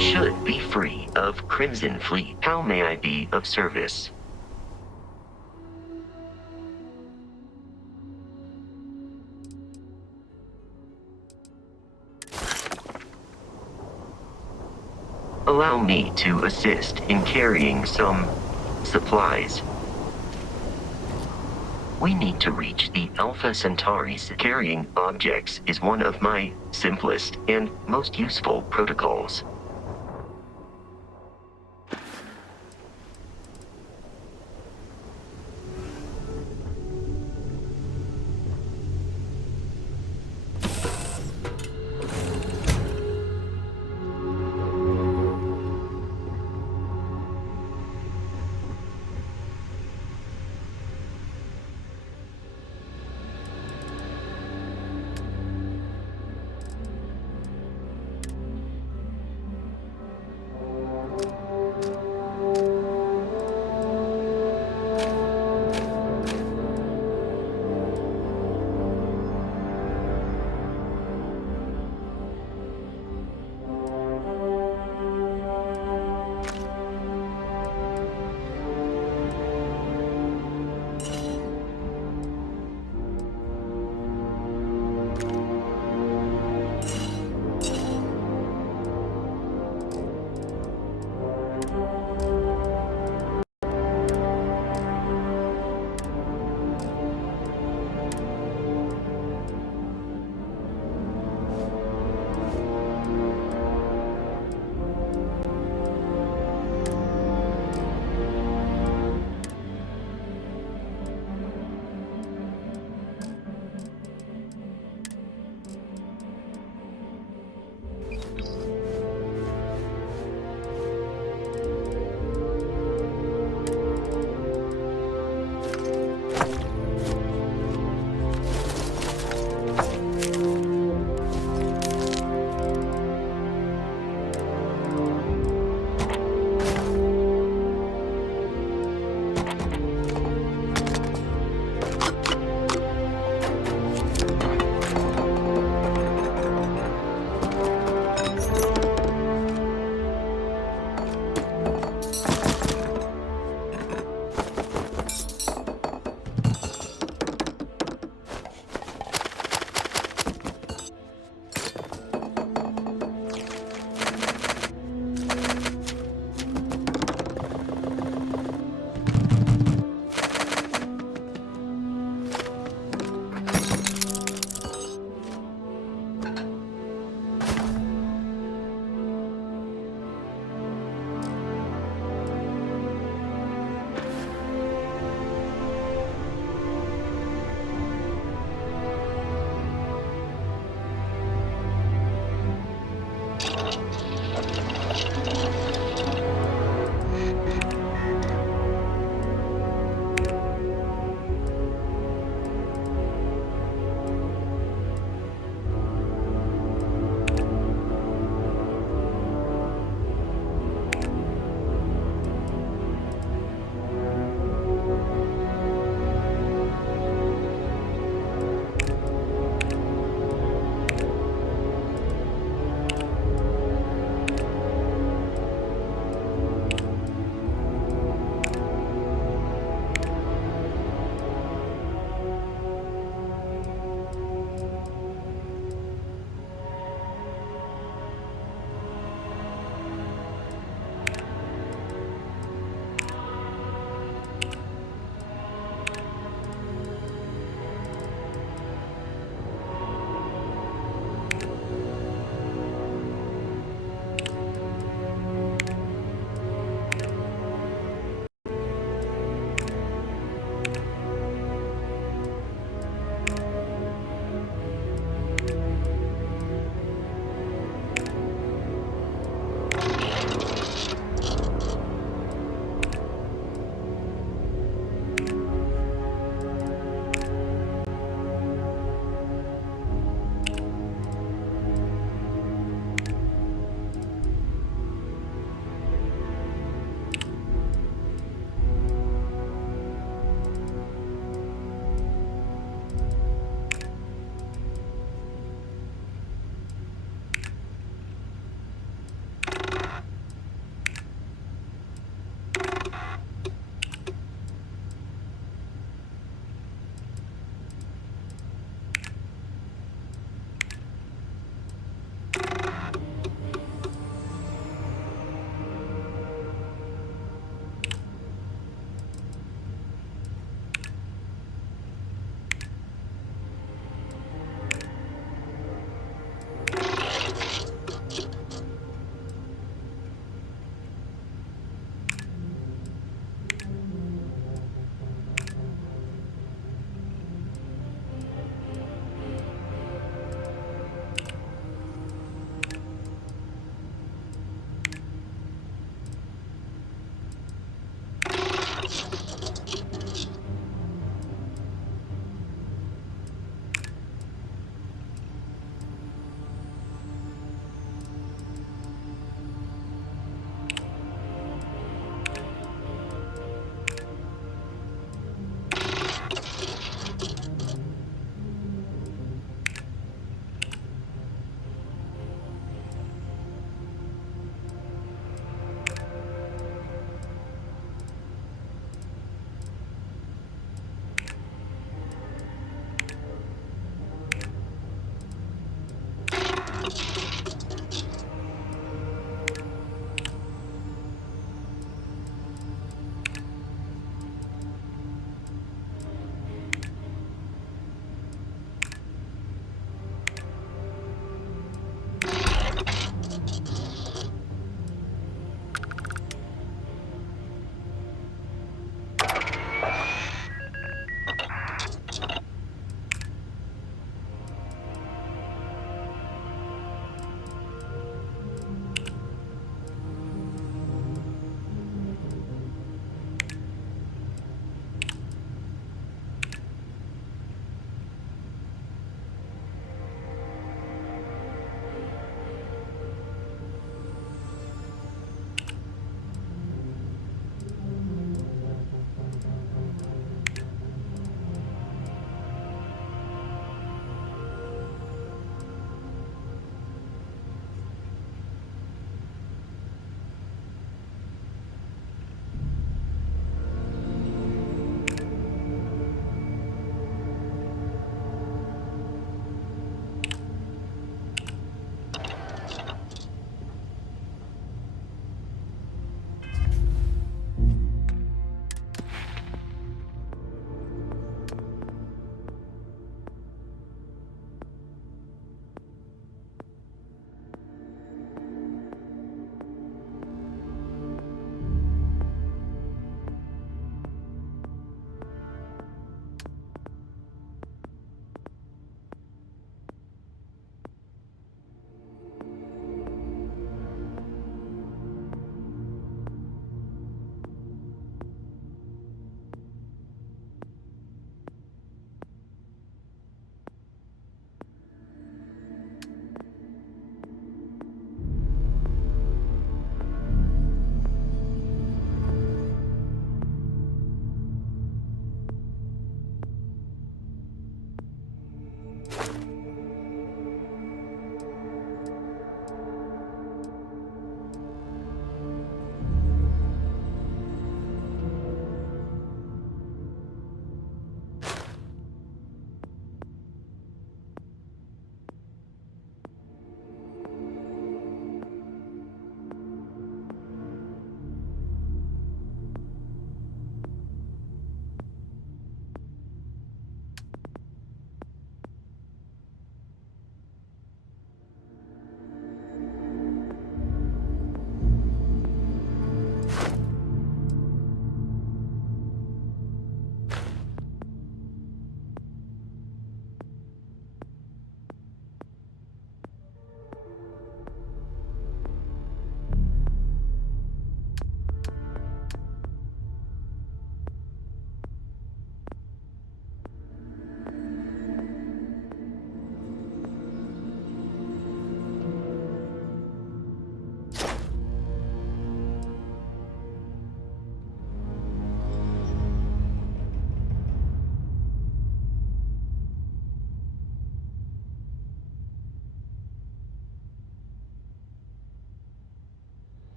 should be free of Crimson Fleet. How may I be of service? Allow me to assist in carrying some supplies. We need to reach the Alpha Centauri. Carrying objects is one of my simplest and most useful protocols.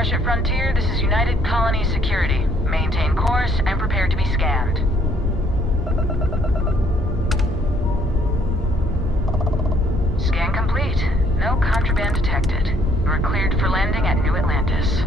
Starship Frontier, this is United Colony Security. Maintain course and prepare to be scanned. Scan complete. No contraband detected. You are cleared for landing at New Atlantis.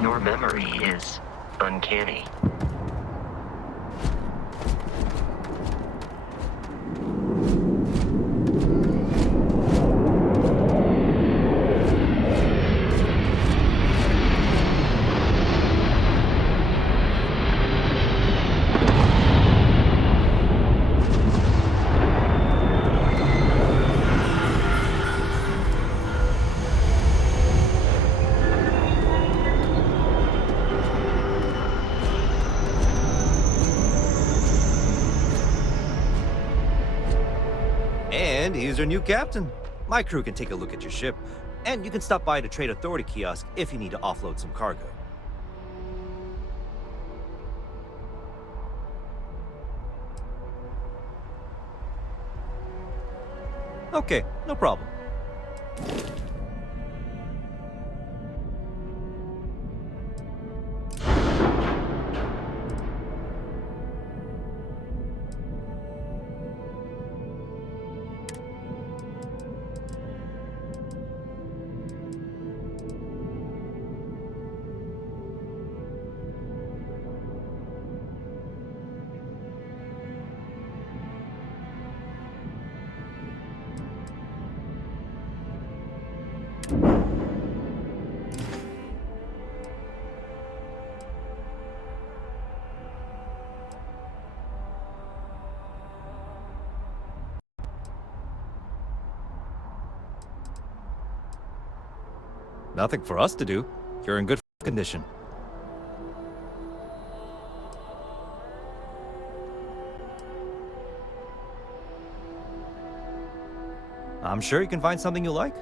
Your memory is uncanny. And he's your new captain. My crew can take a look at your ship, and you can stop by the Trade Authority kiosk if you need to offload some cargo. Okay, no problem. Nothing for us to do. You're in good condition. I'm sure you can find something you like.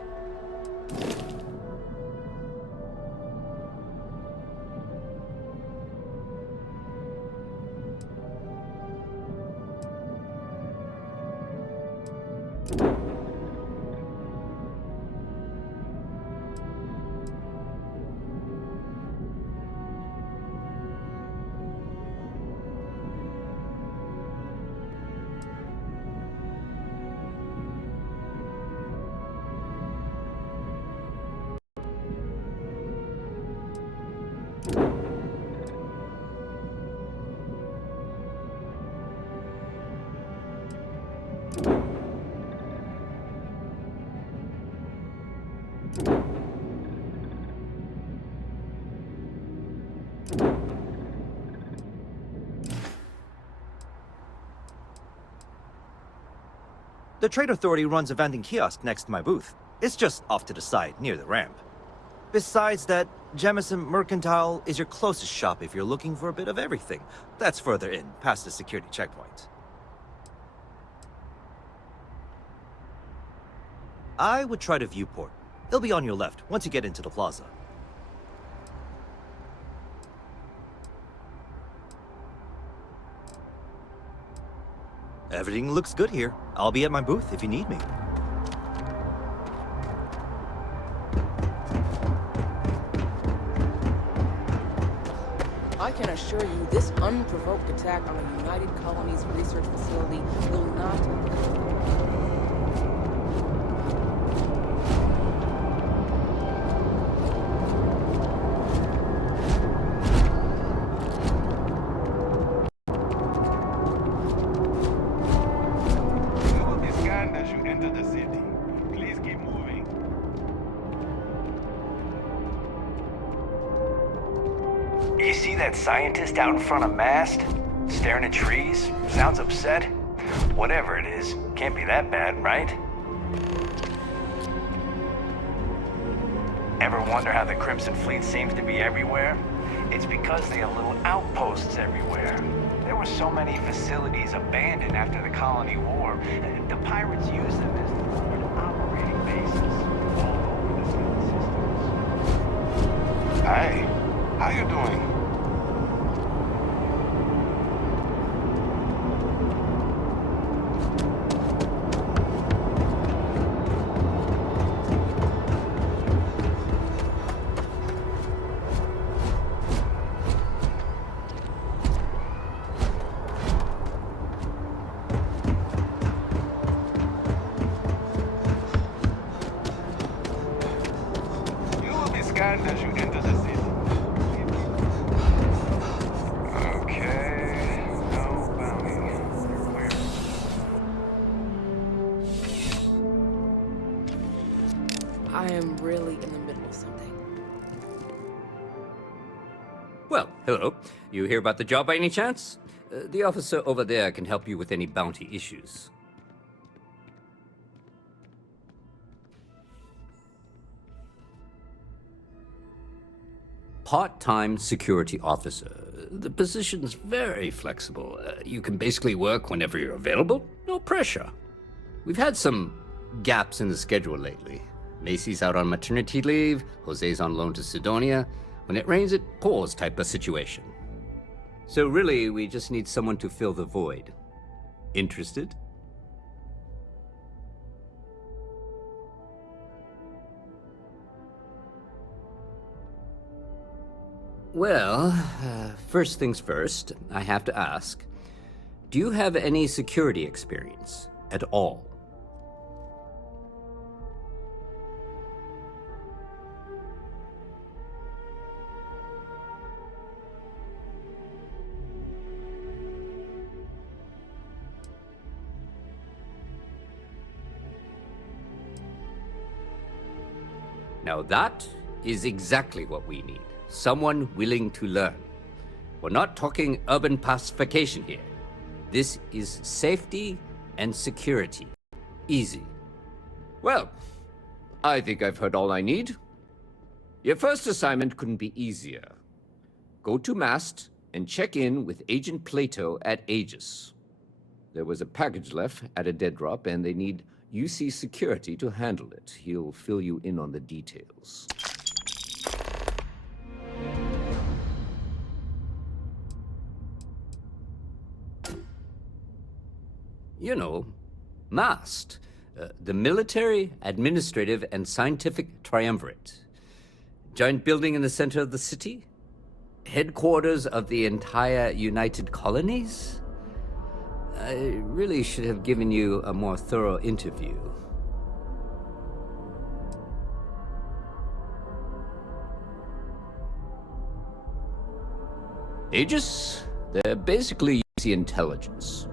The Trade Authority runs a vending kiosk next to my booth. It's just off to the side, near the ramp. Besides that, Jemison Mercantile is your closest shop if you're looking for a bit of everything. That's further in, past the security checkpoint. I would try the viewport. It'll be on your left, once you get into the plaza. Everything looks good here. I'll be at my booth if you need me. I can assure you, this unprovoked attack on a United Colonies research facility will not... You will be scanned as you enter the city. Please keep moving. You see that scientist out in front of mast? Staring at trees? Sounds upset? Whatever it is, can't be that bad, right? Ever wonder how the Crimson Fleet seems to be everywhere? It's because they have little outposts everywhere. There were so many facilities abandoned after the Colony War. The pirates used them as operating bases all over the sun systems. Hi, how you doing? You will be scanned as you enter the city. Okay, no bounty. You're clear. I am really in the middle of something. Well, hello. You hear about the job by any chance? The officer over there can help you with any bounty issues. Part-time security officer. The position's very flexible. You can basically work whenever you're available. No pressure. We've had some gaps in the schedule lately. Macy's out on maternity leave, Jose's on loan to Sidonia. When it rains, it pours type of situation. So really, we just need someone to fill the void. Interested? Well, first things first, I have to ask, do you have any security experience at all? Now that is exactly what we need. Someone willing to learn. We're not talking urban pacification here. This is safety and security. Easy. Well, I think I've heard all I need. Your first assignment couldn't be easier. Go to mast and check in with Agent Plato at Aegis. There was a package left at a dead drop, and they need UC security to handle it. He'll fill you in on the details. You know, MAST, the Military, Administrative, and Scientific Triumvirate. Giant building in the center of the city? Headquarters of the entire United Colonies? I really should have given you a more thorough interview. Aegis? They're basically UC intelligence.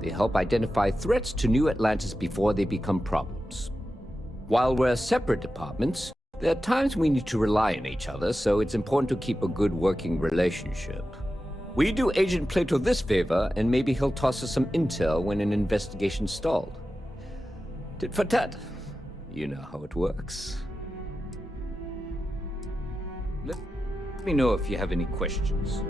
They help identify threats to New Atlantis before they become problems. While we're separate departments, there are times we need to rely on each other, so it's important to keep a good working relationship. We do Agent Plato this favor, and maybe he'll toss us some intel when an investigation stalled. Tit for tat. You know how it works. Let me know if you have any questions.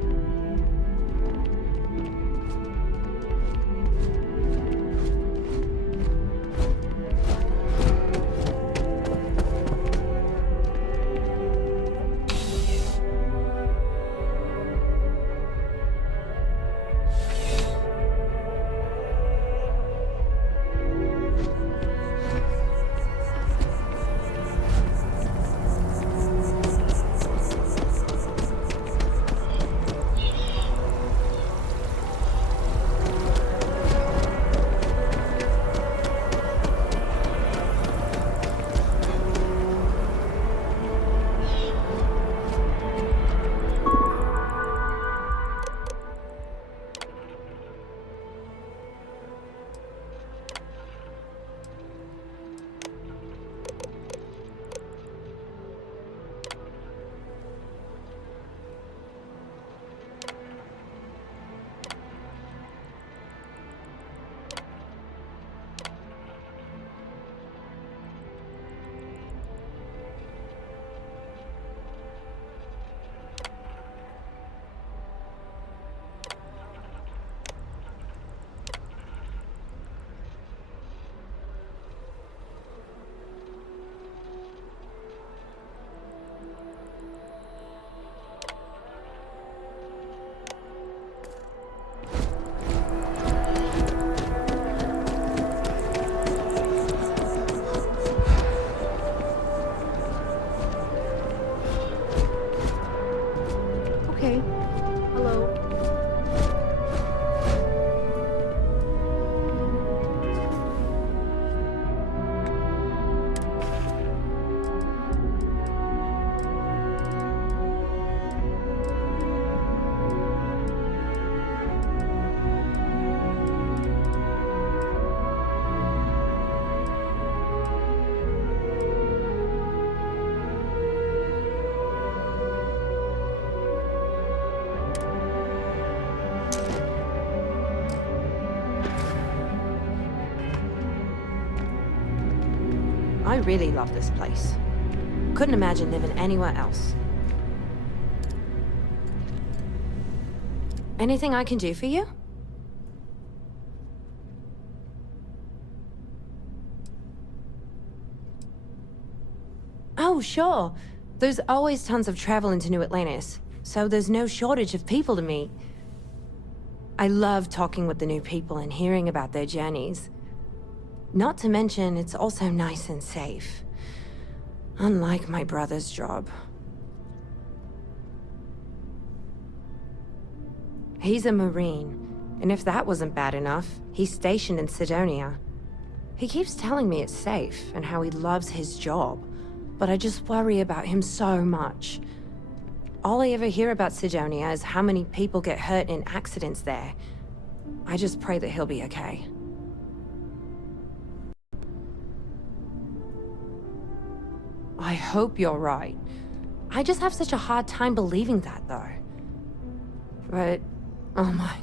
I really love this place. Couldn't imagine living anywhere else. Anything I can do for you? Oh, sure. There's always tons of travel into New Atlantis, so there's no shortage of people to meet. I love talking with the new people and hearing about their journeys. Not to mention, it's also nice and safe. Unlike my brother's job. He's a Marine, and if that wasn't bad enough, he's stationed in Sidonia. He keeps telling me it's safe and how he loves his job, but I just worry about him so much. All I ever hear about Sidonia is how many people get hurt in accidents there. I just pray that he'll be okay. I hope you're right. I just have such a hard time believing that, though. But, oh my,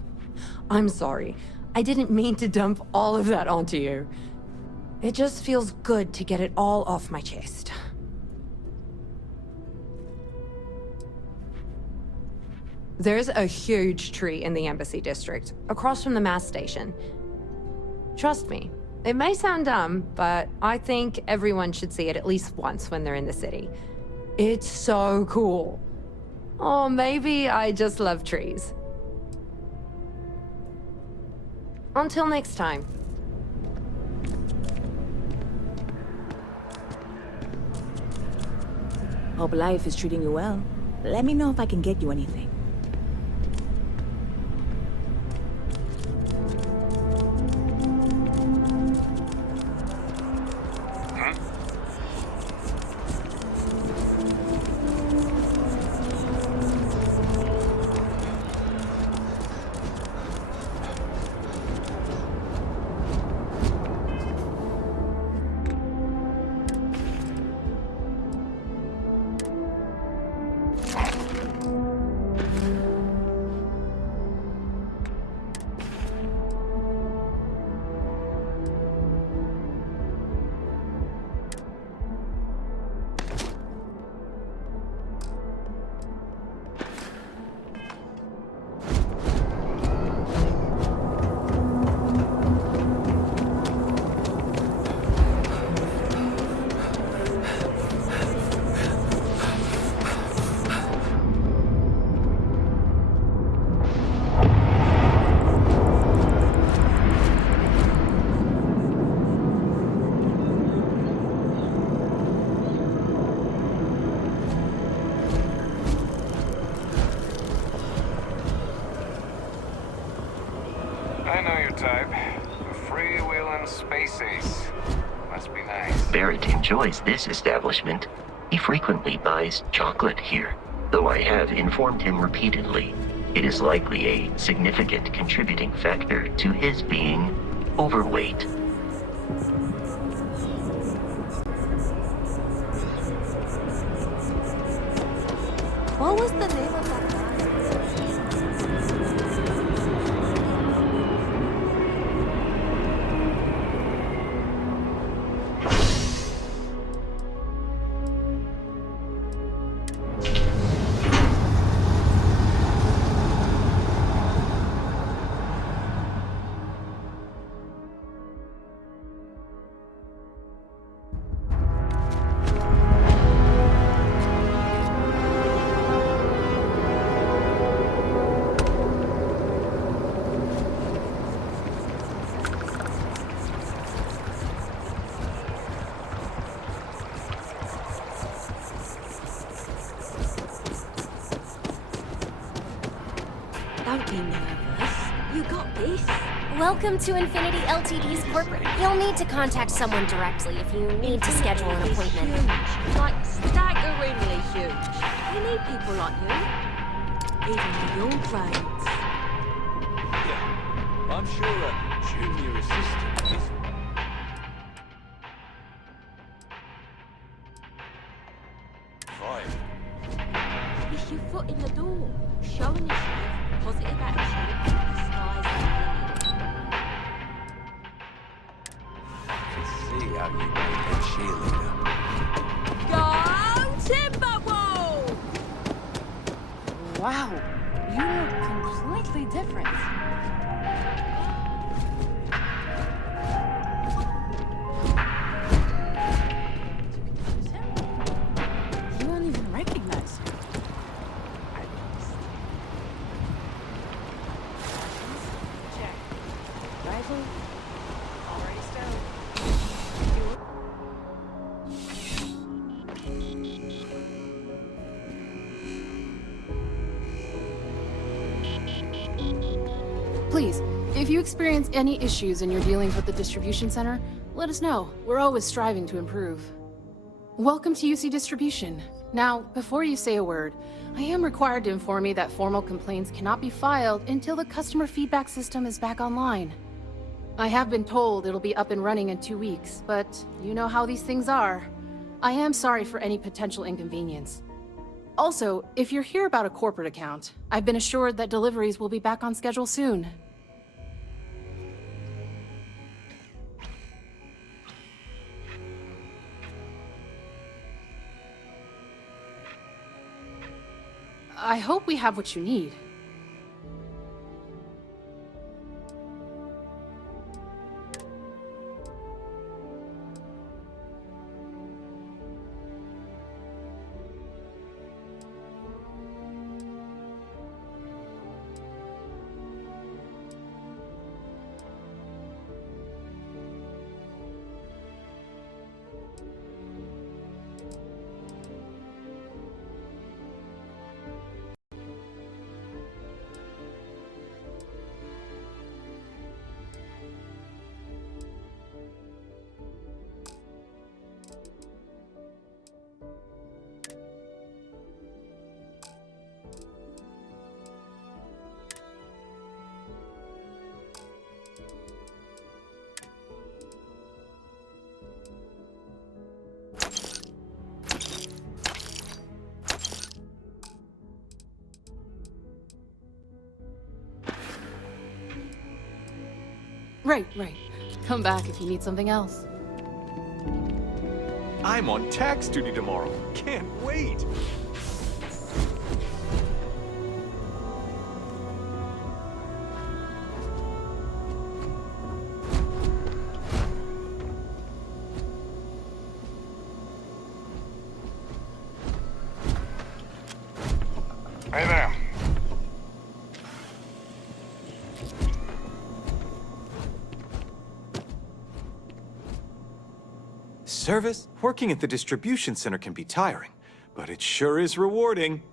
I'm sorry. I didn't mean to dump all of that onto you. It just feels good to get it all off my chest. There's a huge tree in the Embassy District, across from the mass station. Trust me, it may sound dumb, but I think everyone should see it at least once when they're in the city. It's so cool. Or maybe I just love trees. Until next time. Hope life is treating you well. Let me know if I can get you anything. I know your type. A freewheeling space ace. Must be nice. Barrett enjoys this establishment. He frequently buys chocolate here, though I have informed him repeatedly it is likely a significant contributing factor to his being overweight. What was the name of that guy? Don't be nervous. You got this. Welcome to Infinity Ltd's corporate. You'll need to contact someone directly if you need to schedule an appointment. Huge. Like staggeringly huge. We need people like you. Even in your grades. Yeah, I'm sure a junior assistant is... fine. It's your foot in the door. Show initiative, positive attitude, the sky's the limit. I can see how you made a cheerleader. difference. You won't even recognize him. Check. Rifle? Already stowed. Please, if you experience any issues in your dealings with the distribution center, let us know. We're always striving to improve. Welcome to UC Distribution. Now, before you say a word, I am required to inform you that formal complaints cannot be filed until the customer feedback system is back online. I have been told it'll be up and running in 2 weeks, but you know how these things are. I am sorry for any potential inconvenience. Also, if you're here about a corporate account, I've been assured that deliveries will be back on schedule soon. I hope we have what you need. Right. Come back if you need something else. I'm on tax duty tomorrow. Can't wait. Hey there. Service? Working at the distribution center can be tiring, but it sure is rewarding.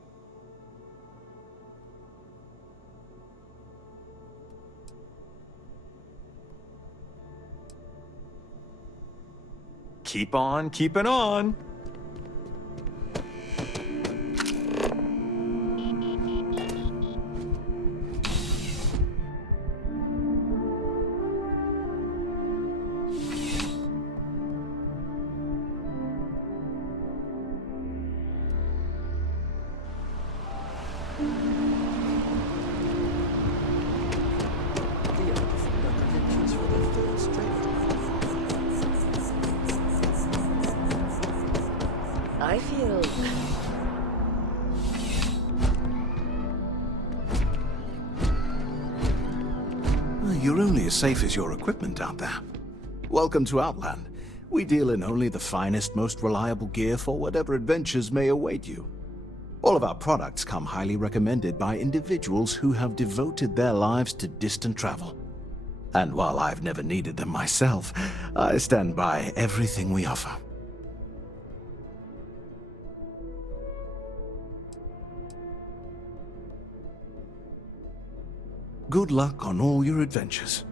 Keep on keeping on. I feel... You're only as safe as your equipment out there. Welcome to Outland. We deal in only the finest, most reliable gear for whatever adventures may await you. All of our products come highly recommended by individuals who have devoted their lives to distant travel. And while I've never needed them myself, I stand by everything we offer. Good luck on all your adventures.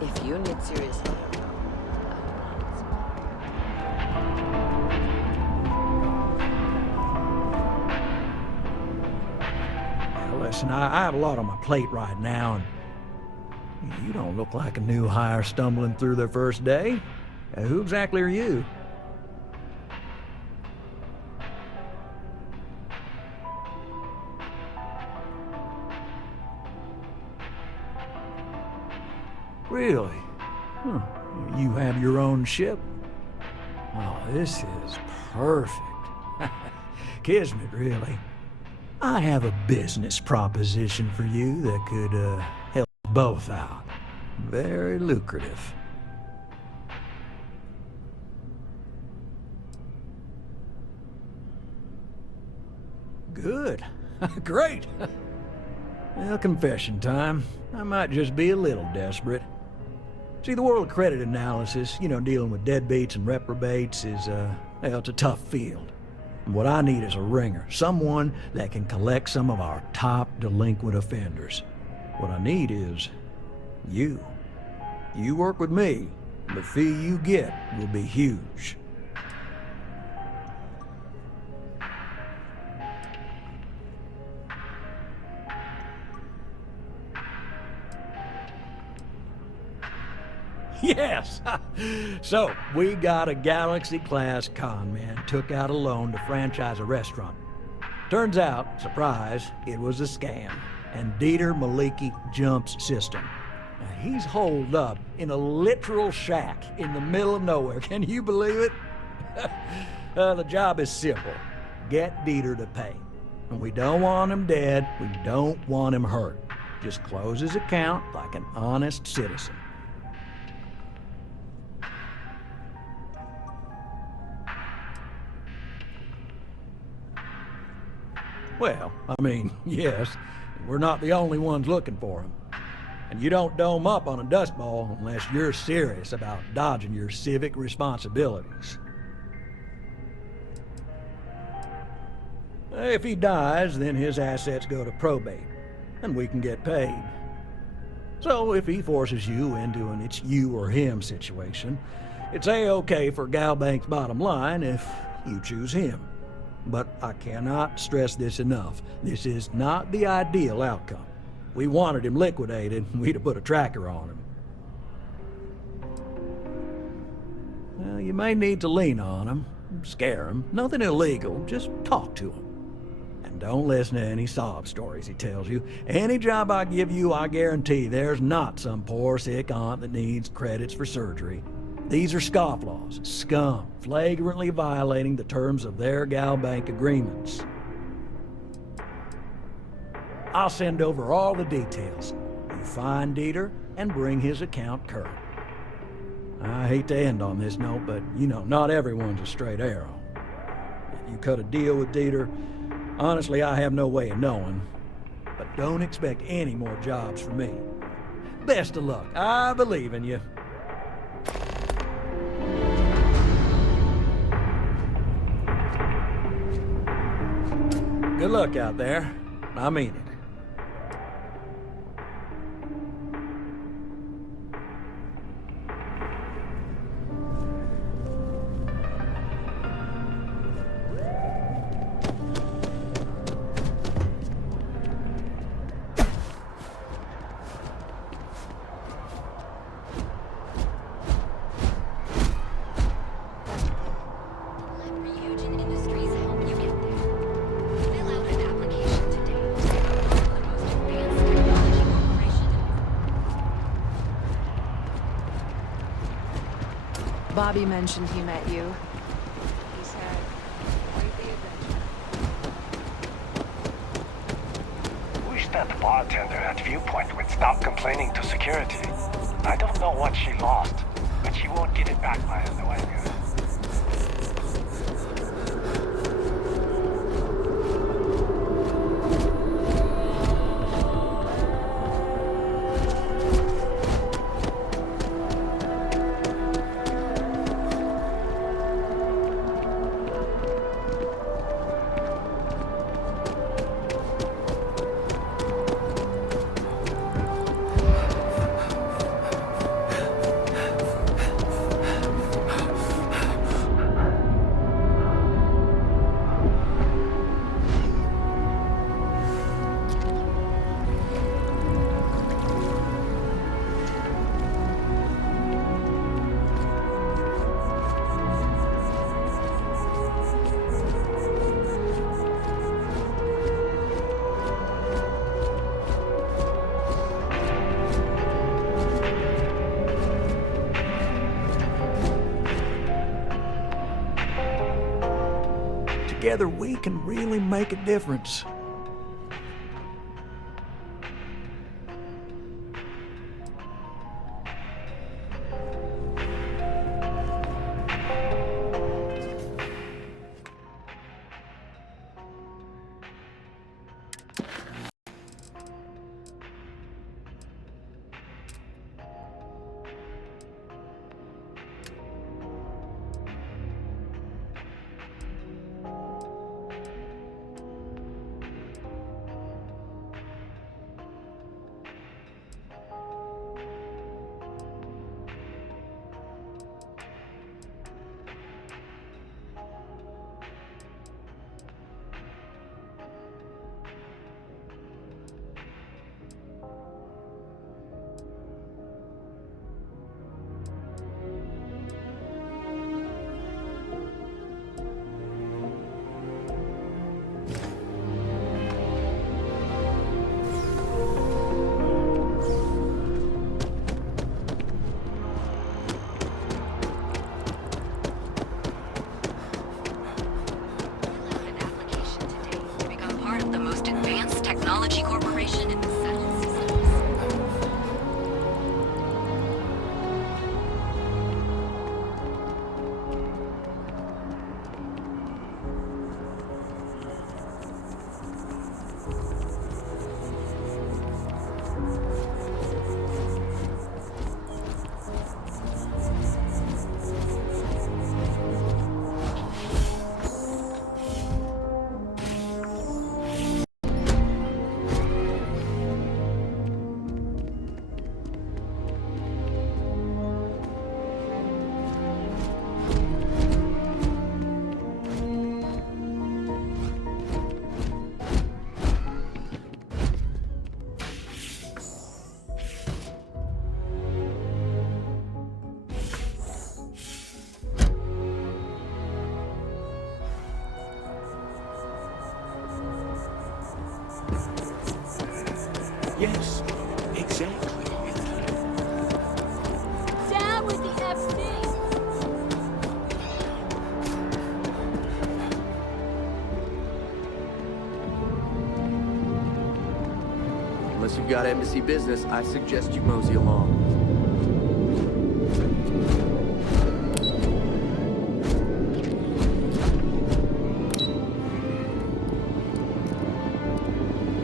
If you need serious help, Listen, I have a lot on my plate right now, and you don't look like a new hire stumbling through their first day. Who exactly are you? Really? Huh. You have your own ship? Oh, this is perfect. Kismet, really. I have a business proposition for you that could help both out. Very lucrative. Good. Great. Well, confession time. I might just be a little desperate. See, the world of credit analysis, dealing with deadbeats and reprobates is, it's a tough field. And what I need is a ringer, someone that can collect some of our top delinquent offenders. What I need is you. You work with me, the fee you get will be huge. Yes! So, we got a Galaxy-class con man took out a loan to franchise a restaurant. Turns out, surprise, it was a scam, and Dieter Maliki jumps system. Now, he's holed up in a literal shack in the middle of nowhere. Can you believe it? The job is simple. Get Dieter to pay. And we don't want him dead, we don't want him hurt. Just close his account like an honest citizen. Well, yes, we're not the only ones looking for him. And you don't dome up on a dust ball unless you're serious about dodging your civic responsibilities. If he dies, then his assets go to probate, and we can get paid. So if he forces you into an it's you or him situation, it's A-okay for Galbank's bottom line if you choose him. But I cannot stress this enough. This is not the ideal outcome. We wanted him liquidated, we'd have put a tracker on him. Well, you may need to lean on him, scare him. Nothing illegal, just talk to him. And don't listen to any sob stories he tells you. Any job I give you, I guarantee there's not some poor sick aunt that needs credits for surgery. These are scofflaws, scum, flagrantly violating the terms of their Galbank agreements. I'll send over all the details. You find Dieter and bring his account current. I hate to end on this note, but not everyone's a straight arrow. If you cut a deal with Dieter, honestly, I have no way of knowing. But don't expect any more jobs from me. Best of luck. I believe in you. Good luck out there. I mean it. Bobby mentioned he met you. He's had quite the adventure. Wish that bartender at Viewpoint would stop complaining to security. I don't know what she lost, but she won't get it back by the way. together, we can really make a difference. Technology corporation in the settled systems. Yes, exactly. Down with the FD! Unless you've got embassy business, I suggest you mosey along.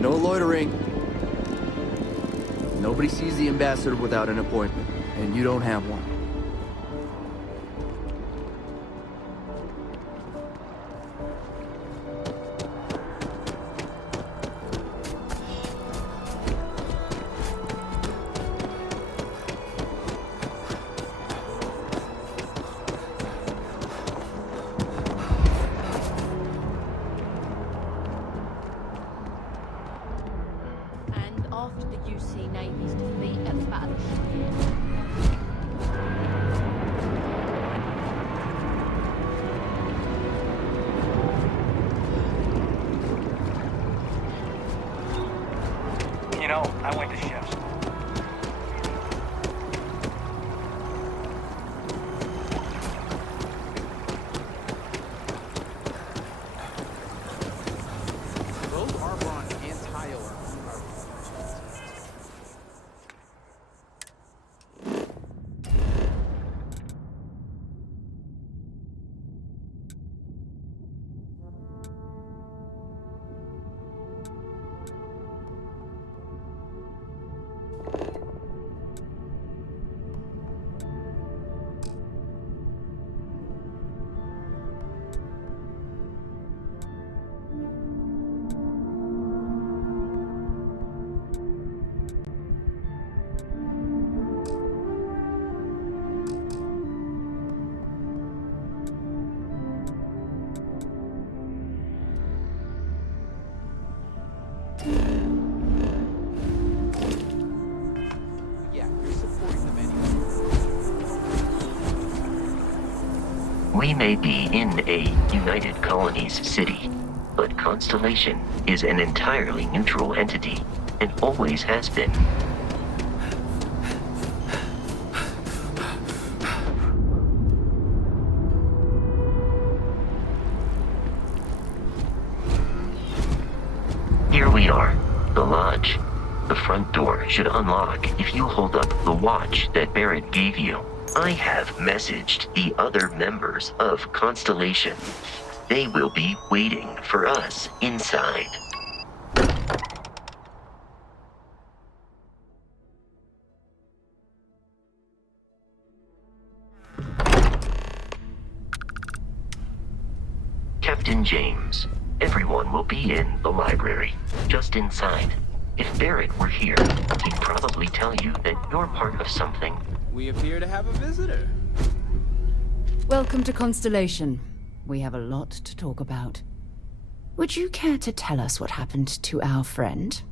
No loitering. Nobody sees the ambassador without an appointment, and you don't have one. And after the UC Navy's defeat at the Battle of Starfield. You know, I went to chef school. Both Arbron and Tyler are yeah, you're supporting them anyway. We may be in a United Colonies city, but Constellation is an entirely neutral entity, and always has been. watch. The front door should unlock if you hold up the watch that Barrett gave you. I have messaged the other members of Constellation. They will be waiting for us inside. Captain James, everyone will be in the library, just inside. If Barrett were here, he'd probably tell you that you're part of something. We appear to have a visitor. Welcome to Constellation. We have a lot to talk about. Would you care to tell us what happened to our friend?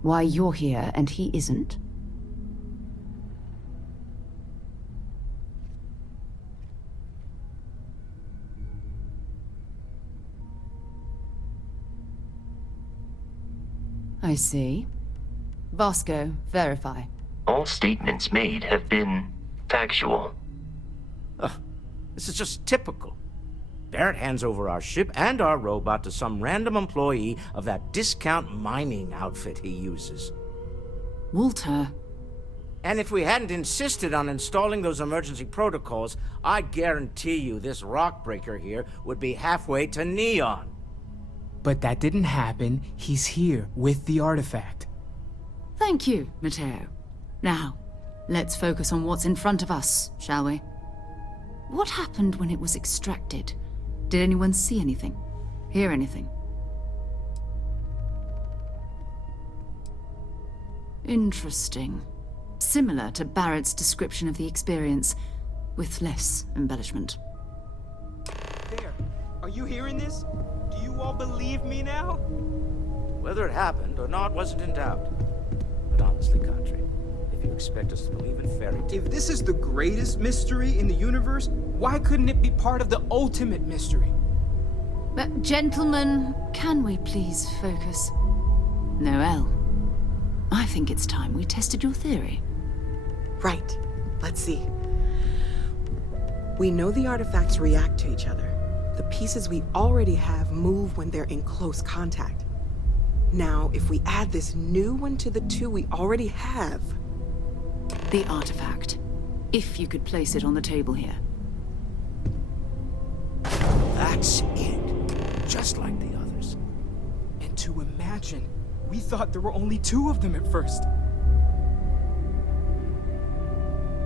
Why you're here and he isn't? I see. Vasco, verify. All statements made have been factual. This is just typical. Barrett hands over our ship and our robot to some random employee of that discount mining outfit he uses. Walter. And if we hadn't insisted on installing those emergency protocols, I guarantee you this rock breaker here would be halfway to Neon. But that didn't happen. He's here with the artifact. Thank you, Matteo. Now, let's focus on what's in front of us, shall we? What happened when it was extracted? Did anyone see anything? Hear anything? Interesting. Similar to Barrett's description of the experience, with less embellishment. There. Are you hearing this? Do you all believe me now? Whether it happened or not wasn't in doubt. But honestly, Country, if you expect us to believe in fairy tales... If this is the greatest mystery in the universe, why couldn't it be part of the ultimate mystery? But gentlemen, can we please focus? Noelle, I think it's time we tested your theory. Right. Let's see. We know the artifacts react to each other. The pieces we already have move when they're in close contact. Now, if we add this new one to the two we already have... The artifact. If you could place it on the table here. That's it. Just like the others. And to imagine, we thought there were only two of them at first.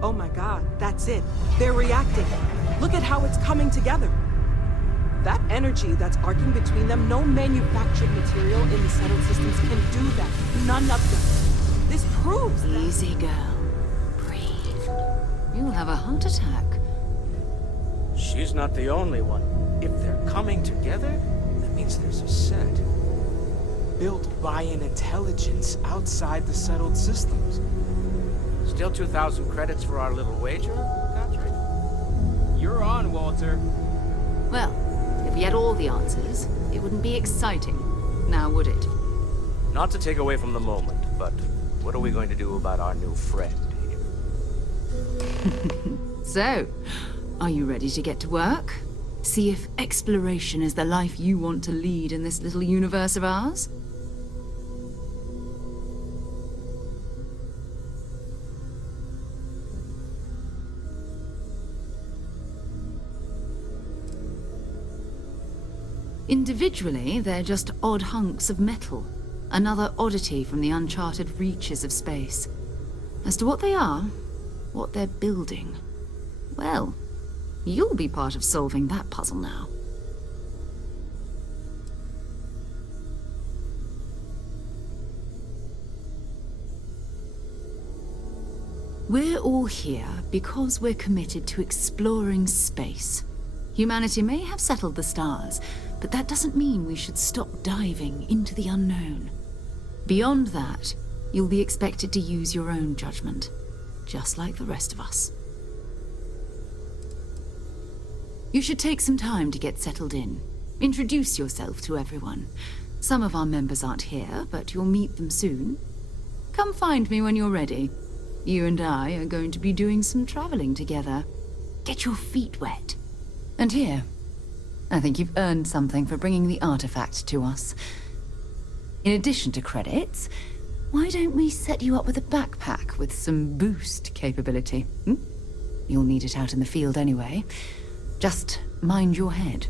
Oh my god, that's it. They're reacting. Look at how it's coming together. That energy that's arcing between them, no manufactured material in the settled systems can do that. None of them. This proves that... Easy, girl. Breathe. You'll have a heart attack. She's not the only one. If they're coming together, that means there's a set. Built by an intelligence outside the settled systems. Still 2,000 credits for our little wager, Country? You're on, Walter. Well, if we had all the answers, it wouldn't be exciting. Now, would it? Not to take away from the moment, but what are we going to do about our new friend here? So, are you ready to get to work? See if exploration is the life you want to lead in this little universe of ours? Individually, they're just odd hunks of metal. Another oddity from the uncharted reaches of space. As to what they are, what they're building, well, you'll be part of solving that puzzle now. We're all here because we're committed to exploring space. Humanity may have settled the stars, but that doesn't mean we should stop diving into the unknown. Beyond that, you'll be expected to use your own judgment, just like the rest of us. You should take some time to get settled in. Introduce yourself to everyone. Some of our members aren't here, but you'll meet them soon. Come find me when you're ready. You and I are going to be doing some traveling together. Get your feet wet. And here, I think you've earned something for bringing the artifact to us. In addition to credits, Why don't we set you up with a backpack with some boost capability? You'll need it out in the field anyway. Just mind your head.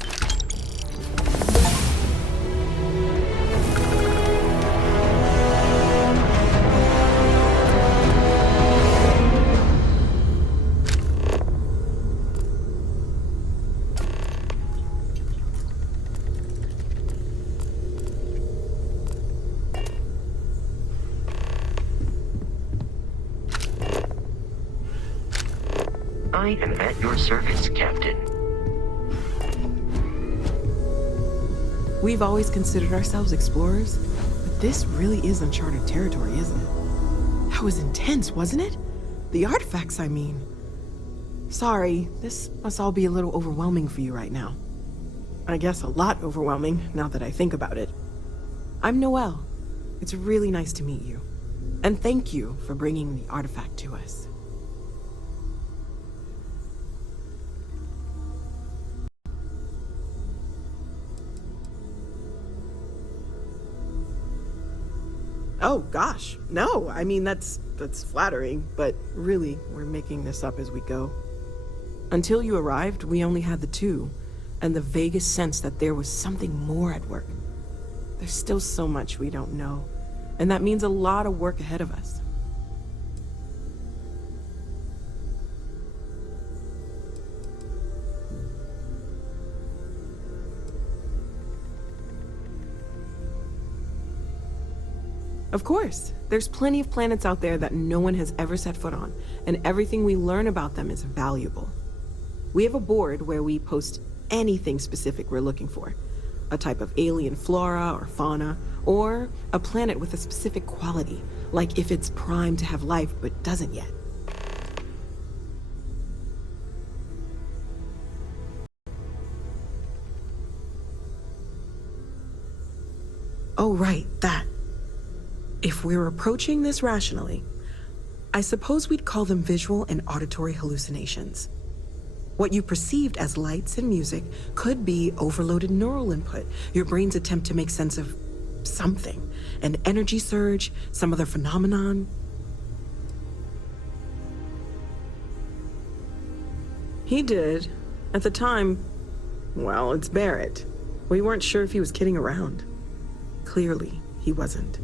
I am at your service, Captain. We've always considered ourselves explorers, but this really is uncharted territory, isn't it? That was intense, wasn't it? The artifacts, I mean. Sorry, this must all be a little overwhelming for you right now. I guess a lot overwhelming, now that I think about it. I'm Noelle. It's really nice to meet you. And thank you for bringing the artifact to us. Oh, gosh. No, I mean, that's flattering, but really, we're making this up as we go. Until you arrived, we only had the two, and the vaguest sense that there was something more at work. There's still so much we don't know, and that means a lot of work ahead of us. Of course, there's plenty of planets out there that no one has ever set foot on, and everything we learn about them is valuable. We have a board where we post anything specific we're looking for. A type of alien flora or fauna, or a planet with a specific quality, like if it's primed to have life but doesn't yet. Oh, right, that. If we're approaching this rationally, I suppose we'd call them visual and auditory hallucinations. What you perceived as lights and music could be overloaded neural input, your brain's attempt to make sense of something, an energy surge, some other phenomenon. He did. At the time, well, it's Barrett. We weren't sure if he was kidding around. Clearly, he wasn't.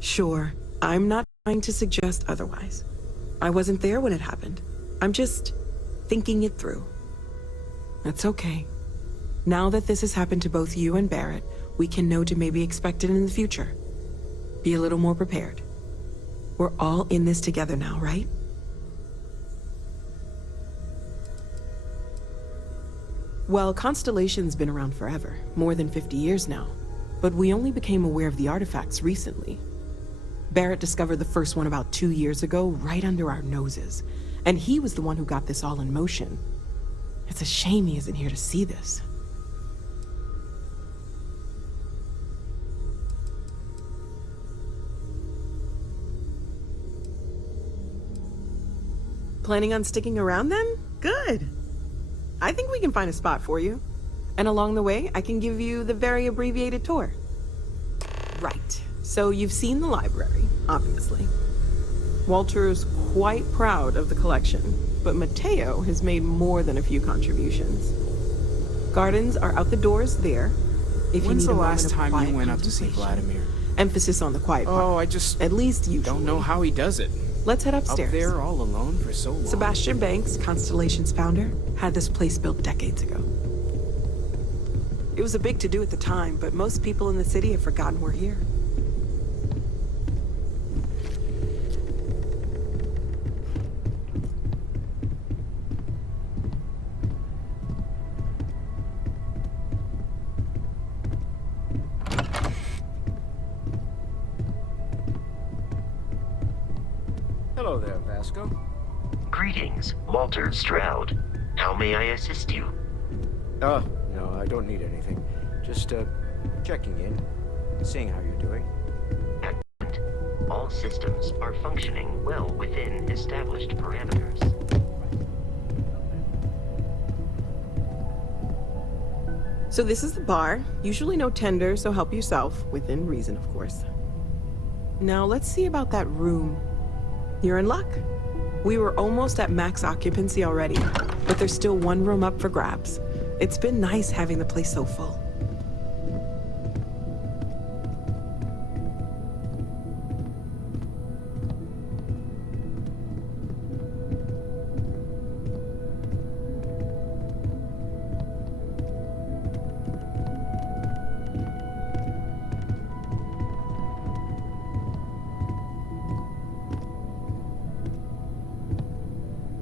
Sure, I'm not trying to suggest otherwise. I wasn't there when it happened. I'm just thinking it through. That's okay. Now that this has happened to both you and Barrett, we can know to maybe expect it in the future. Be a little more prepared. We're all in this together now, right? Well, Constellation's been around forever, more than 50 years now. But we only became aware of the artifacts recently. Barrett discovered the first one about 2 years ago, right under our noses. And he was the one who got this all in motion. It's a shame he isn't here to see this. Planning on sticking around then? Good. I think we can find a spot for you. And along the way, I can give you the very abbreviated tour. Right. So you've seen the library, obviously. Walter's quite proud of the collection, but Mateo has made more than a few contributions. Gardens are out the doors there. If When's you the need a last moment of time quiet you went up to see contemplation. Vladimir? Emphasis on the quiet part. Oh, I just... At least you don't know how he does it. Let's head upstairs. Up there all alone for so long. Sebastian Banks, Constellation's founder, had this place built decades ago. It was a big to-do at the time, but most people in the city have forgotten we're here. Hello there, Vasco. Greetings, Walter Stroud. How may I assist you? Oh, no, I don't need anything. Just, checking in, seeing how you're doing. All systems are functioning well within established parameters. So this is the bar. Usually no tender, so help yourself. Within reason, of course. Now let's see about that room. You're in luck. We were almost at max occupancy already, but there's still one room up for grabs. It's been nice having the place so full.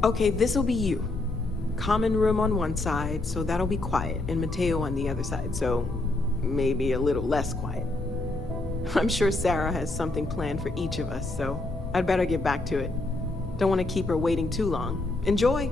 Okay, this'll be you. Common room on one side, so that'll be quiet, and Mateo on the other side, so maybe a little less quiet. I'm sure Sarah has something planned for each of us, so I'd better get back to it. Don't want to keep her waiting too long. Enjoy!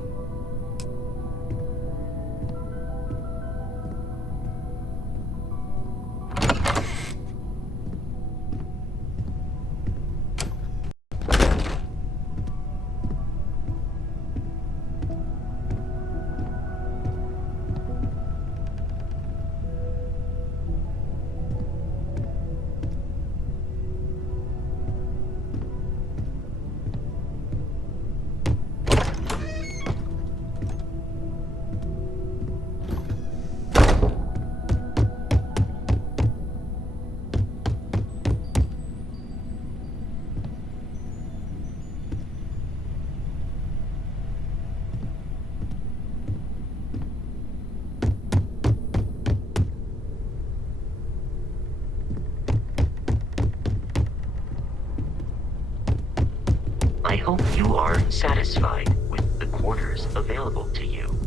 I hope you are satisfied with the quarters available to you.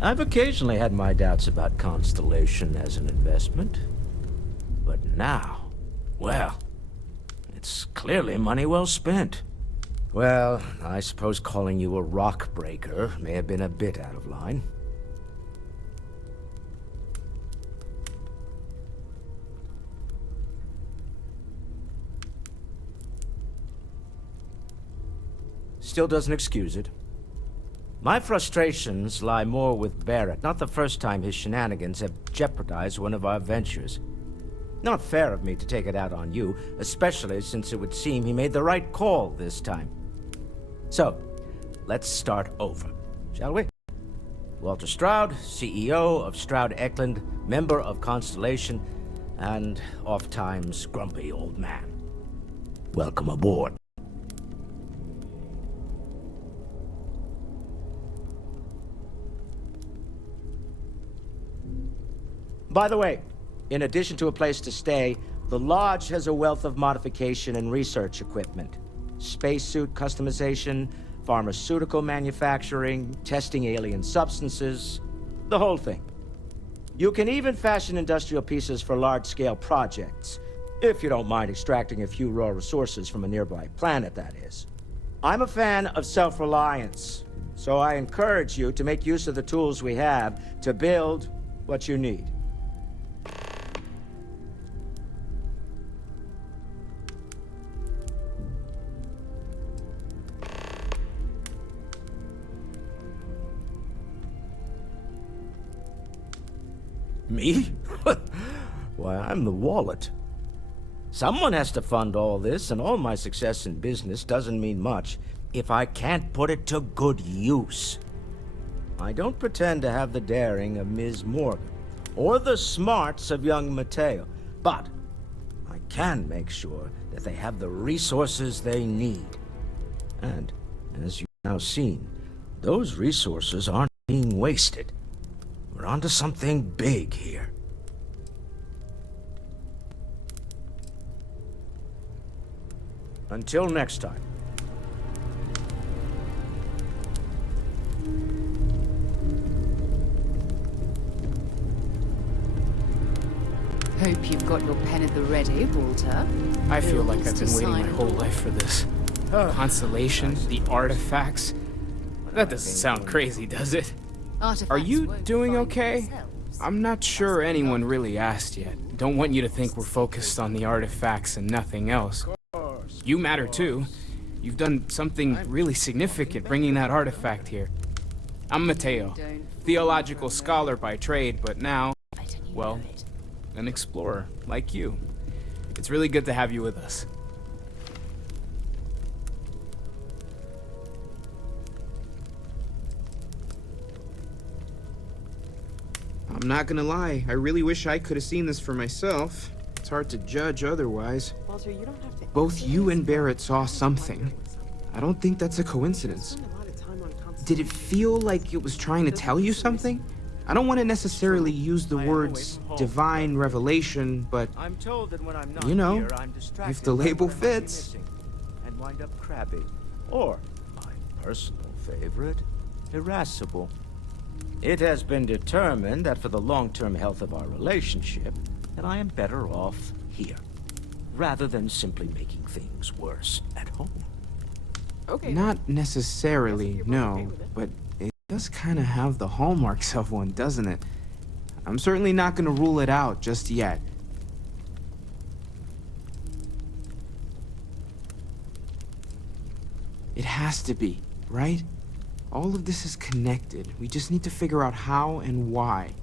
I've occasionally had my doubts about Constellation as an investment. But now, well, it's clearly money well spent. Well, I suppose calling you a rock breaker may have been a bit out of line. Still doesn't excuse it. My frustrations lie more with Barrett. Not the first time his shenanigans have jeopardized one of our ventures. Not fair of me to take it out on you, especially since it would seem he made the right call this time. So, let's start over, shall we? Walter Stroud, CEO of Stroud Eklund, member of Constellation, and oft-times grumpy old man. Welcome aboard. By the way, in addition to a place to stay, the Lodge has a wealth of modification and research equipment. Spacesuit customization, pharmaceutical manufacturing, testing alien substances, the whole thing. You can even fashion industrial pieces for large-scale projects, if you don't mind extracting a few raw resources from a nearby planet, that is. I'm a fan of self-reliance, so I encourage you to make use of the tools we have to build what you need. Me? Why, I'm the wallet. Someone has to fund all this, and all my success in business doesn't mean much if I can't put it to good use. I don't pretend to have the daring of Ms. Morgan, or the smarts of young Mateo, but I can make sure that they have the resources they need. And, as you've now seen, those resources aren't being wasted. We're onto something big here. Until next time. Hope you've got your pen at the ready, Walter. I feel like Bills I've been to waiting my sign whole on. life for this. Constellation, the artifacts. That doesn't sound crazy, does it? Are you doing okay? I'm not sure anyone really asked yet. Don't want you to think we're focused on the artifacts and nothing else. You matter too. You've done something really significant bringing that artifact here. I'm Mateo, theological scholar by trade, but now, well, an explorer like you. It's really good to have you with us. I'm not gonna lie, I really wish I could have seen this for myself. It's hard to judge otherwise. Walter, you don't have to. Both you and Barrett saw something. I don't think that's a coincidence. Did it feel like it was trying to tell you something? I don't want to necessarily use the words divine revelation, but I'm told that when I'm not you know, here, I'm distracted if the by label what I might be fits. missing and wind up crabby, or my personal favorite, irascible. It has been determined that for the long-term health of our relationship, that I am better off here, rather than simply making things worse at home. Okay. Not necessarily, no, but it does kind of have the hallmarks of one, doesn't it? I'm certainly not going to rule it out just yet. It has to be, right? All of this is connected. We just need to figure out how and why.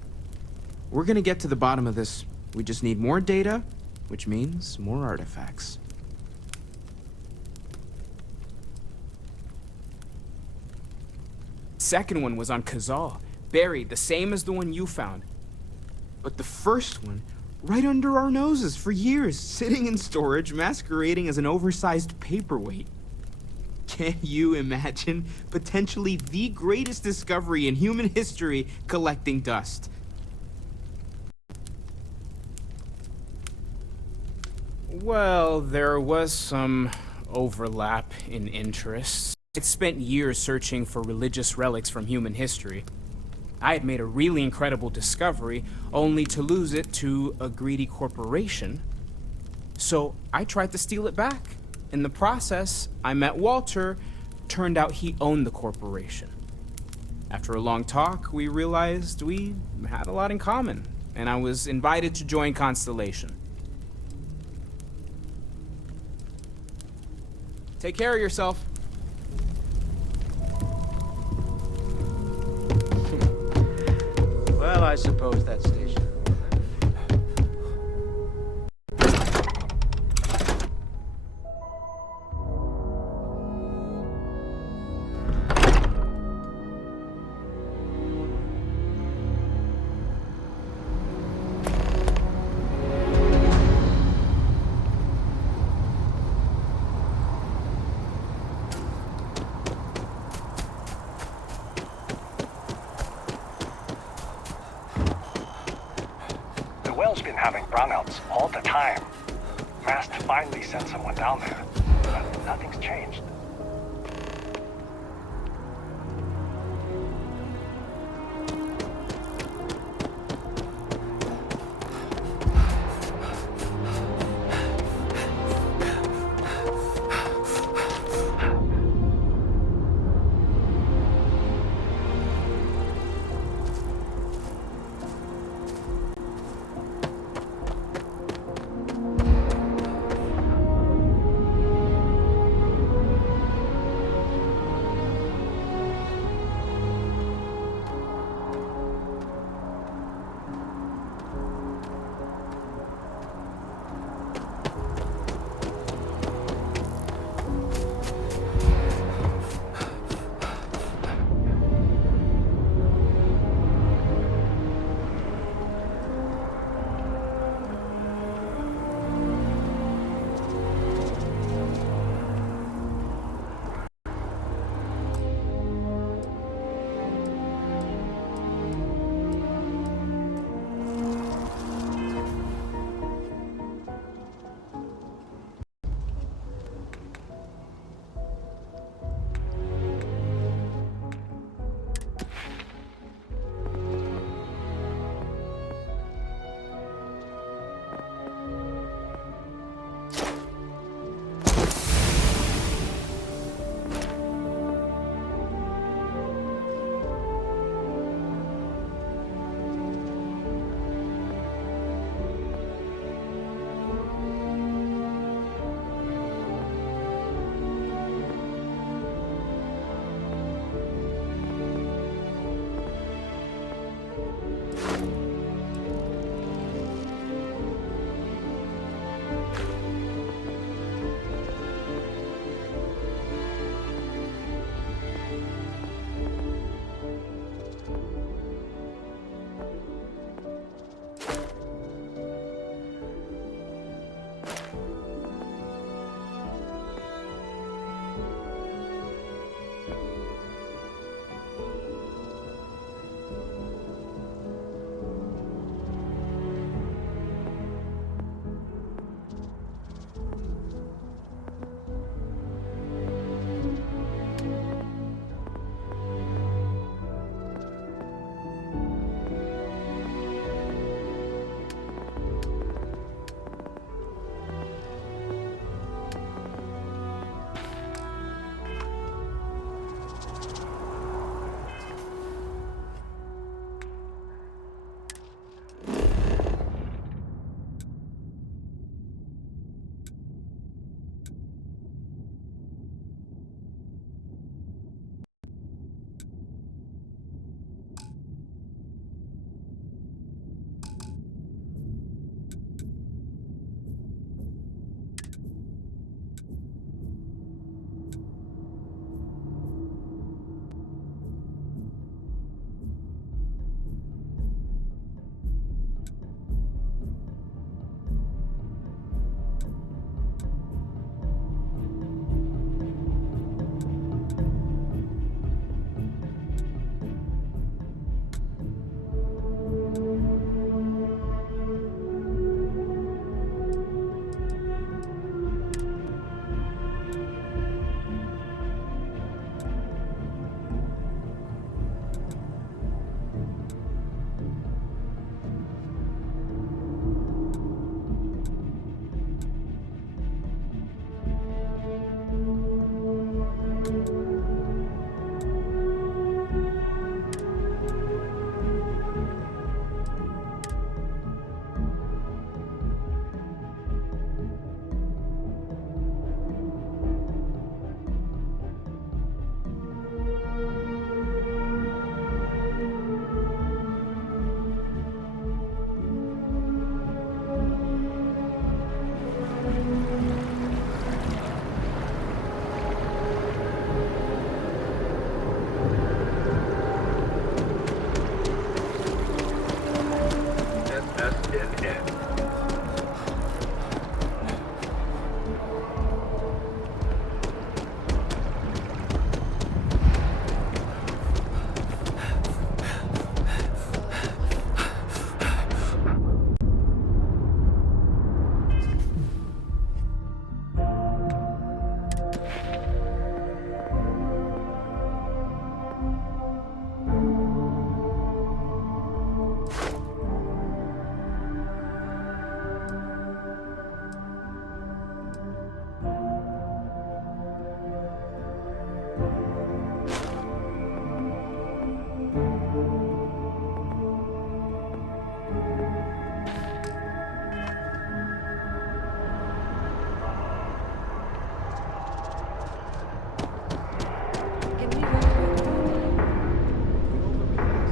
We're going to get to the bottom of this. We just need more data, which means more artifacts. Second one was on Kazal, buried, the same as the one you found. But the first one, right under our noses for years, sitting in storage, masquerading as an oversized paperweight. Can you imagine potentially the greatest discovery in human history collecting dust? Well, there was some overlap in interests. I'd spent years searching for religious relics from human history. I had made a really incredible discovery, only to lose it to a greedy corporation. So I tried to steal it back. In the process, I met Walter. Turned out he owned the corporation. After a long talk, we realized we had a lot in common, and I was invited to join Constellation. Take care of yourself. Well, I suppose that station. Been having brownouts all the time. Mast finally sent someone down there, but nothing's changed.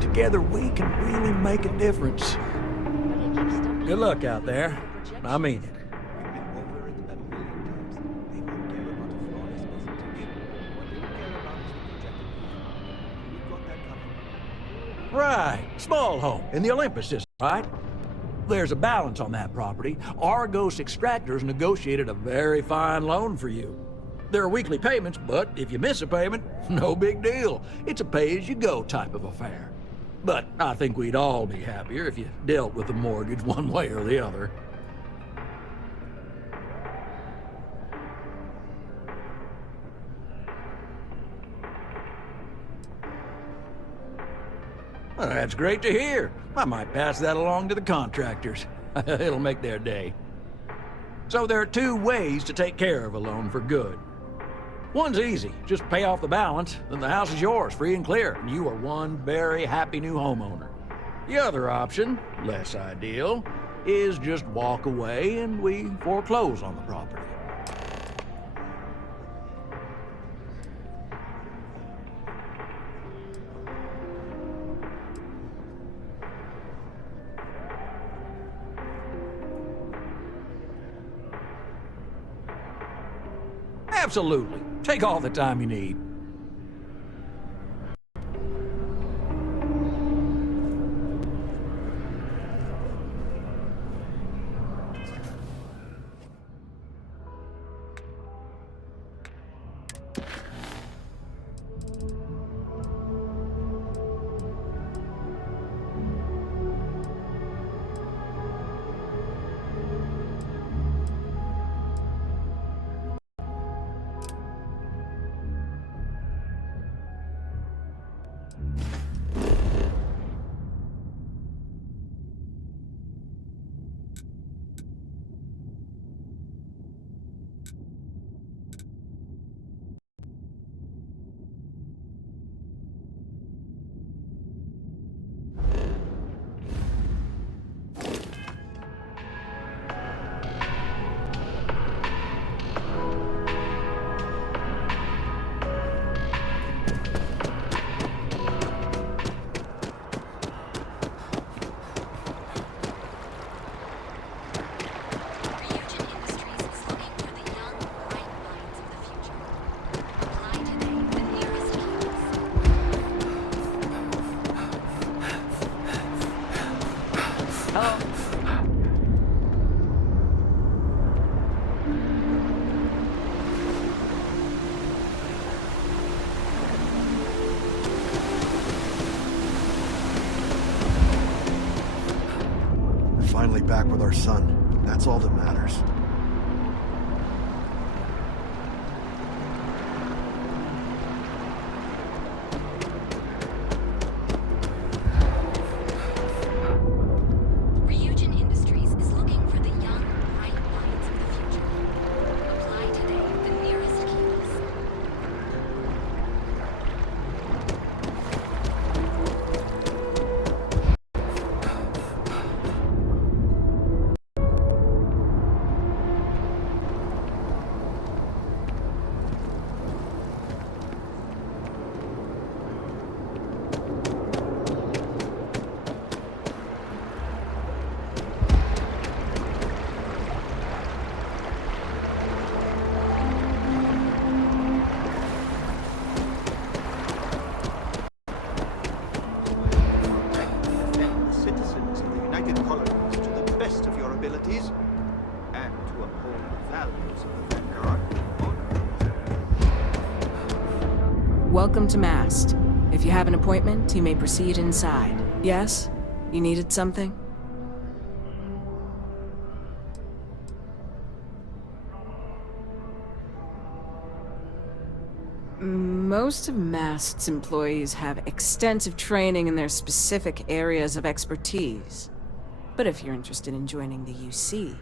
Together we can really make a difference. Good luck out there. I mean it. Right, small home in the Olympus system, right? There's a balance on that property. Argos Extractors negotiated a very fine loan for you. There are weekly payments, but if you miss a payment, no big deal. It's a pay-as-you-go type of affair. But I think we'd all be happier if you dealt with the mortgage one way or the other. Well, that's great to hear. I might pass that along to the contractors. It'll make their day. So there are two ways to take care of a loan for good. One's easy. Just pay off the balance, then the house is yours, free and clear, and you are one very happy new homeowner. The other option, less ideal, is just walk away and we foreclose on the property. Absolutely. Take all the time you need. Finally back with our son. That's all that matters. Ryujin Industries is looking for the young, bright minds of the future. Apply today at the nearest kiosk. Citizens of the United Colonies to the best of your abilities, and to uphold the values of the Vanguard. Welcome to Mast. If you have an appointment, you may proceed inside. Yes? You needed something? Most of Mast's employees have extensive training in their specific areas of expertise. But if you're interested in joining the UC,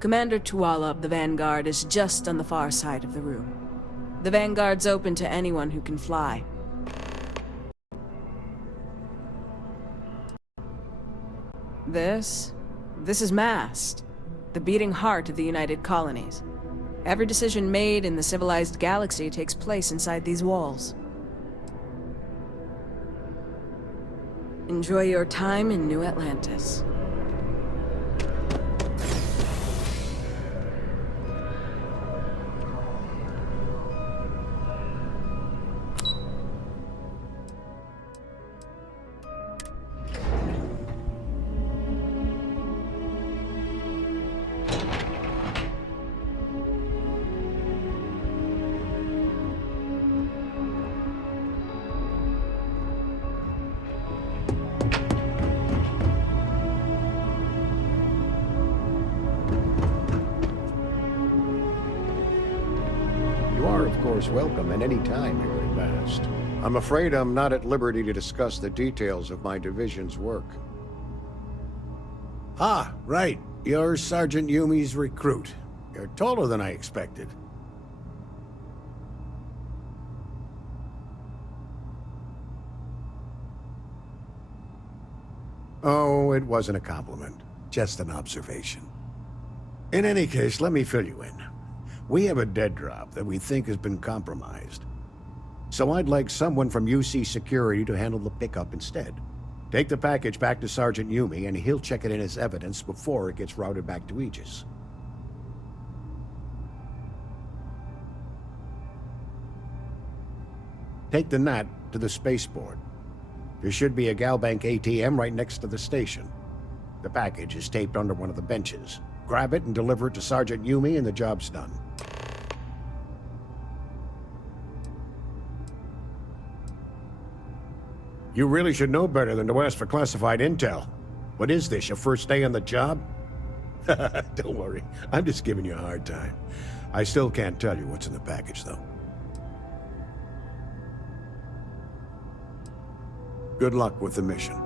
Commander Tuala of the Vanguard is just on the far side of the room. The Vanguard's open to anyone who can fly. This is Mast, the beating heart of the United Colonies. Every decision made in the civilized galaxy takes place inside these walls. Enjoy your time in New Atlantis. Welcome at any time here at Bast. I'm afraid I'm not at liberty to discuss the details of my division's work. Ah, right. You're Sergeant Yumi's recruit. You're taller than I expected. Oh, it wasn't a compliment. Just an observation. In any case, let me fill you in. We have a dead drop that we think has been compromised. So I'd like someone from UC Security to handle the pickup instead. Take the package back to Sergeant Yumi and he'll check it in as evidence before it gets routed back to Aegis. Take the Nat to the spaceport. There should be a Galbank ATM right next to the station. The package is taped under one of the benches. Grab it and deliver it to Sergeant Yumi and the job's done. You really should know better than to ask for classified intel. What is this, your first day on the job? Don't worry, I'm just giving you a hard time. I still can't tell you what's in the package, though. Good luck with the mission.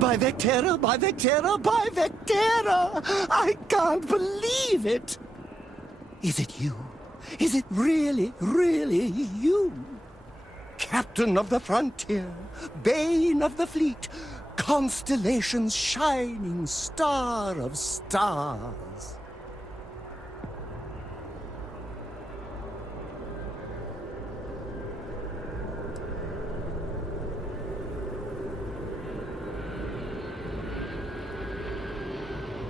By Vectera, by Vectera, by Vectera! I can't believe it! Is it you? Is it really, really you? Captain of the frontier, bane of the fleet, constellation's shining star of stars.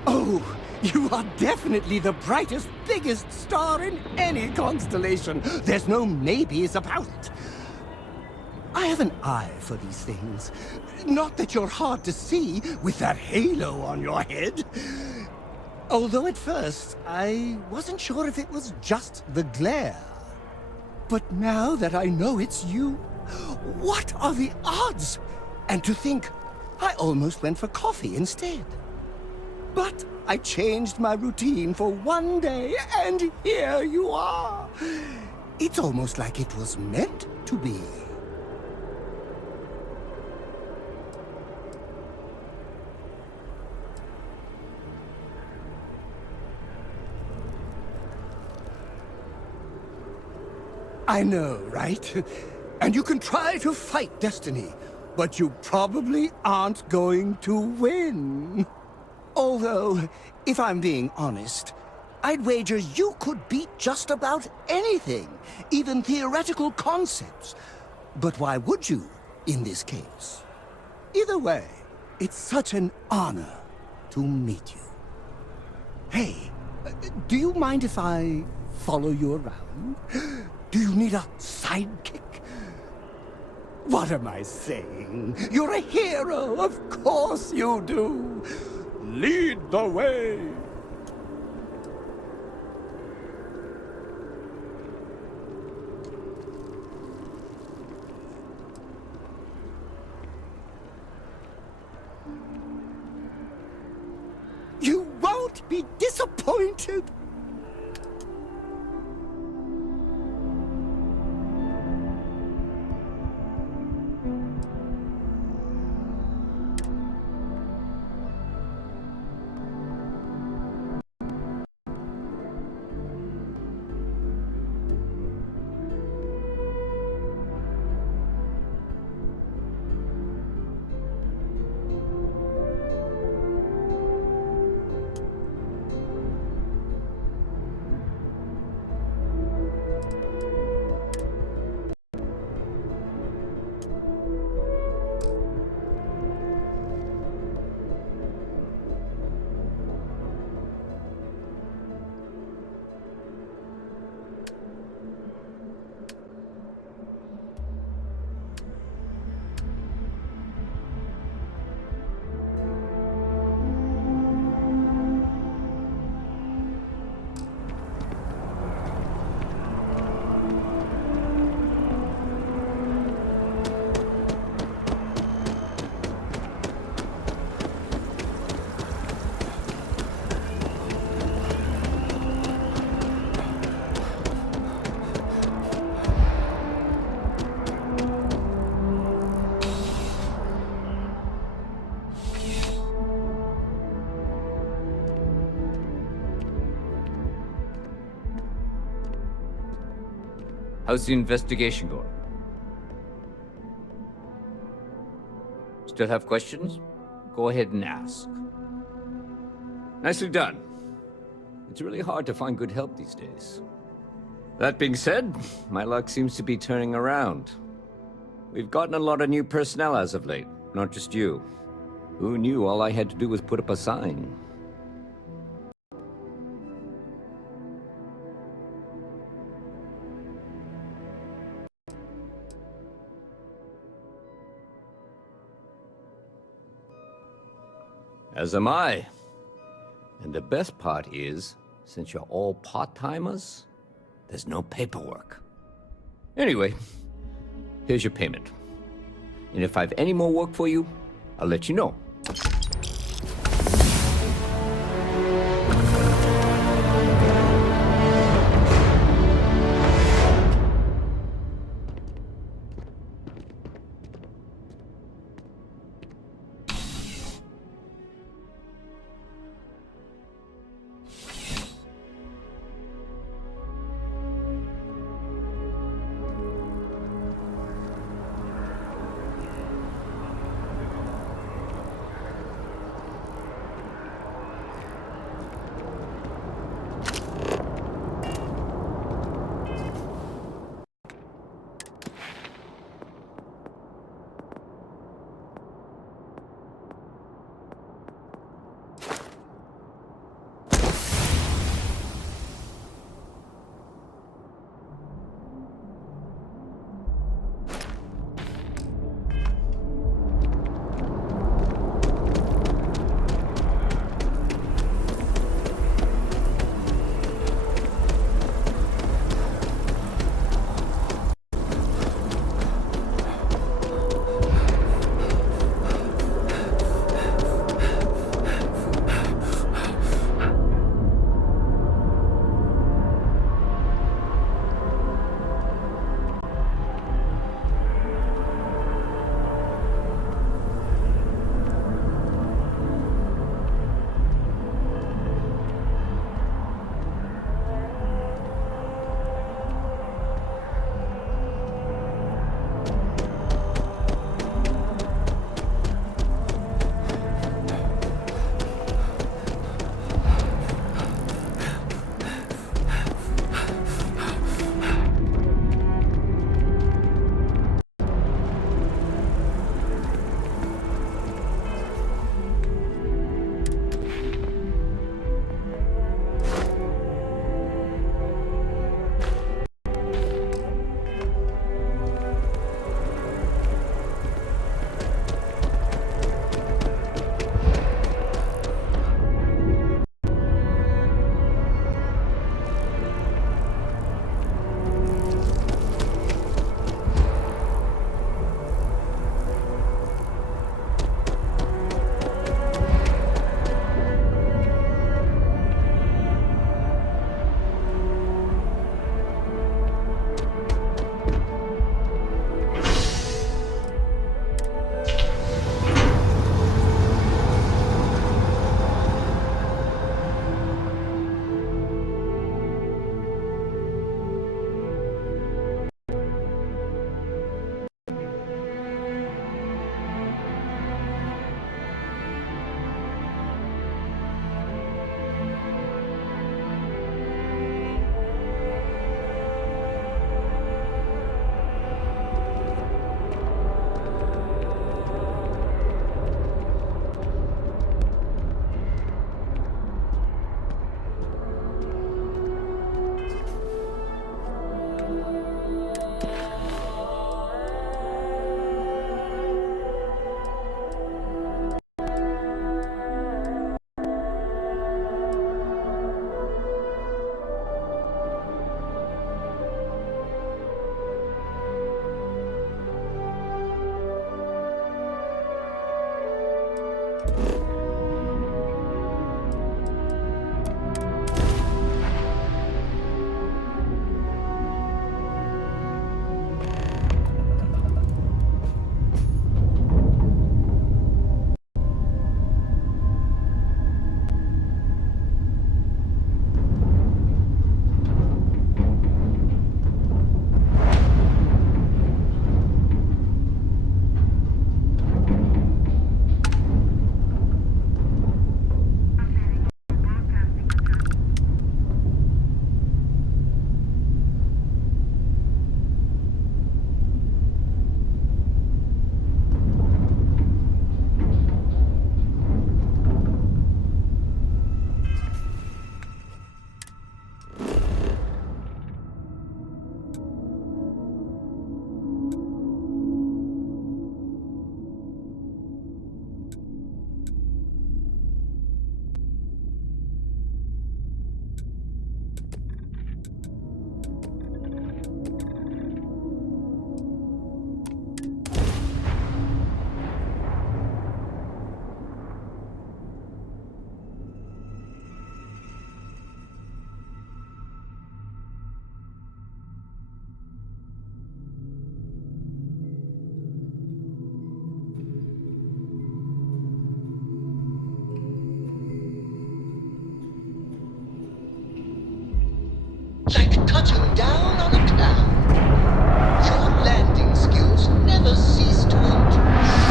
Oh, you are definitely the brightest, biggest star in any constellation. There's no maybes about it. I have an eye for these things. Not that you're hard to see with that halo on your head. Although at first, I wasn't sure if it was just the glare. But now that I know it's you, what are the odds? And to think, I almost went for coffee instead. But I changed my routine for one day, and here you are. It's almost like it was meant to be. I know, right? And you can try to fight destiny, but you probably aren't going to win. Oh, Although, if I'm being honest, I'd wager you could beat just about anything, even theoretical concepts. But why would you, in this case? Either way, it's such an honor to meet you. Hey, do you mind if I follow you around? Do you need a sidekick? What am I saying? You're a hero, of course you do. Lead the way. You won't be disappointed. How's the investigation going? Still have questions? Go ahead and ask. Nicely done. It's really hard to find good help these days. That being said, my luck seems to be turning around. We've gotten a lot of new personnel as of late, not just you. Who knew all I had to do was put up a sign? As am I. And the best part is, since you're all part-timers, there's no paperwork. Anyway, here's your payment. And if I have any more work for you, I'll let you know. touching down on a cloud. Your landing skills never cease to impress.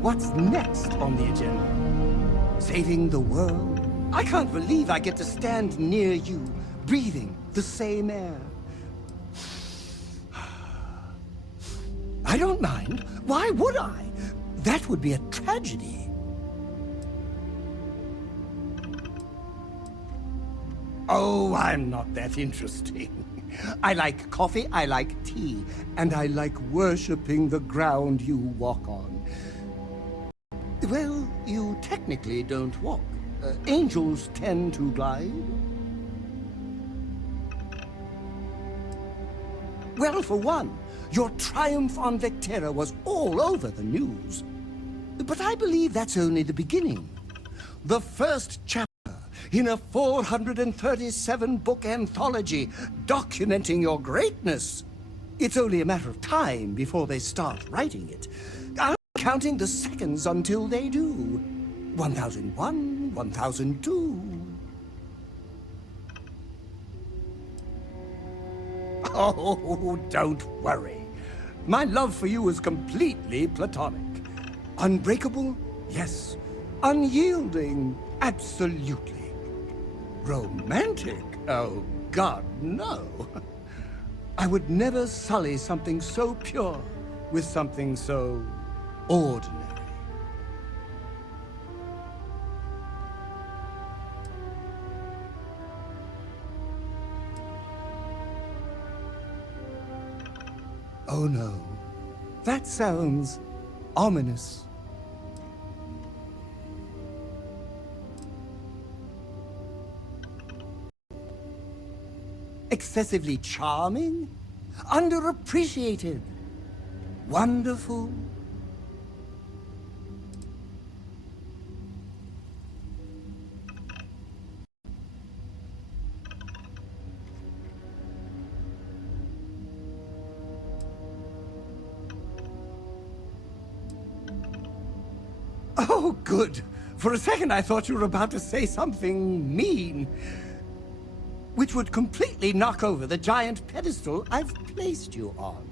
What's next on the agenda? Saving the world? I can't believe I get to stand near you, breathing the same air. I don't mind. Why would I? That would be a tragedy. Oh, I'm not that interesting. I like coffee, I like tea, and I like worshipping the ground you walk on. Well, you technically don't walk. Angels tend to glide. Well, for one, your triumph on Vectera was all over the news. But I believe that's only the beginning. The first chapter in a 437-book anthology documenting your greatness. It's only a matter of time before they start writing it. I'm counting the seconds until they do. 1001, 1002. Oh, don't worry. My love for you is completely platonic. Unbreakable? Yes. Unyielding? Absolutely. Romantic? Oh, God, no. I would never sully something so pure with something so ordinary. Oh no, that sounds ominous. Excessively charming? Underappreciated? Wonderful? Oh, good. For a second I thought you were about to say something mean, which would completely knock over the giant pedestal I've placed you on.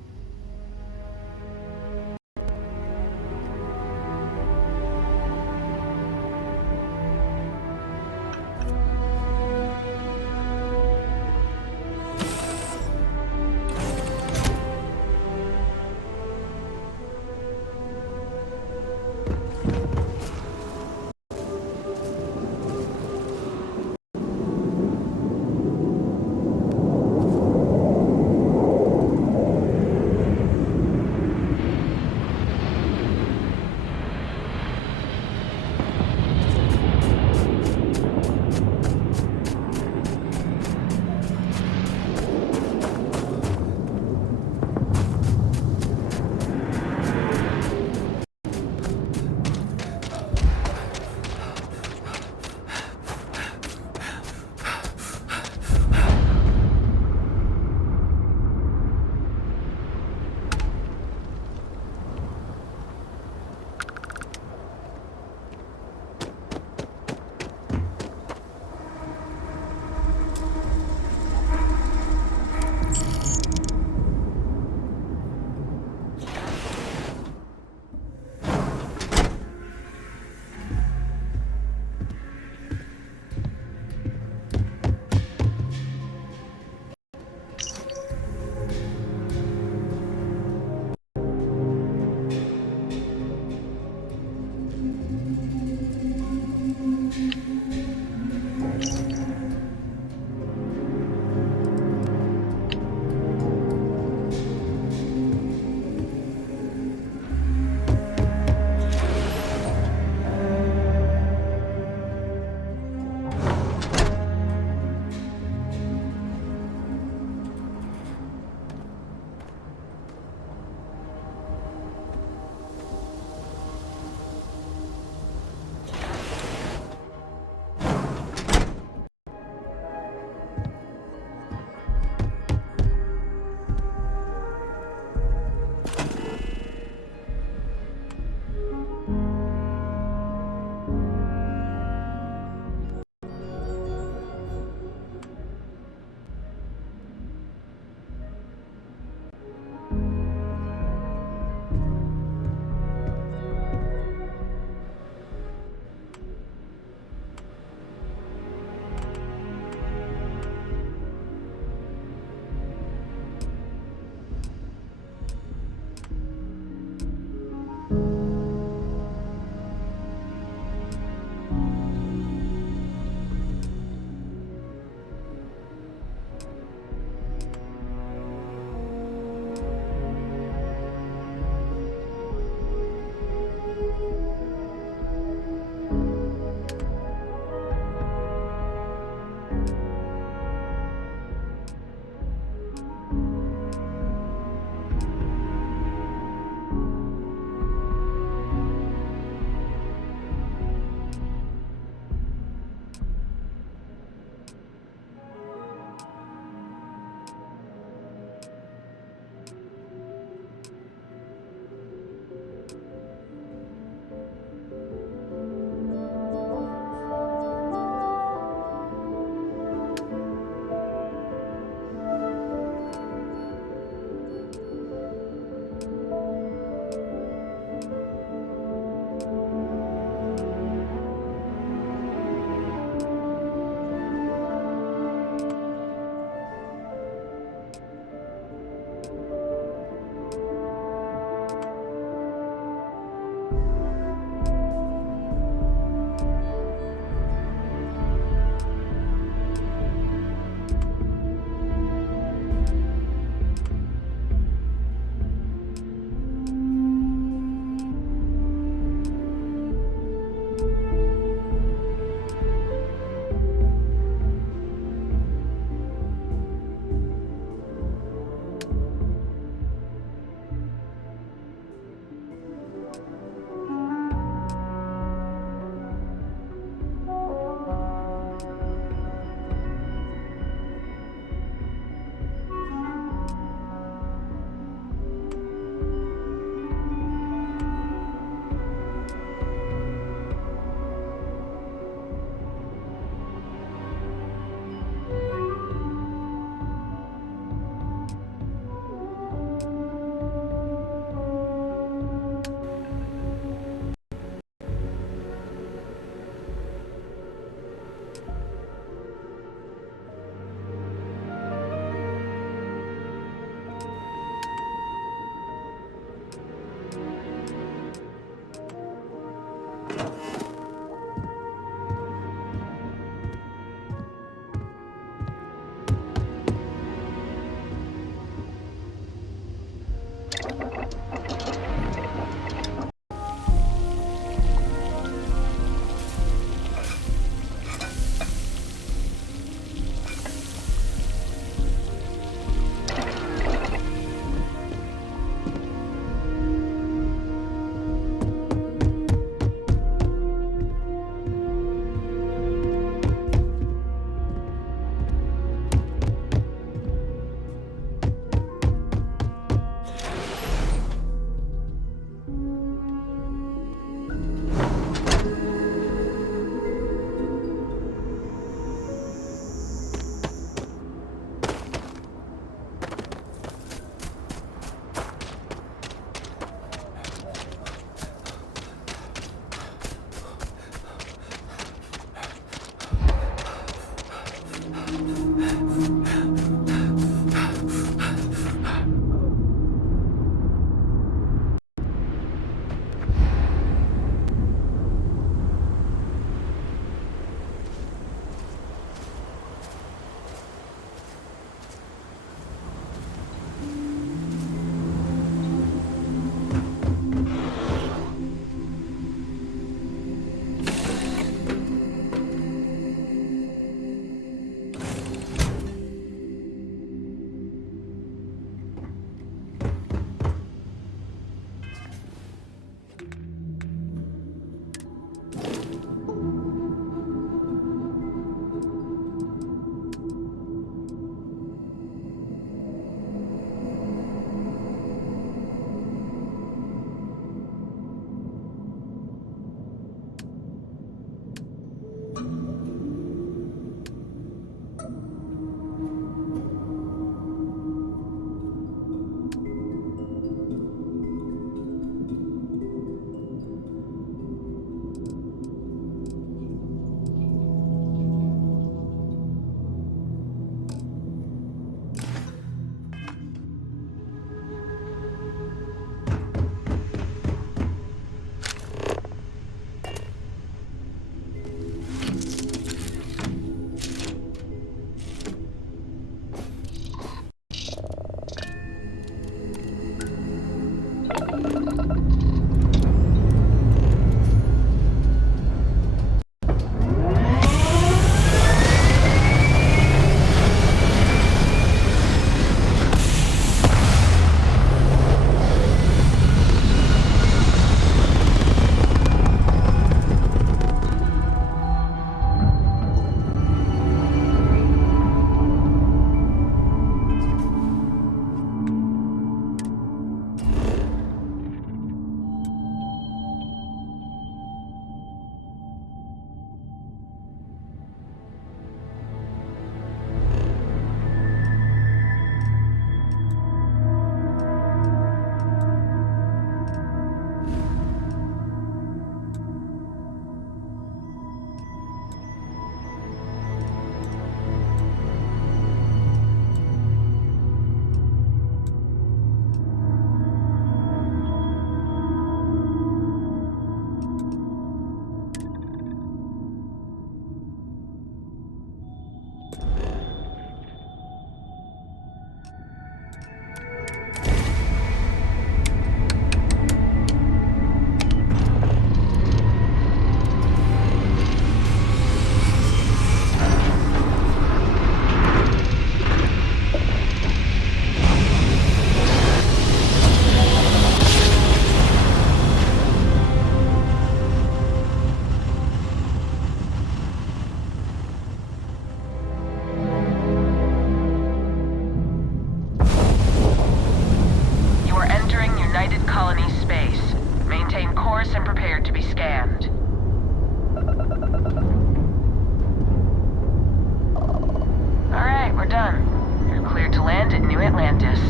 done. You're cleared to land at New Atlantis.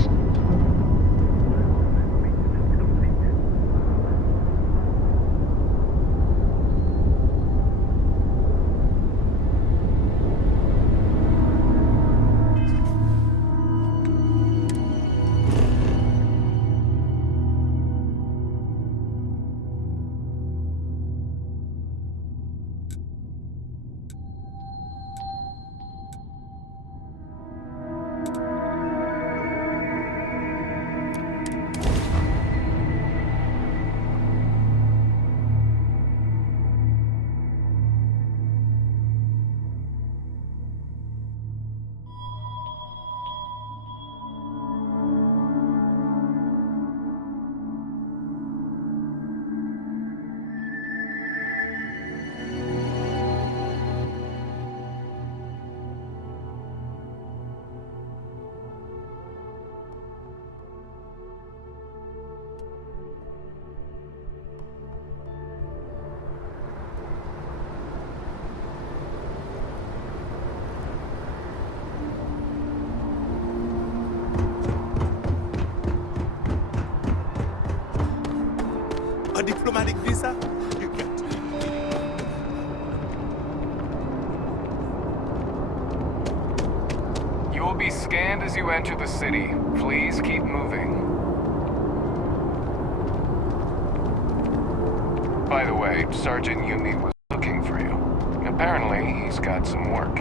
A diplomatic visa? You get. You will be scanned as you enter the city. Please keep moving. By the way, Sergeant Yumi was looking for you. Apparently, he's got some work.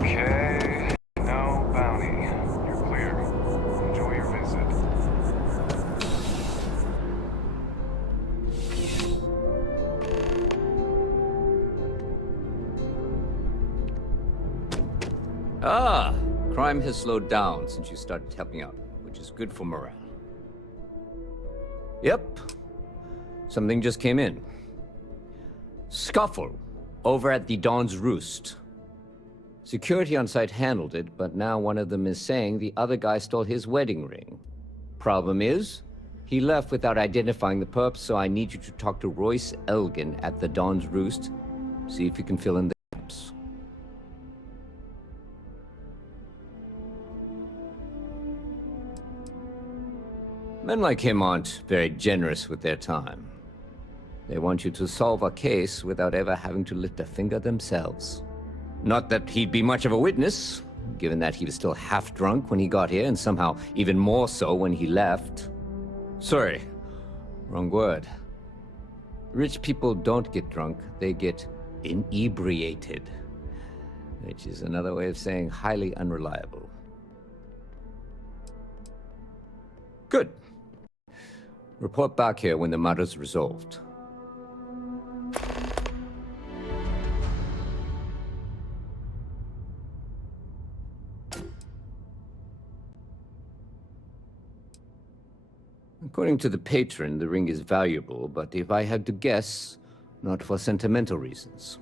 Okay, no bounty. You're clear. Enjoy your visit. Ah, crime has slowed down since you started helping out, which is good for morale. Yep, something just came in. Scuffle over at the Dawn's Roost. Security on site handled it, but now one of them is saying the other guy stole his wedding ring. Problem is, he left without identifying the perp, so I need you to talk to Royce Elgin at the Dawn's Roost. See if you can fill in the gaps. Men like him aren't very generous with their time. They want you to solve a case without ever having to lift a finger themselves. Not that he'd be much of a witness, given that he was still half drunk when he got here and somehow even more so when he left. Sorry, wrong word. Rich people don't get drunk, they get inebriated, which is another way of saying highly unreliable. Good. Report back here when the matter's resolved. According to the patron, the ring is valuable, but if I had to guess, not for sentimental reasons.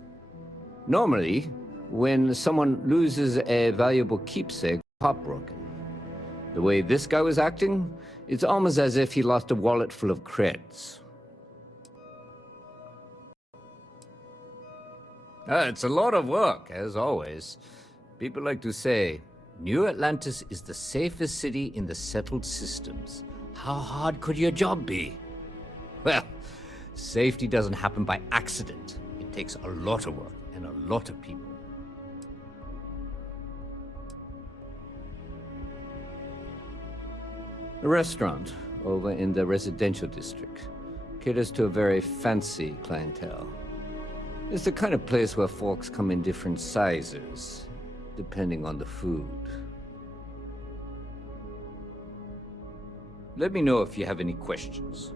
Normally, when someone loses a valuable keepsake, heartbroken. The way this guy was acting, it's almost as if he lost a wallet full of creds. It's a lot of work, as always. People like to say, New Atlantis is the safest city in the settled systems. How hard could your job be? Well, safety doesn't happen by accident. It takes a lot of work and a lot of people. A restaurant over in the residential district caters to a very fancy clientele. It's the kind of place where forks come in different sizes, depending on the food. Let me know if you have any questions.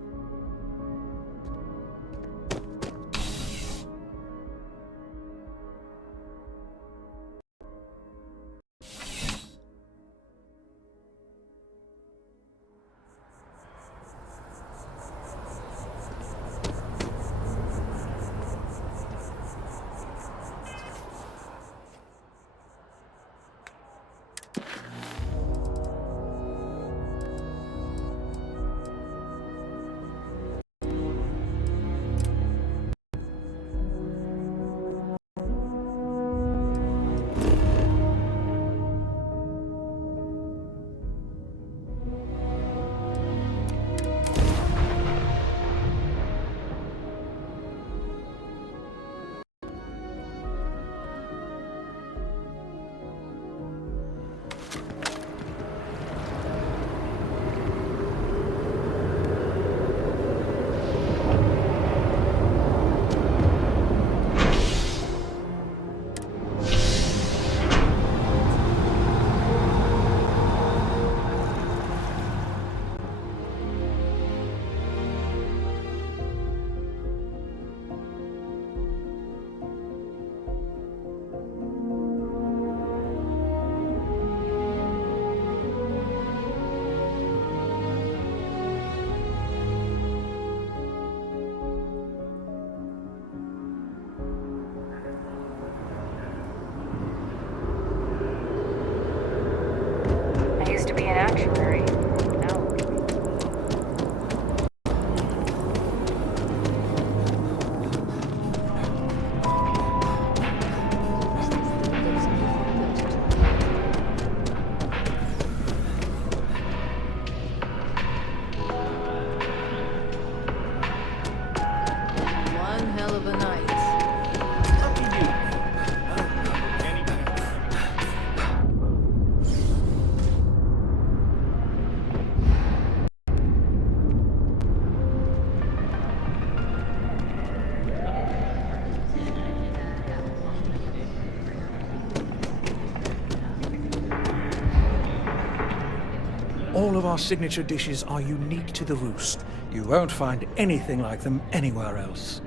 of our signature dishes are unique to the Roost. You won't find anything like them anywhere else.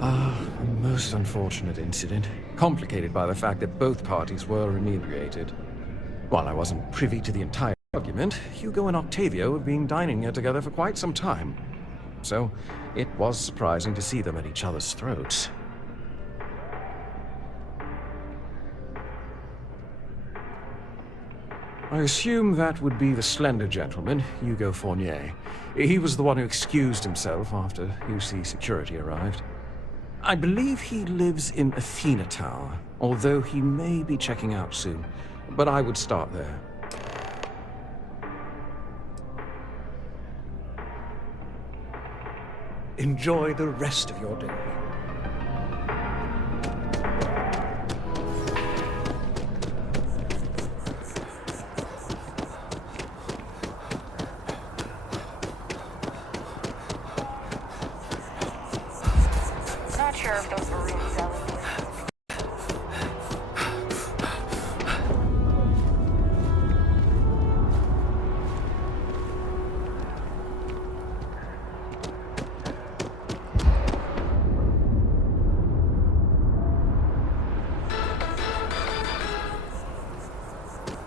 A most unfortunate incident, complicated by the fact that both parties were inebriated. While I wasn't privy to the entire argument, Hugo and Octavio have been dining here together for quite some time. So, it was surprising to see them at each other's throats. I assume that would be the slender gentleman, Hugo Fournier. He was the one who excused himself after UC security arrived. I believe he lives in Athena Tower, although he may be checking out soon. But I would start there. Enjoy the rest of your day. Not sure if those were rooms selling.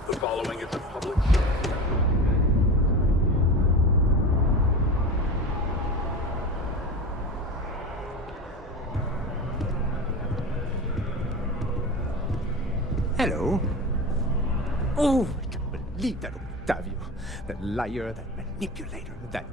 The following is a public. Hello. Oh, I can't believe that Octavio. That liar, that manipulator, that...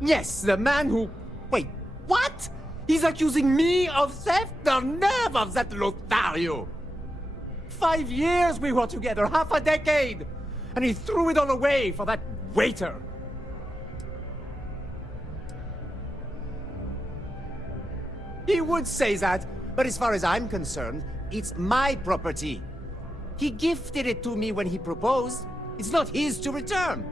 Yes, the man who... Wait, what? He's accusing me of theft? The nerve of that Lothario! 5 years we were together, half a decade! And he threw it all away for that waiter! He would say that, but as far as I'm concerned, it's my property. He gifted it to me when he proposed. It's not his to return.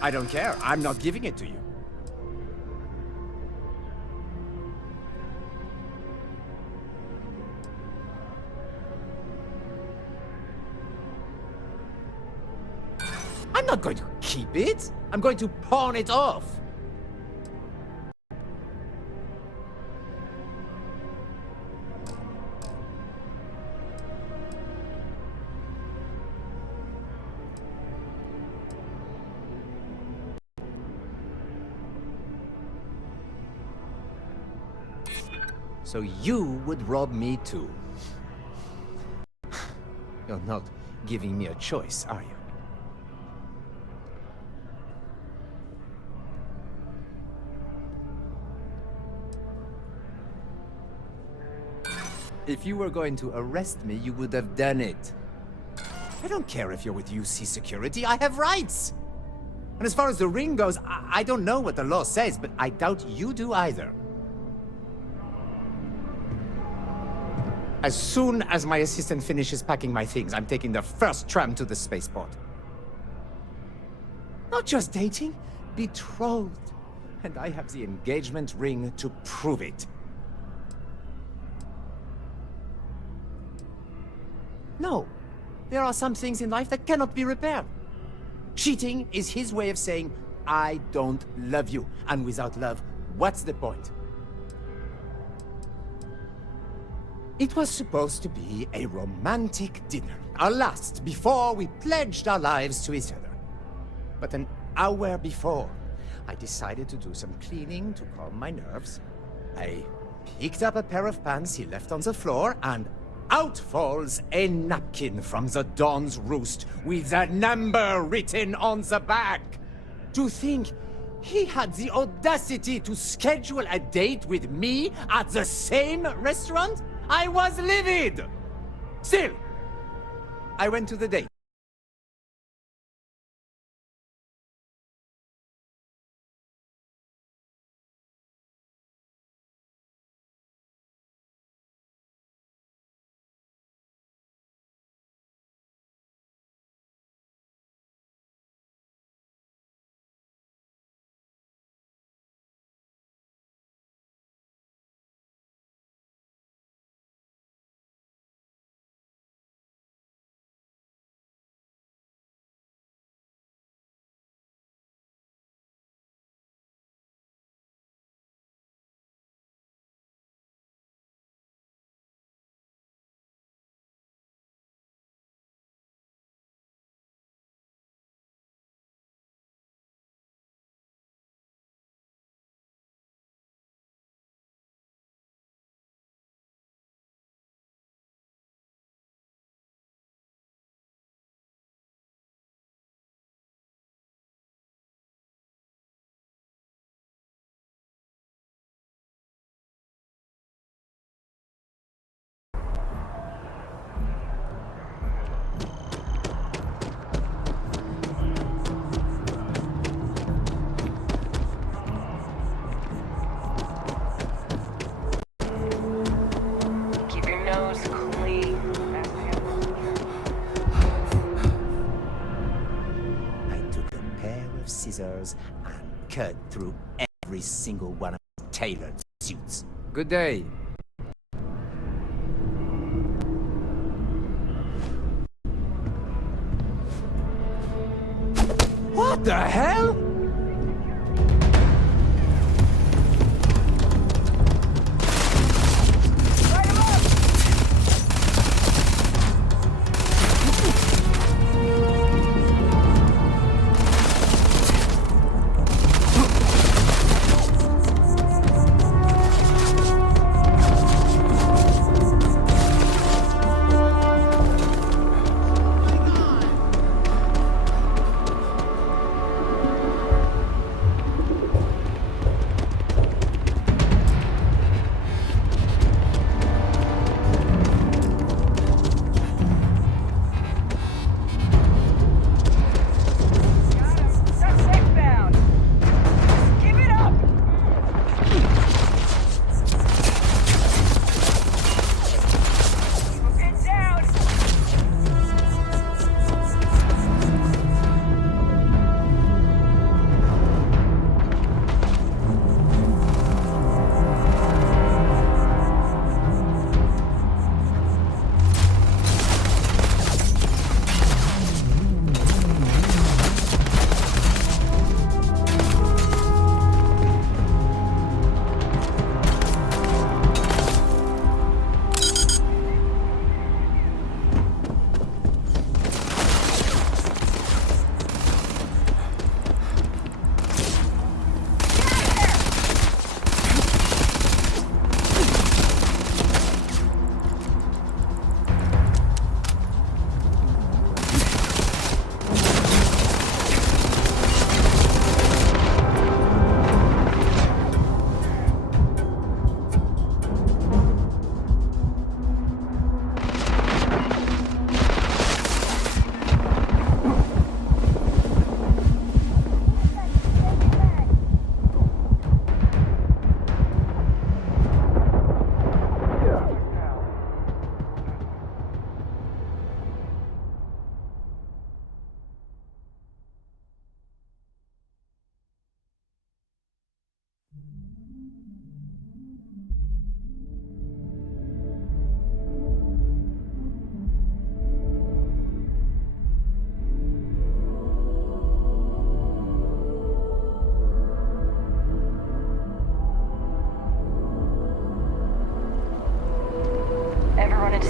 I don't care. I'm not giving it to you. I'm not going to keep it. I'm going to pawn it off. So you would rob me too. You're not giving me a choice, are you? If you were going to arrest me, you would have done it. I don't care if you're with UC security, I have rights! And as far as the ring goes, I don't know what the law says, but I doubt you do either. As soon as my assistant finishes packing my things, I'm taking the first tram to the spaceport. Not just dating, betrothed. And I have the engagement ring to prove it. No, there are some things in life that cannot be repaired. Cheating is his way of saying, I don't love you. And without love, what's the point? It was supposed to be a romantic dinner, our last, before we pledged our lives to each other. But an hour before, I decided to do some cleaning to calm my nerves. I picked up a pair of pants he left on the floor, and out falls a napkin from the Dawn's Roost with a number written on the back. To think he had the audacity to schedule a date with me at the same restaurant? I was livid! Still, I went to the date. lasers and cut through every single one of his tailored suits. Good day. What the hell?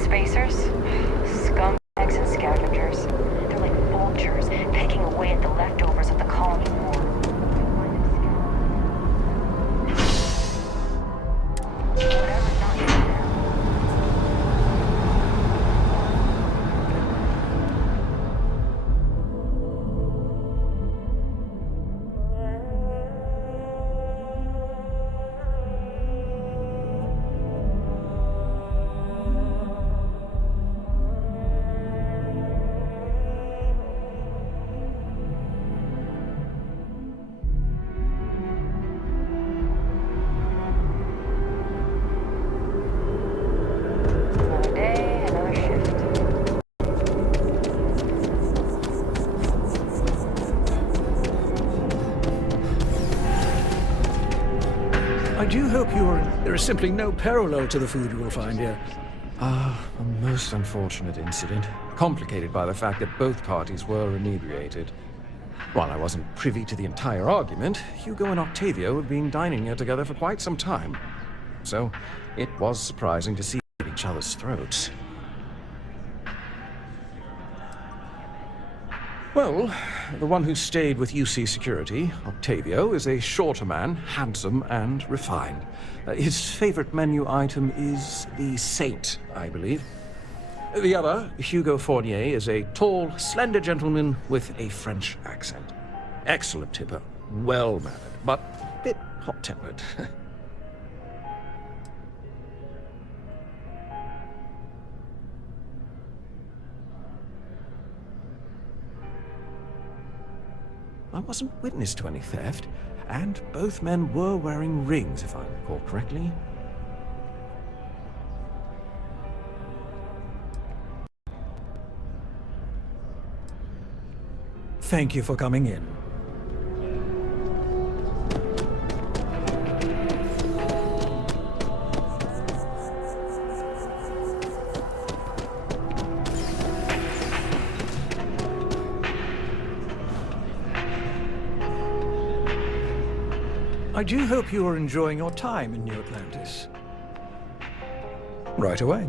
Spacers? Scumbags and scavengers. They're like vultures, pecking away at the leftovers of the colony war. Whatever's not here now. I do hope there is simply no parallel to the food you will find here. A most unfortunate incident, complicated by the fact that both parties were inebriated. While I wasn't privy to the entire argument, Hugo and Octavio had been dining here together for quite some time. So, it was surprising to see them at each other's throats. Well, the one who stayed with UC Security, Octavio, is a shorter man, handsome and refined. His favorite menu item is the Saint, I believe. The other, Hugo Fournier, is a tall, slender gentleman with a French accent. Excellent tipper, well-mannered, but a bit hot-tempered. I wasn't witness to any theft, and both men were wearing rings, if I recall correctly. Thank you for coming in. I do hope you are enjoying your time in New Atlantis. Right away.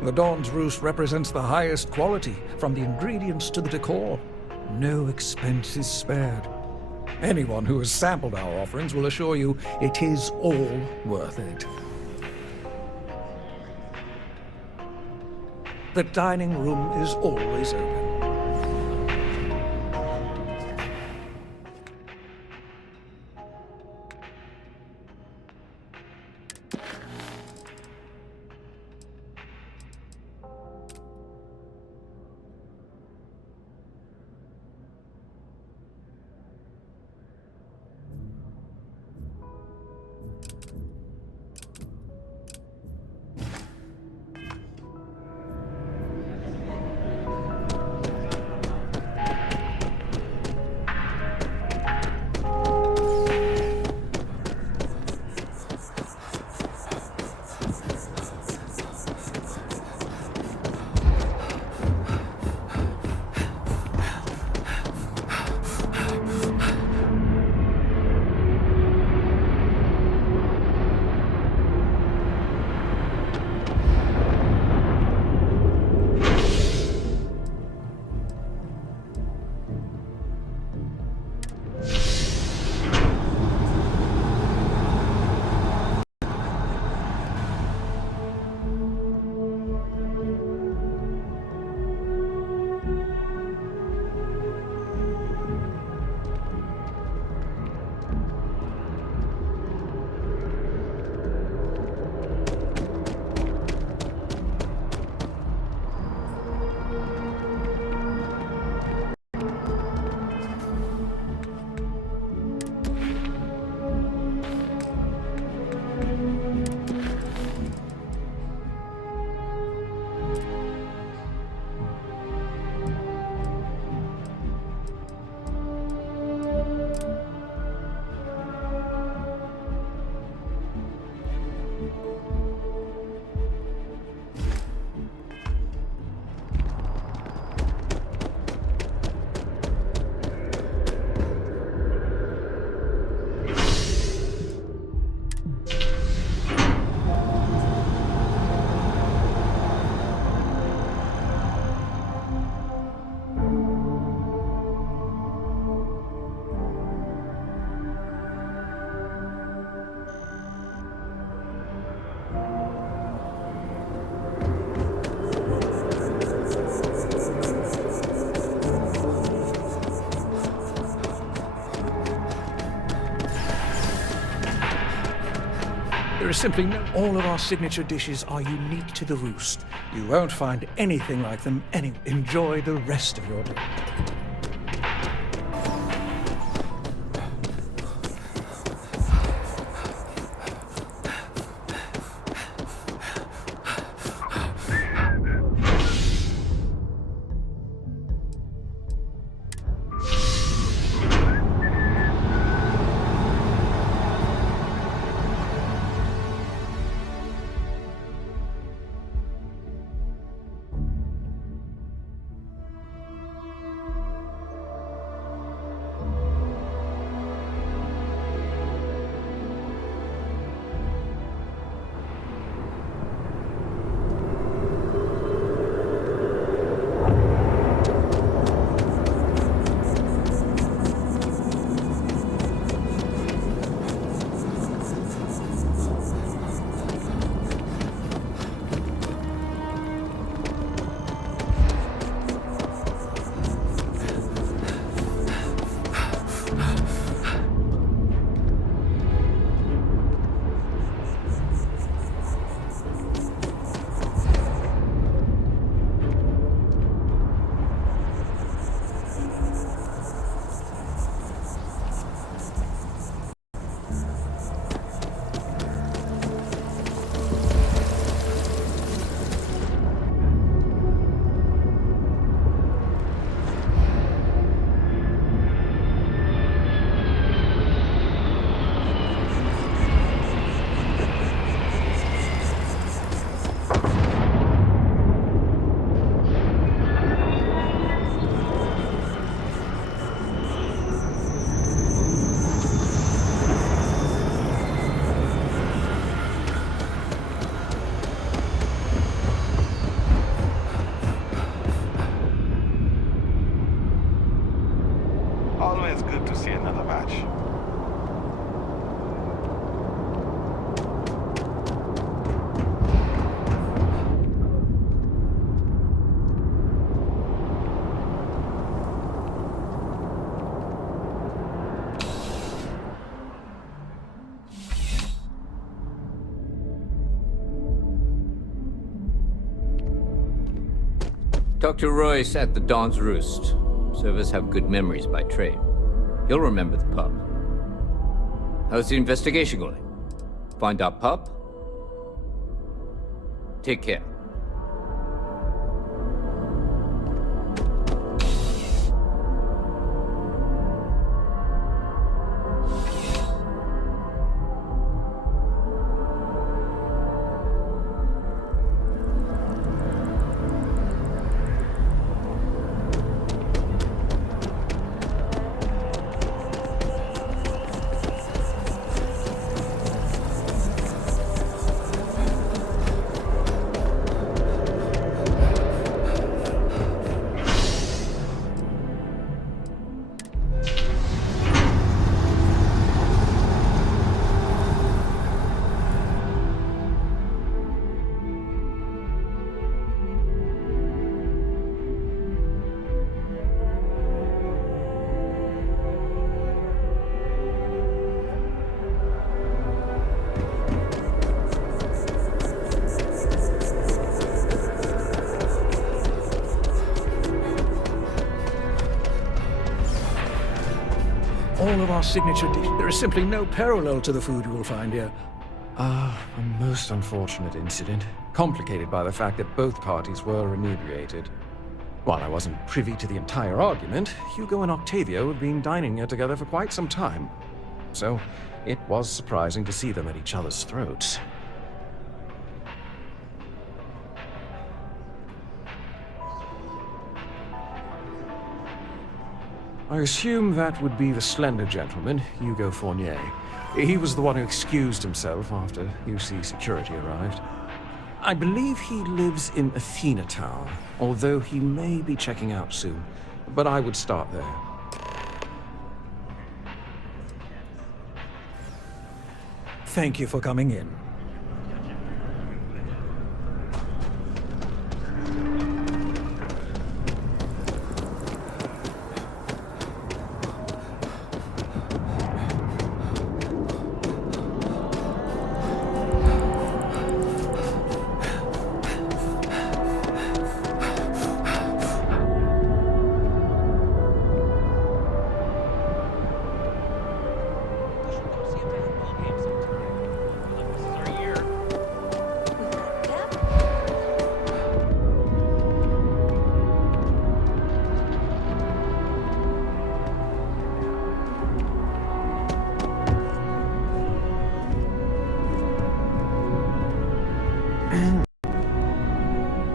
The Dawn's Roost represents the highest quality, from the ingredients to the decor. No expense is spared. Anyone who has sampled our offerings will assure you it is all worth it. The dining room is always open. There is simply no... All of our signature dishes are unique to the Roost. You won't find anything like them anywhere. Enjoy the rest of your day. talked to Royce at the Dawn's Roost. Servers have good memories by trade. He'll remember the pub. How's the investigation going? Find our pup? Take care. All of our signature dishes. There is simply no parallel to the food you will find here. A most unfortunate incident, complicated by the fact that both parties were inebriated. While I wasn't privy to the entire argument, Hugo and Octavio had been dining here together for quite some time. So, it was surprising to see them at each other's throats. I assume that would be the slender gentleman, Hugo Fournier. He was the one who excused himself after UC security arrived. I believe he lives in Athena Tower, although he may be checking out soon. But I would start there. Thank you for coming in.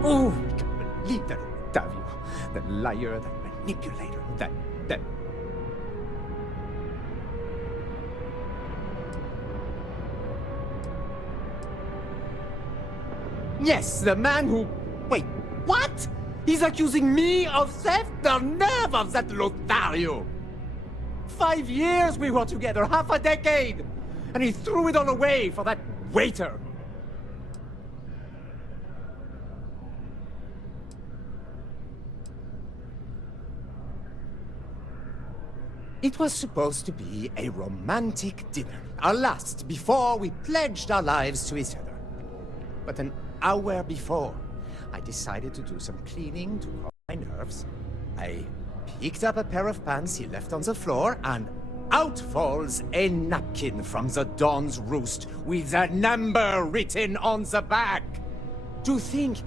Oh, I can't believe that Octavio, that liar, that manipulator, that... Yes, the man who... Wait, what? He's accusing me of theft? The nerve of that Lothario! 5 years we were together, half a decade! And he threw it all away for that waiter! It was supposed to be a romantic dinner, our last before we pledged our lives to each other. But an hour before, I decided to do some cleaning to calm my nerves. I picked up a pair of pants he left on the floor, and out falls a napkin from the Dawn's Roost with a number written on the back. To think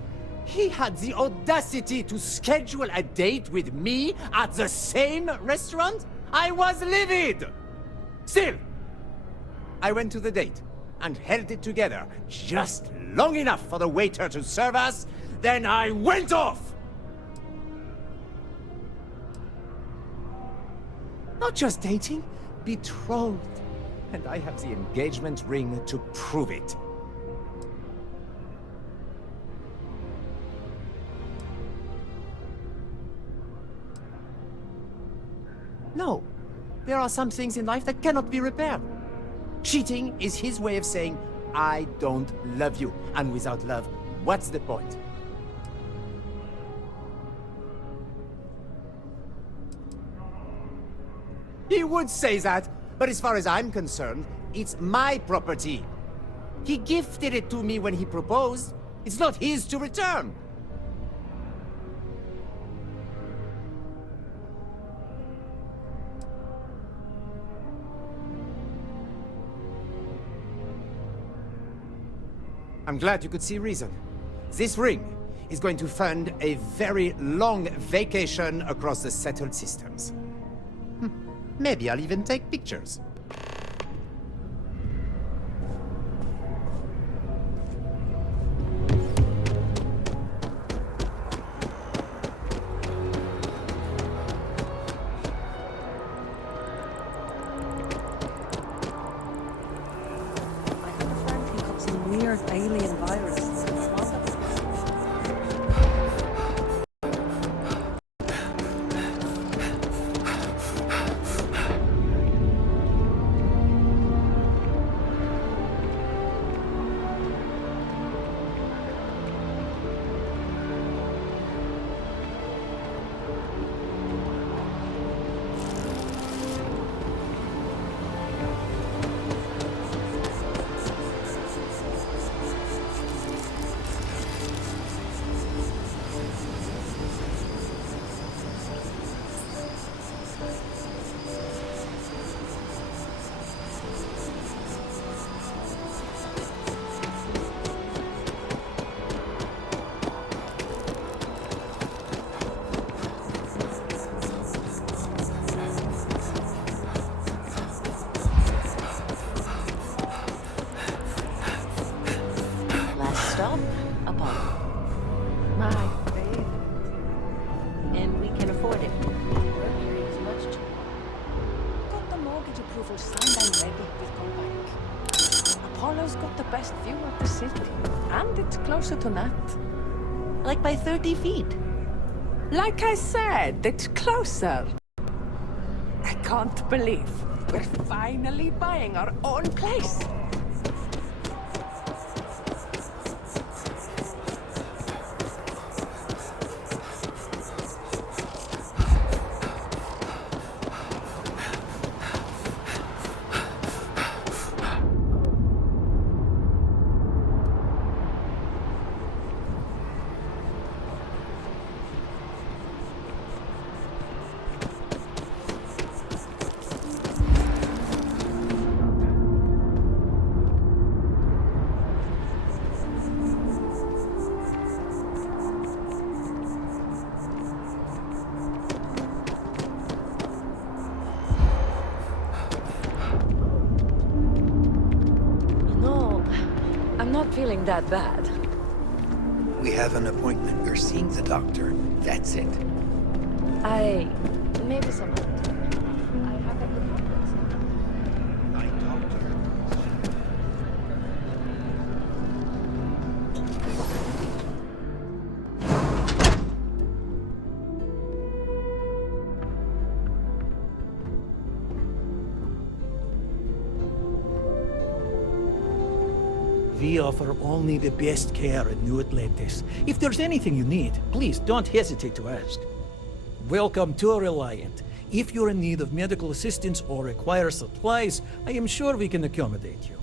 he had the audacity to schedule a date with me at the same restaurant? I was livid! Still, I went to the date and held it together just long enough for the waiter to serve us, then I went off! Not just dating, betrothed. And I have the engagement ring to prove it. No, there are some things in life that cannot be repaired. Cheating is his way of saying, I don't love you. And without love, what's the point? He would say that, but as far as I'm concerned, it's my property. He gifted it to me when he proposed. It's not his to return. I'm glad you could see reason. This ring is going to fund a very long vacation across the settled systems. Maybe I'll even take pictures. Weird alien virus. Stop, Apollo. My favorite. And we can afford it. Mercury is much cheaper. Got the mortgage approval signed and ready with Bank. Apollo's got the best view of the city. And it's closer to Nat. Like by 30 feet. Like I said, it's closer. I can't believe we're finally buying our own place. I'm not feeling that bad. We have an appointment. You're seeing the doctor. That's it. Maybe some other time. I have a good conference. My doctor. We offer only the best care at New Atlantis. If there's anything you need, please don't hesitate to ask. Welcome to Reliant. If you're in need of medical assistance or require supplies, I am sure we can accommodate you.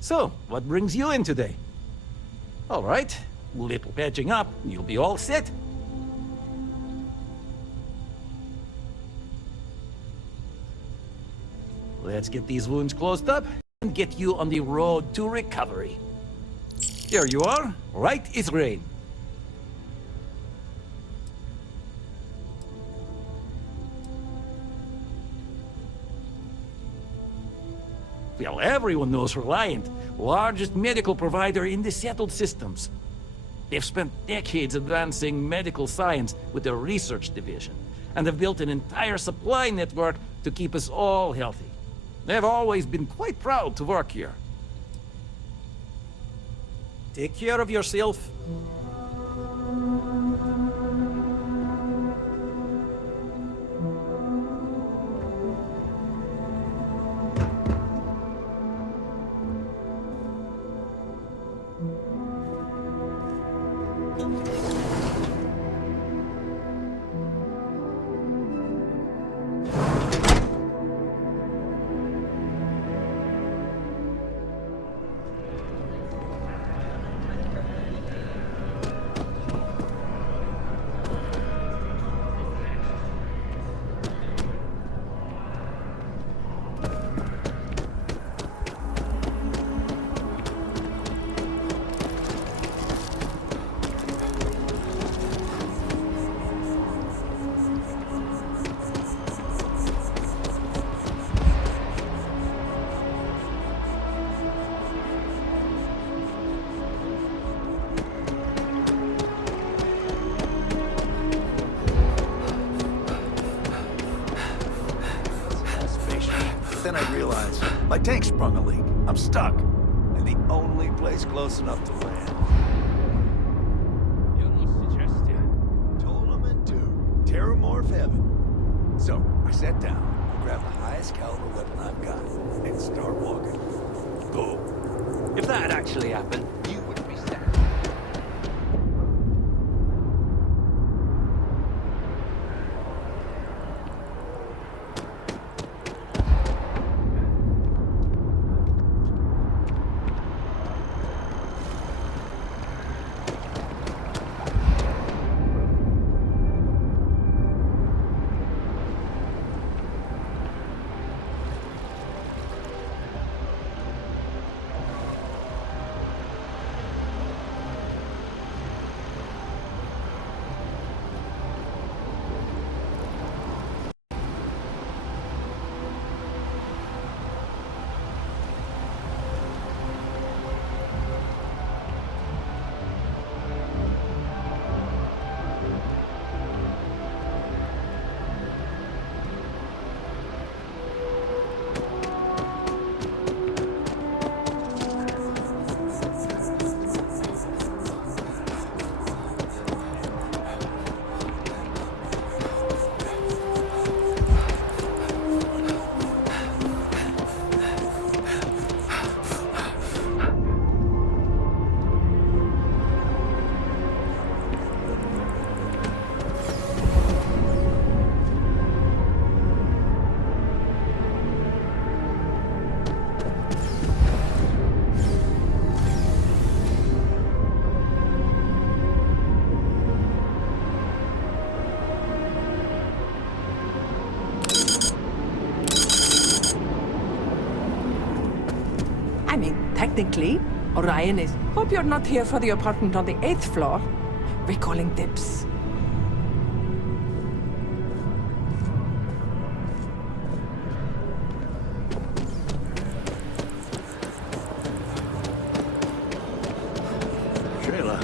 So, what brings you in today? All right, little patching up, you'll be all set. Let's get these wounds closed up and get you on the road to recovery. Here you are. Right is rain. Well, everyone knows Reliant, largest medical provider in the settled systems. They've spent decades advancing medical science with their research division, and have built an entire supply network to keep us all healthy. They've always been quite proud to work here. Take care of yourself. then I realized my tank sprung a leak. I'm stuck. In the only place close enough to land. Tournament 2. Terramorph heaven. So, I sat down, grabbed the highest caliber weapon I've got, and start walking. Boom. If that had actually happened, you wouldn't be sad. I mean, technically, Orion is... Hope you're not here for the apartment on the 8th floor. We're calling dibs. Shayla.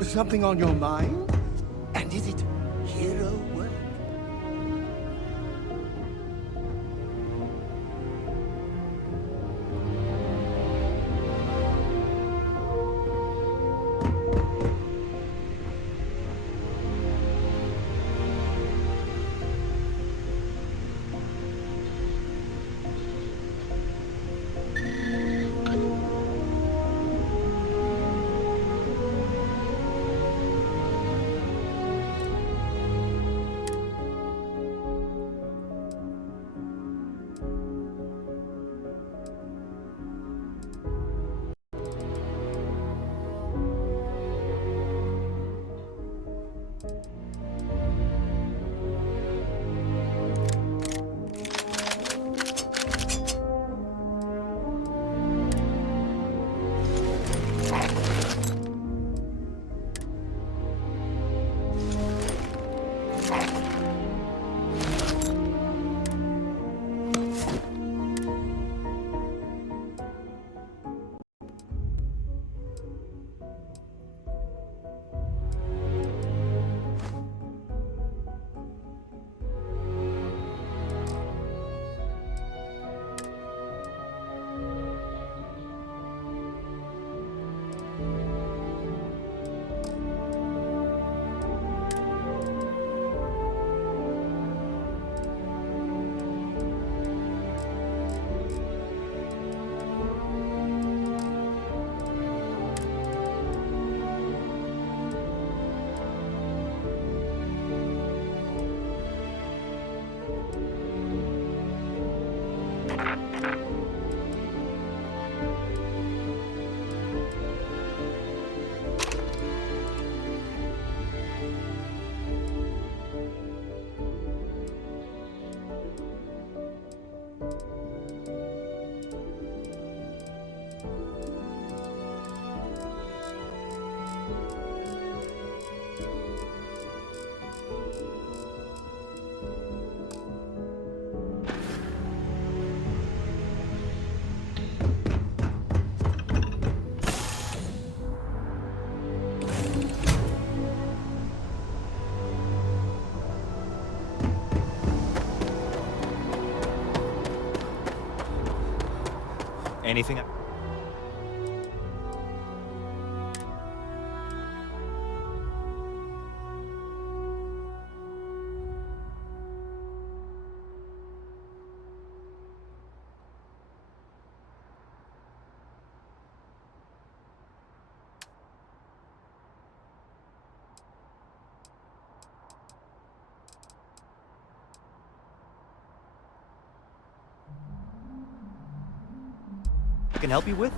Something on your mind? And is it hero work? anything? I can help you with?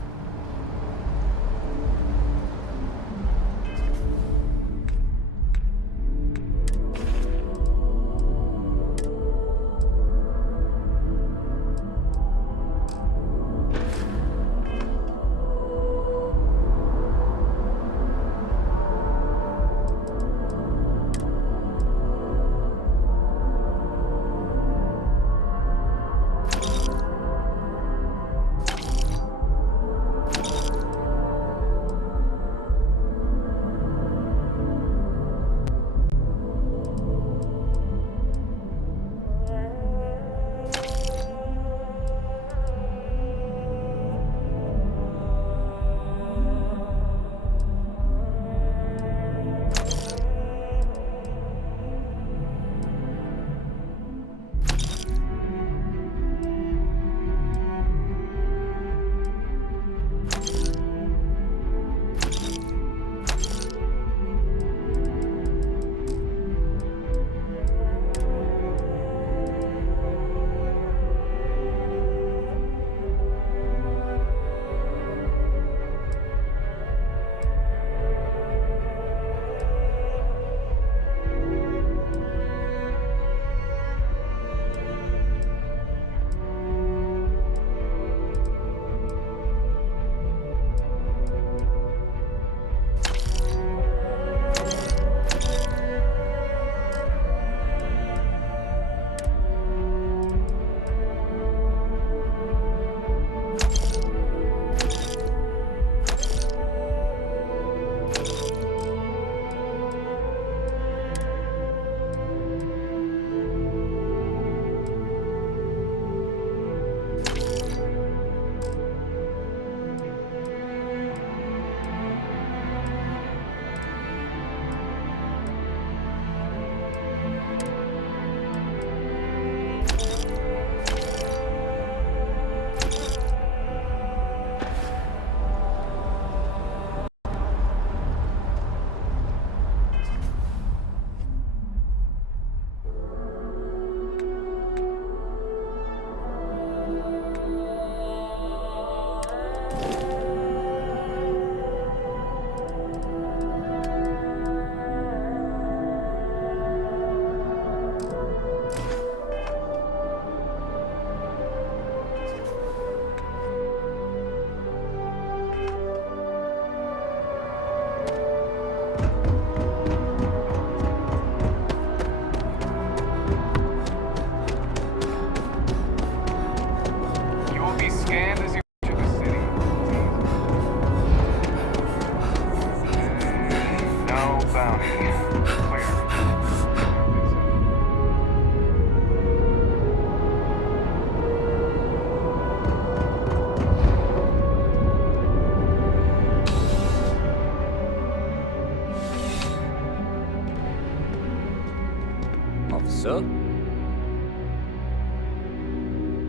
Officer?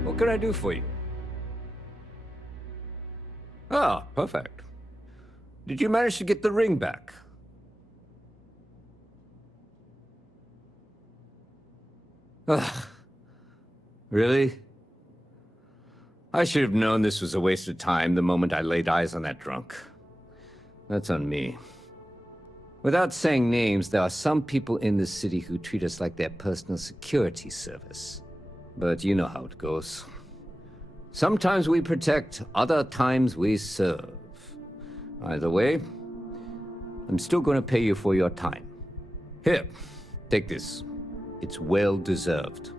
What can I do for you? Ah, perfect. Did you manage to get the ring back? Ugh. Really? I should have known this was a waste of time the moment I laid eyes on that drunk. That's on me. Without saying names, there are some people in this city who treat us like their personal security service. But you know how it goes. Sometimes we protect, other times we serve. Either way, I'm still going to pay you for your time. Here, take this. It's well deserved.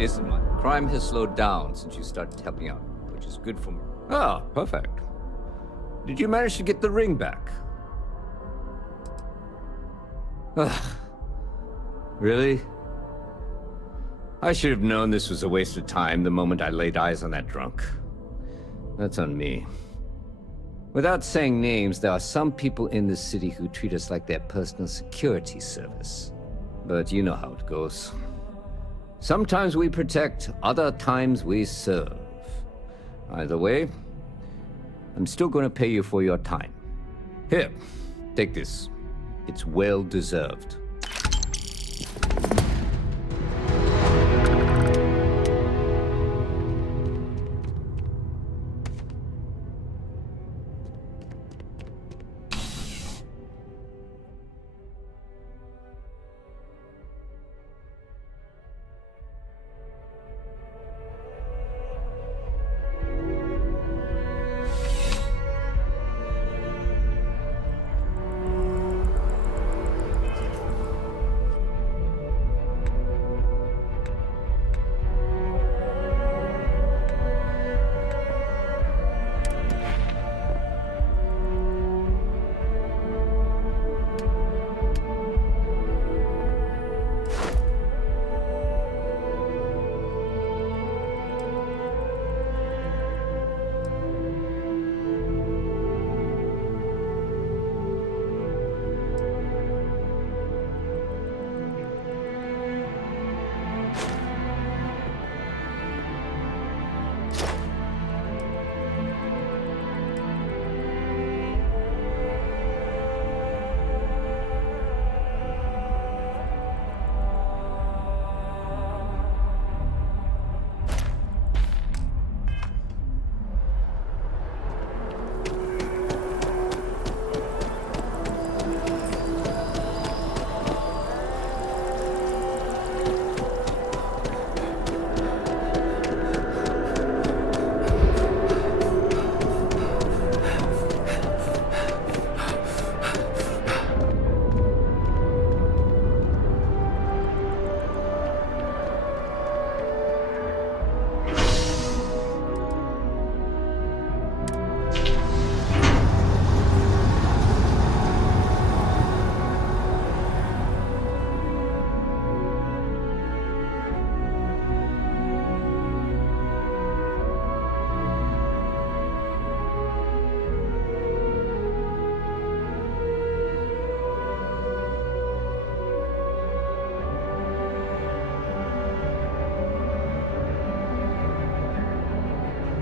isn't much. Crime has slowed down since you started helping out, which is good for me. Ah, perfect. Did you manage to get the ring back? Really? I should have known this was a waste of time the moment I laid eyes on that drunk. That's on me. Without saying names, there are some people in this city who treat us like their personal security service. But you know how it goes. Sometimes we protect, other times we serve. Either way, I'm still going to pay you for your time. Here, take this. It's well deserved.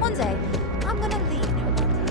One day, I'm gonna leave New Atlantida.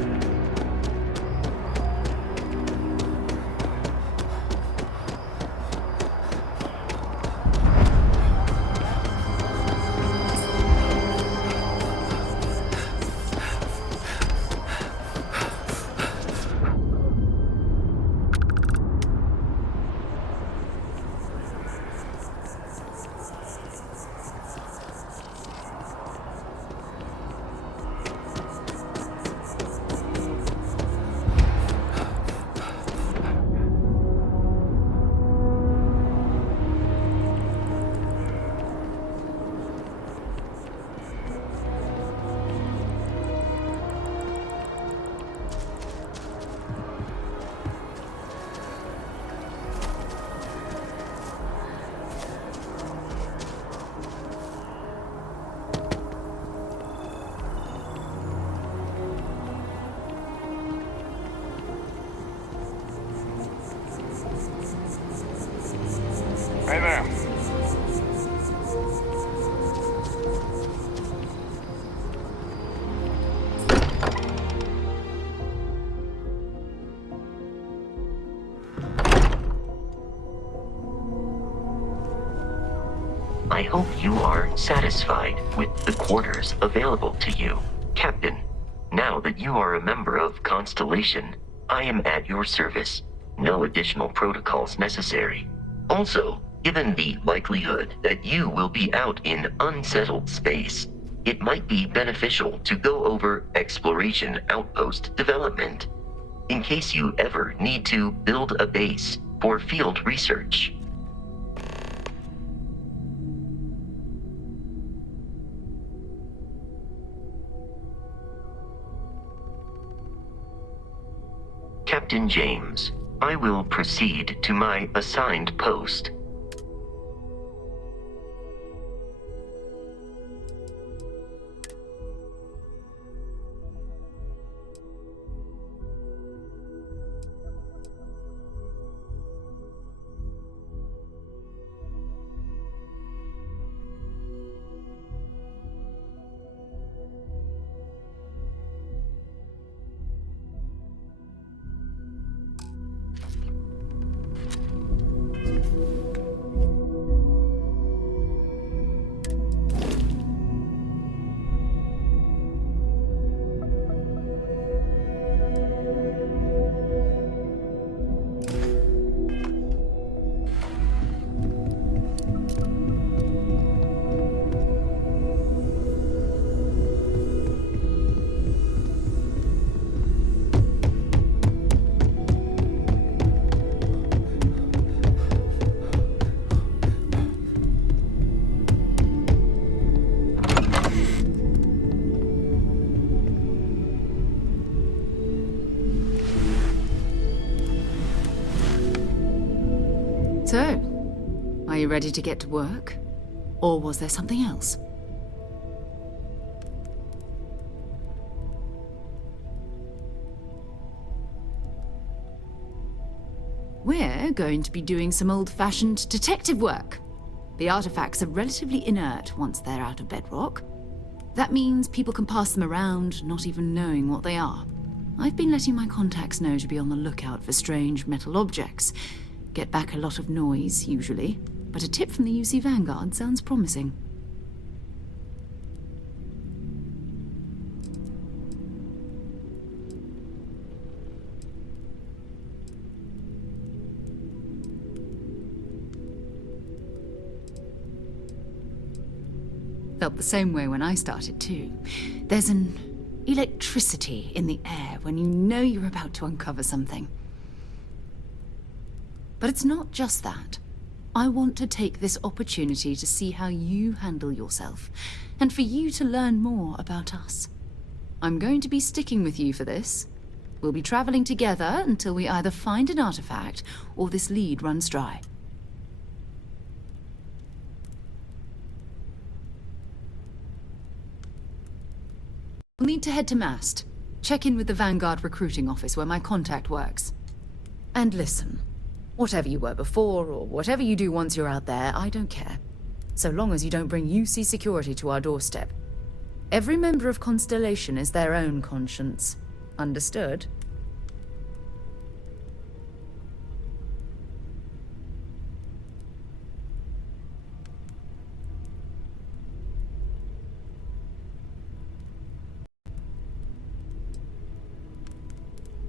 Hey there. I hope you are satisfied with the quarters available to you, Captain. Now that you are a member of Constellation, I am at your service. No additional protocols necessary. Also, given the likelihood that you will be out in unsettled space, it might be beneficial to go over exploration outpost development, in case you ever need to build a base for field research. Captain James. I will proceed to my assigned post. So, are you ready to get to work? Or was there something else? We're going to be doing some old-fashioned detective work. The artifacts are relatively inert once they're out of bedrock. That means people can pass them around, not even knowing what they are. I've been letting my contacts know to be on the lookout for strange metal objects. Get back a lot of noise, usually, but a tip from the UC Vanguard sounds promising. Felt the same way when I started too. There's an electricity in the air when you know you're about to uncover something. But it's not just that. I want to take this opportunity to see how you handle yourself, and for you to learn more about us. I'm going to be sticking with you for this. We'll be traveling together until we either find an artifact or this lead runs dry. We'll need to head to Mast. Check in with the Vanguard recruiting office where my contact works. And listen. Whatever you were before, or whatever you do once you're out there, I don't care. So long as you don't bring UC security to our doorstep. Every member of Constellation is their own conscience. Understood?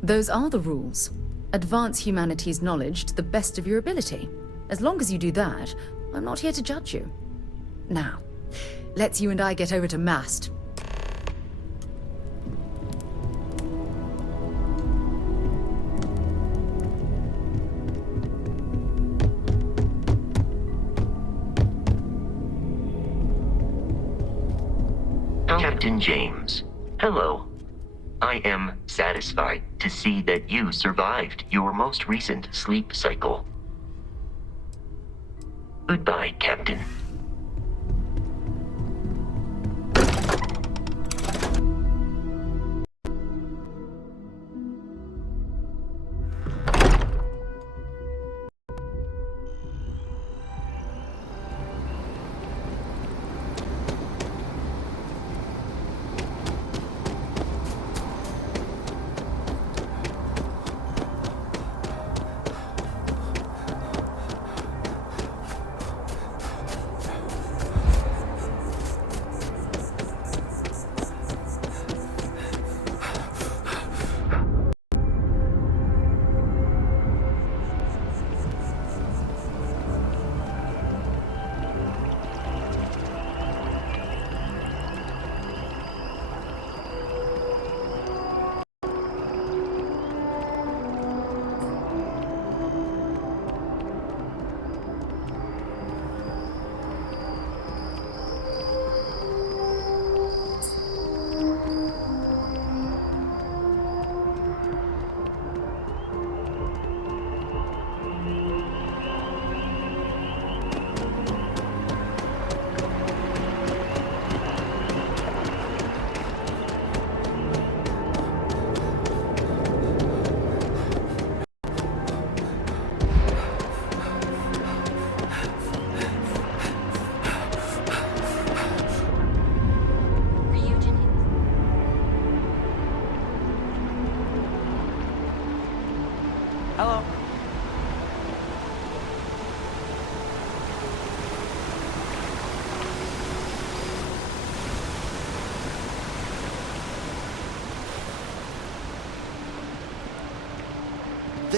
Those are the rules. Advance humanity's knowledge to the best of your ability. As long as you do that, I'm not here to judge you. Now, let's you and I get over to Mast. Captain James, hello. I am satisfied to see that you survived your most recent sleep cycle. Goodbye, Captain.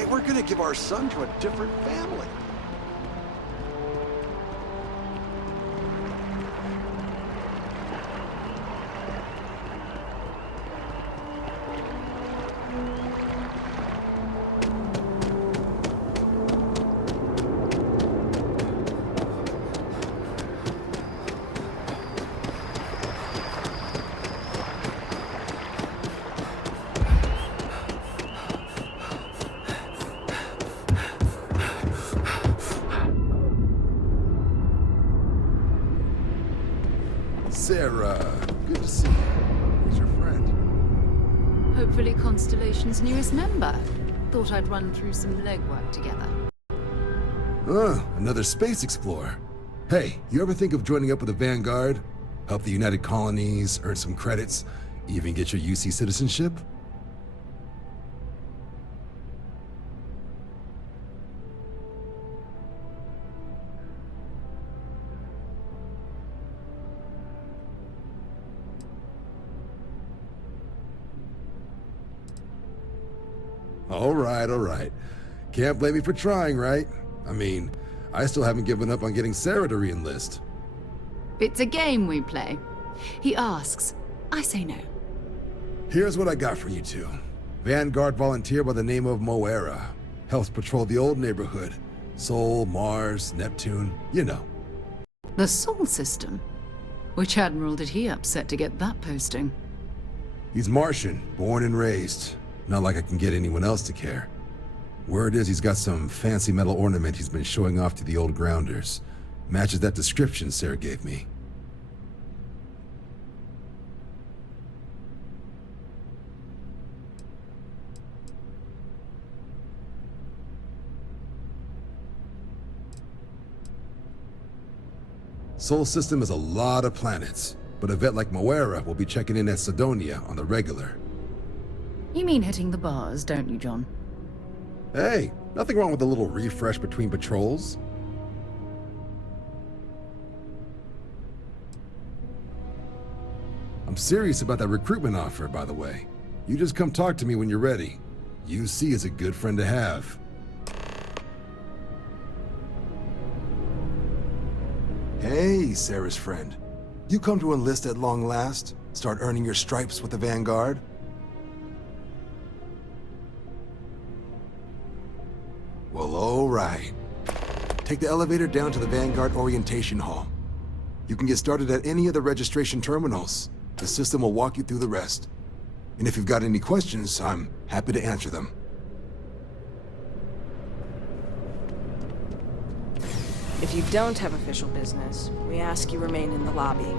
They were gonna give our son to a different family. Sarah, good to see you. Who's your friend? Hopefully Constellation's newest member. Thought I'd run through some legwork together. Another space explorer. Hey, you ever think of joining up with the Vanguard? Help the United Colonies, earn some credits, even get your UC citizenship? All right. Can't blame me for trying, right? I mean, I still haven't given up on getting Sarah to re-enlist. It's a game we play. He asks, I say no. Here's what I got for you two. Vanguard volunteer by the name of Moera. Helps patrol the old neighborhood. Sol, Mars, Neptune, you know. The Sol system? Which admiral did he upset to get that posting? He's Martian, born and raised. Not like I can get anyone else to care. Word is he's got some fancy metal ornament he's been showing off to the old grounders. Matches that description Sarah gave me. Sol system is a lot of planets, but a vet like Moera will be checking in at Sidonia on the regular. You mean hitting the bars, don't you, John? Hey, nothing wrong with a little refresh between patrols. I'm serious about that recruitment offer, by the way. You just come talk to me when you're ready. UC is a good friend to have. Hey, Sarah's friend. You come to enlist at long last? Start earning your stripes with the Vanguard? Well, all right. Take the elevator down to the Vanguard Orientation Hall. You can get started at any of the registration terminals. The system will walk you through the rest. And if you've got any questions, I'm happy to answer them. If you don't have official business, we ask you remain in the lobby.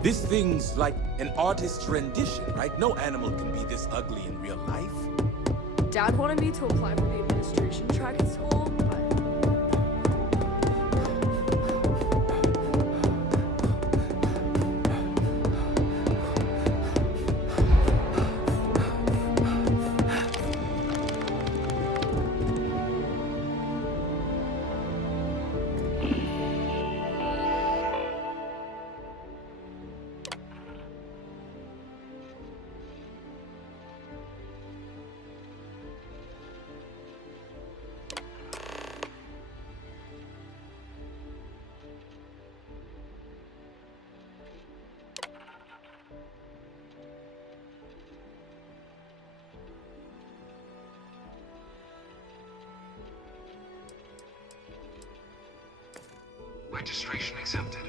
This thing's like an artist's rendition, right? No animal can be this ugly in real life. Dad wanted me to apply for the administration track at school, but... Registration accepted.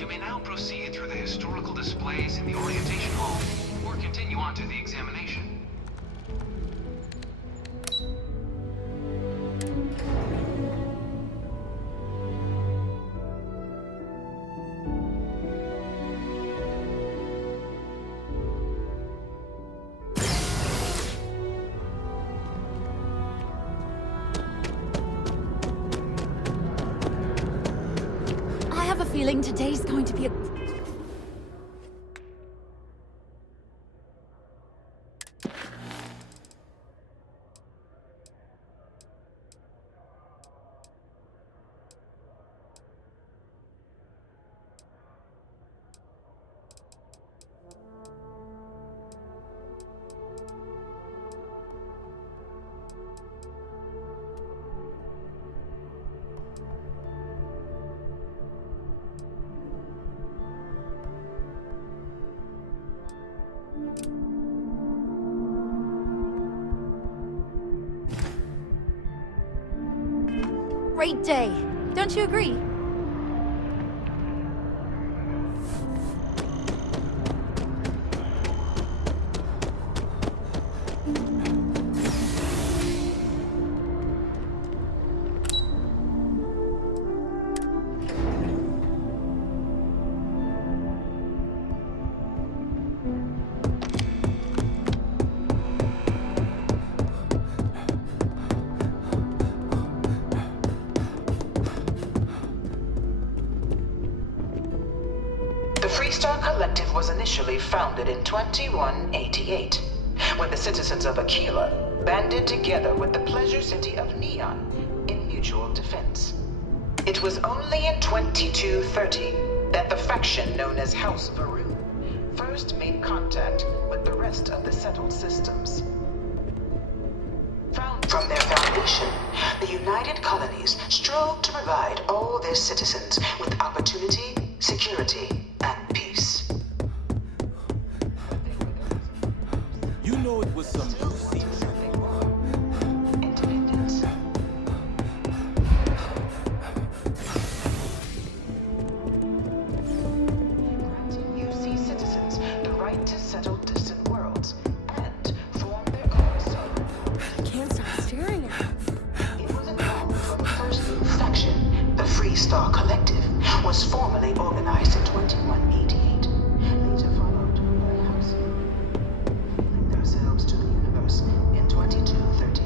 You may now proceed through the historical displays in the orientation hall, or continue on to the examination. I have a feeling today's going to be a... great day. Don't you agree? Collective was initially founded in 2188, when the citizens of Aquila banded together with the pleasure city of Neon in mutual defense. It was only in 2230 that the faction known as House Varun first made contact with the rest of the settled systems. From their foundation, the United Colonies strove to provide all their citizens with opportunity, security, and peace. You know it was some UC. Independence. Granting UC citizens the right to settle distant worlds and form their own sovereign. I can't stop staring at it. It was involved when the first new faction, the Free Star Collective, was formally organized in 2188. Later followed by House, revealing themselves to the universe in 2230.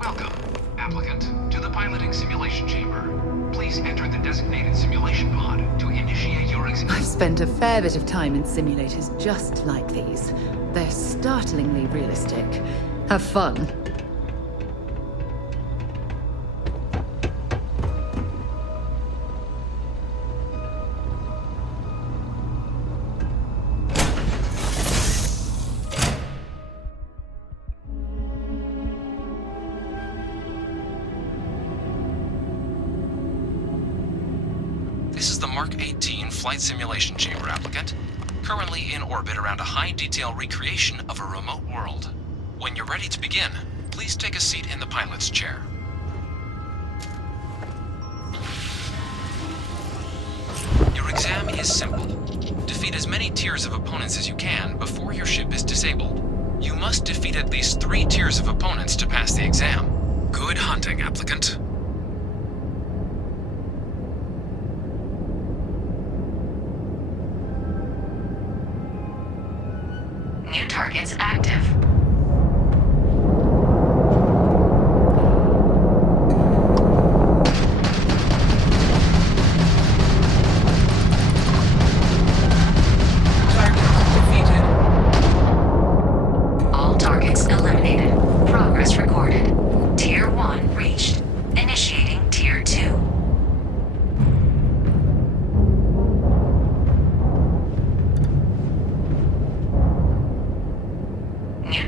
Welcome, applicant, to the piloting simulation chamber. Please enter the designated simulation pod to initiate your exam. I've spent a fair bit of time in simulators just like these. They're startlingly realistic. Have fun. This is the Mark 18 flight simulation chamber, applicant. Currently in orbit around a high-detail recreation of a remote world. When you're ready to begin, please take a seat in the pilot's chair. Your exam is simple. Defeat as many tiers of opponents as you can before your ship is disabled. You must defeat at least 3 tiers of opponents to pass the exam. Good hunting, applicant. New targets active. All targets eliminated. Progress recorded. Tier 1 reached. Initiating Tier 2. New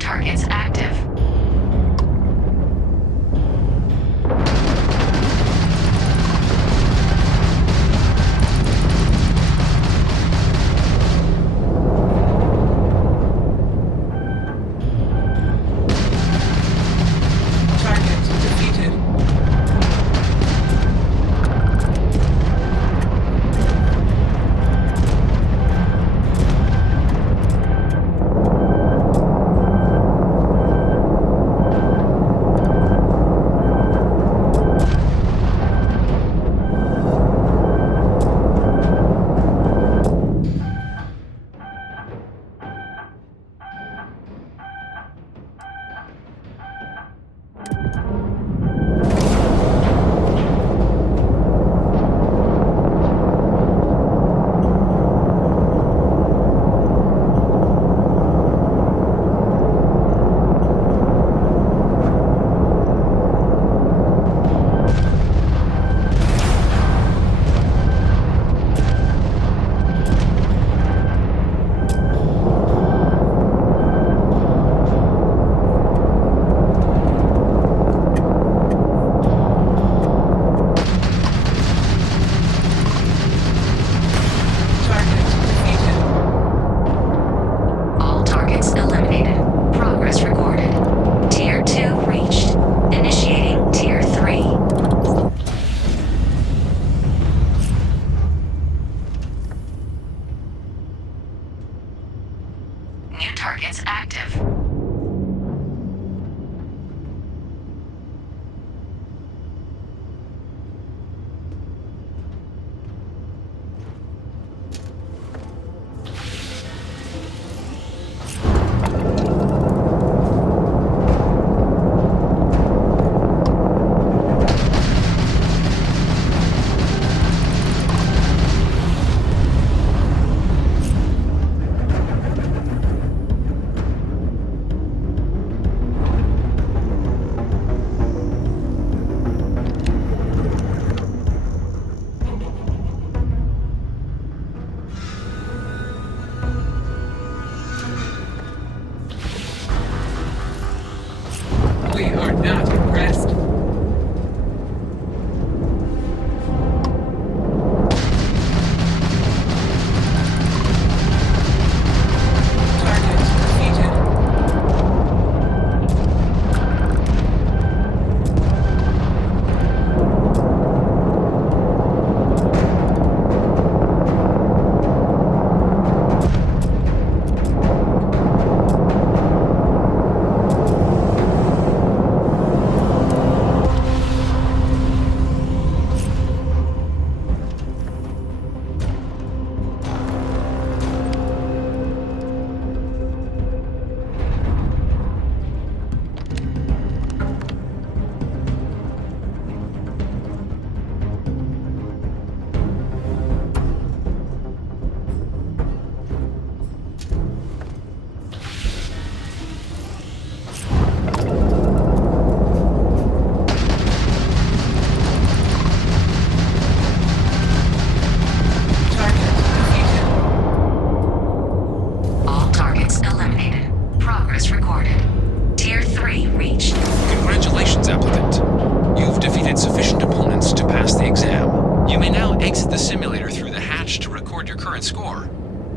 current score,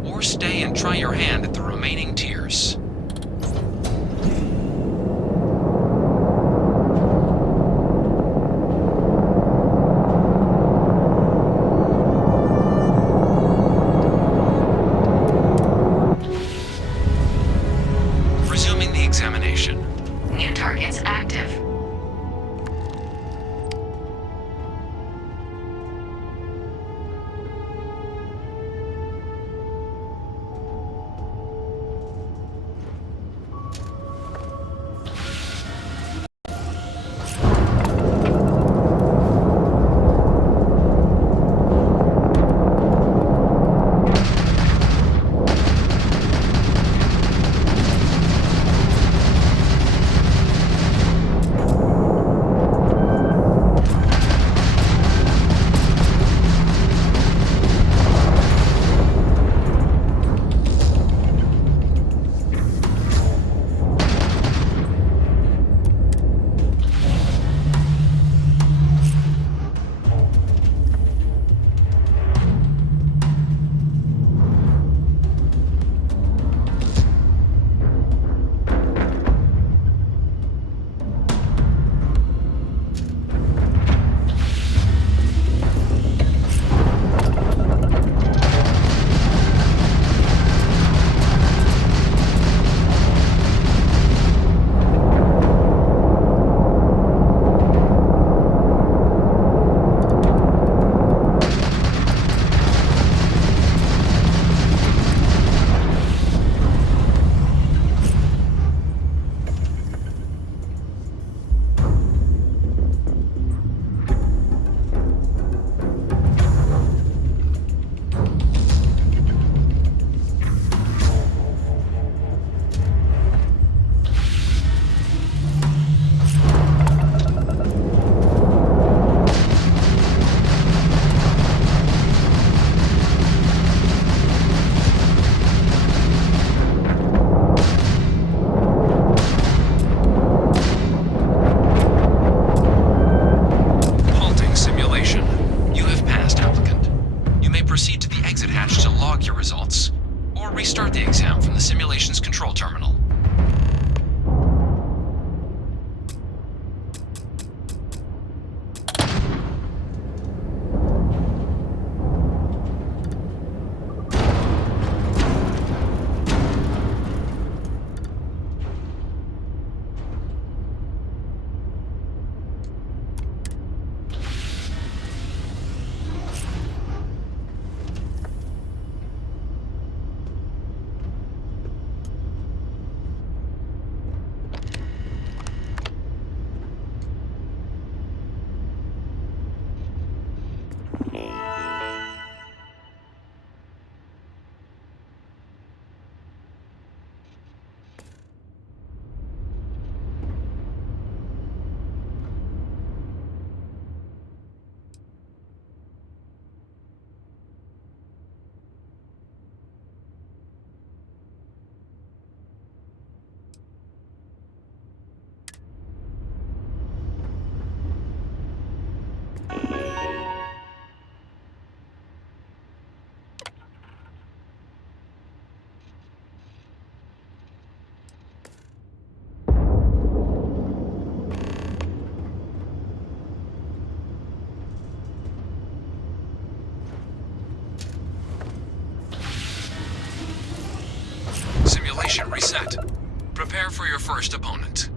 or stay and try your hand at the remaining tiers. Resuming the examination. New targets active. Restart the exam from the simulation's control terminal. Simulation reset. Prepare for your first opponent.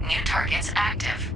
New targets active.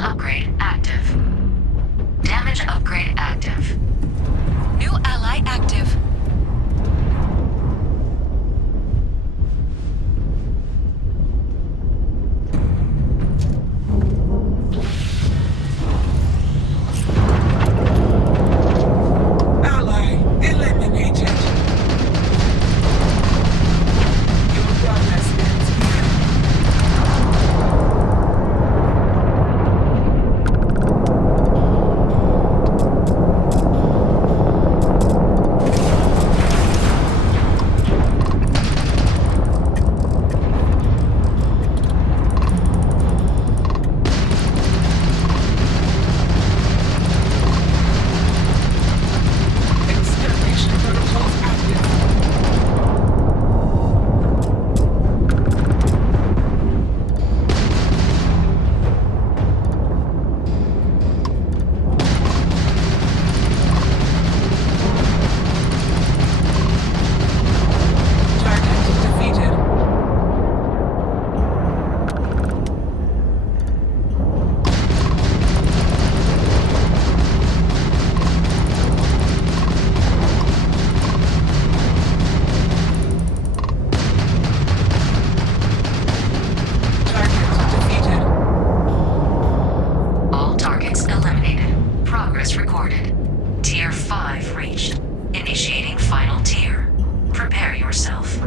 upgrade active. Damage upgrade active. New ally active. Ally eliminated. Your progress ends here. Extermination protocols active. Target defeated. Target defeated. All targets eliminated. Progress recorded. Tier 5 reached. Initiating final tier. Prepare yourself.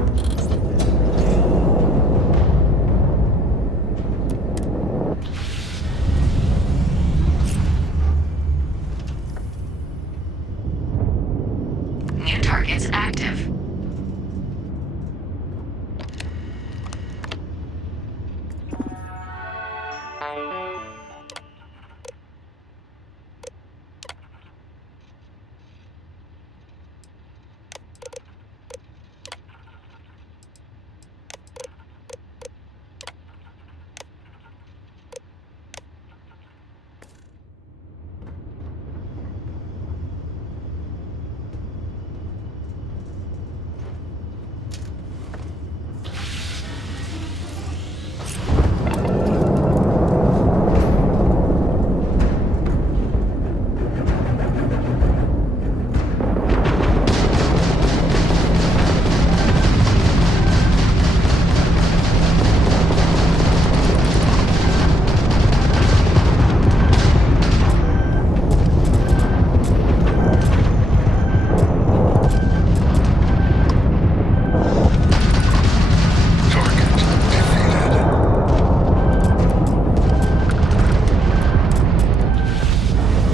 New targets active.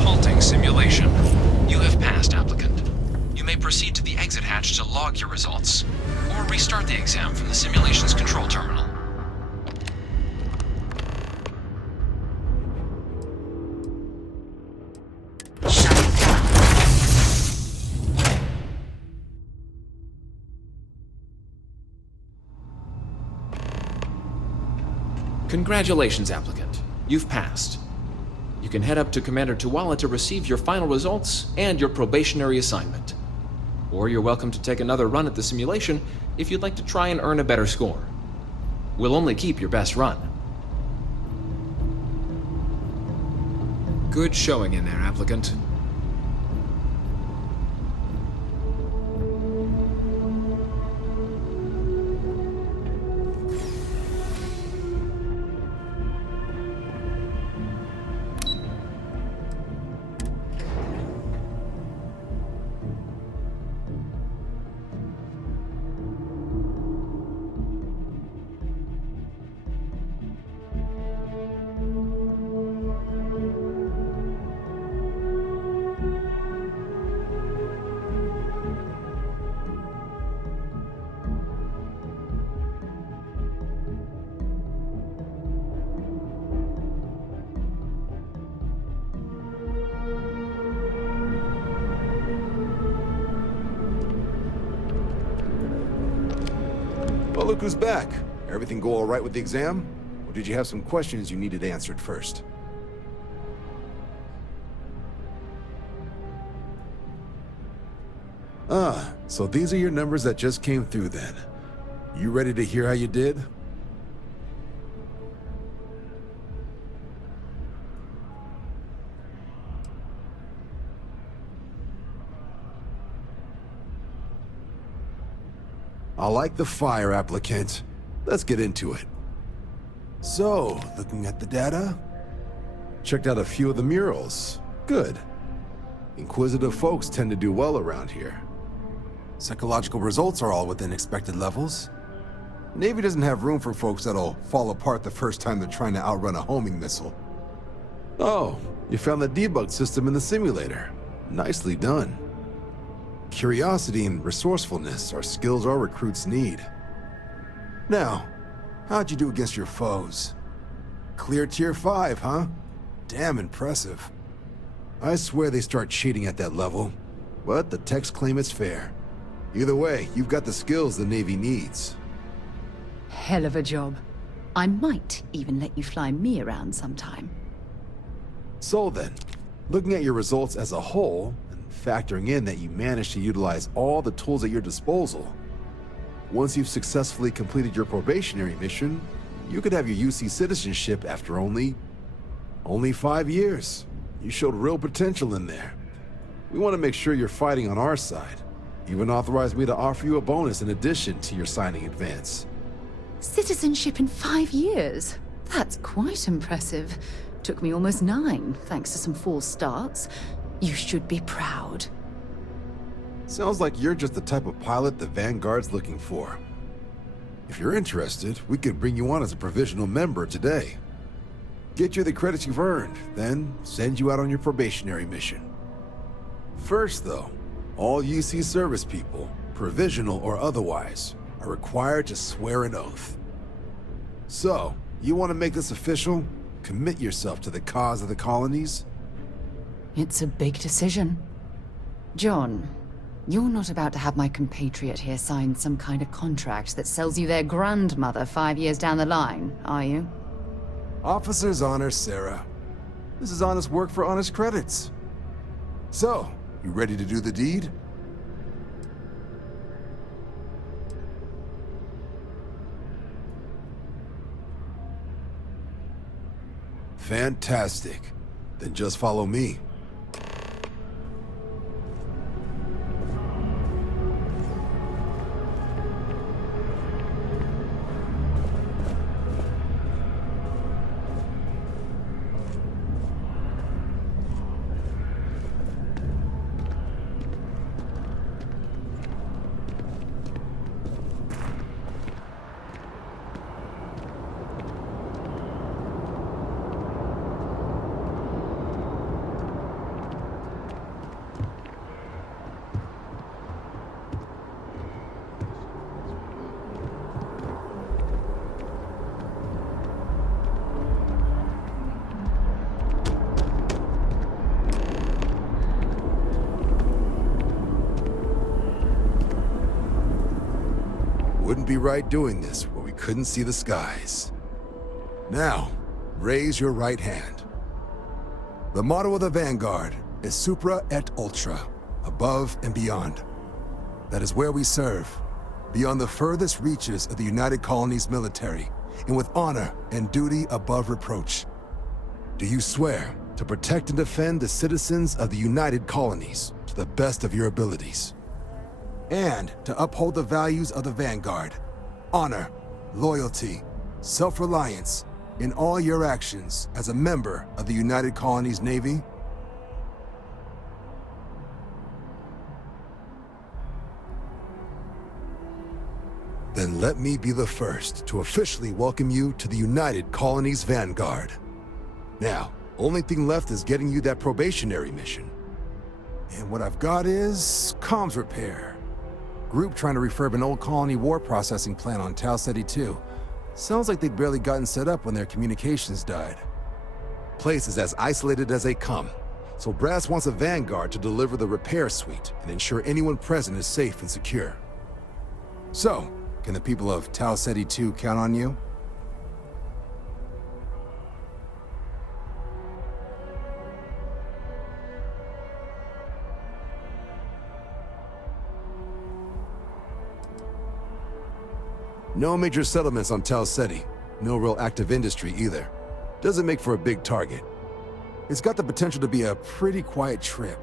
Halting simulation. You have passed, applicant. You may proceed to the exit hatch to log your results, or restart the exam from the simulation's control terminal. Congratulations, applicant. You've passed. You can head up to Commander Tuwala to receive your final results and your probationary assignment. Or you're welcome to take another run at the simulation if you'd like to try and earn a better score. We'll only keep your best run. Good showing in there, applicant. Well, look who's back. Everything go all right with the exam? Or did you have some questions you needed answered first? Ah, so these are your numbers that just came through then. You ready to hear how you did? I like the fire, applicant. Let's get into it. So, looking at the data, checked out a few of the murals. Good. Inquisitive folks tend to do well around here. Psychological results are all within expected levels. Navy doesn't have room for folks that'll fall apart the first time they're trying to outrun a homing missile. Oh, you found the debug system in the simulator. Nicely done. Curiosity and resourcefulness are skills our recruits need. Now, how'd you do against your foes? Clear tier 5, huh? Damn impressive. I swear they start cheating at that level, but the techs claim it's fair. Either way, you've got the skills the Navy needs. Hell of a job. I might even let you fly me around sometime. So then, looking at your results as a whole, and factoring in that you managed to utilize all the tools at your disposal, once you've successfully completed your probationary mission, you could have your UC citizenship after only 5 years. You showed real potential in there. We want to make sure you're fighting on our side. Even authorized me to offer you a bonus in addition to your signing advance. Citizenship in 5 years? That's quite impressive. Took me almost 9, thanks to some false starts. You should be proud. Sounds like you're just the type of pilot the Vanguard's looking for. If you're interested, we could bring you on as a provisional member today. Get you the credits you've earned, then send you out on your probationary mission. First, though, all UC service people, provisional or otherwise, are required to swear an oath. So, you want to make this official? Commit yourself to the cause of the colonies? It's a big decision. John, you're not about to have my compatriot here sign some kind of contract that sells you their grandmother 5 years down the line, are you? Officer's honor, Sarah. This is honest work for honest credits. So, you ready to do the deed? Fantastic. Then just follow me. Wouldn't be right doing this where we couldn't see the skies. Now, raise your right hand. The motto of the Vanguard is Supra et Ultra, above and beyond. That is where we serve, beyond the furthest reaches of the United Colonies military, and with honor and duty above reproach. Do you swear to protect and defend the citizens of the United Colonies to the best of your abilities? And to uphold the values of the Vanguard, honor, loyalty, self-reliance, in all your actions as a member of the United Colonies Navy? Then let me be the first to officially welcome you to the United Colonies Vanguard. Now, only thing left is getting you that probationary mission. And what I've got is comms repair. Group trying to refurb an old colony war processing plant on Tau Ceti 2. Sounds like they'd barely gotten set up when their communications died. Place is as isolated as they come, so Brass wants a Vanguard to deliver the repair suite and ensure anyone present is safe and secure. So, can the people of Tau Ceti 2 count on you? No major settlements on Tau Ceti. No real active industry either. Doesn't make for a big target. It's got the potential to be a pretty quiet trip.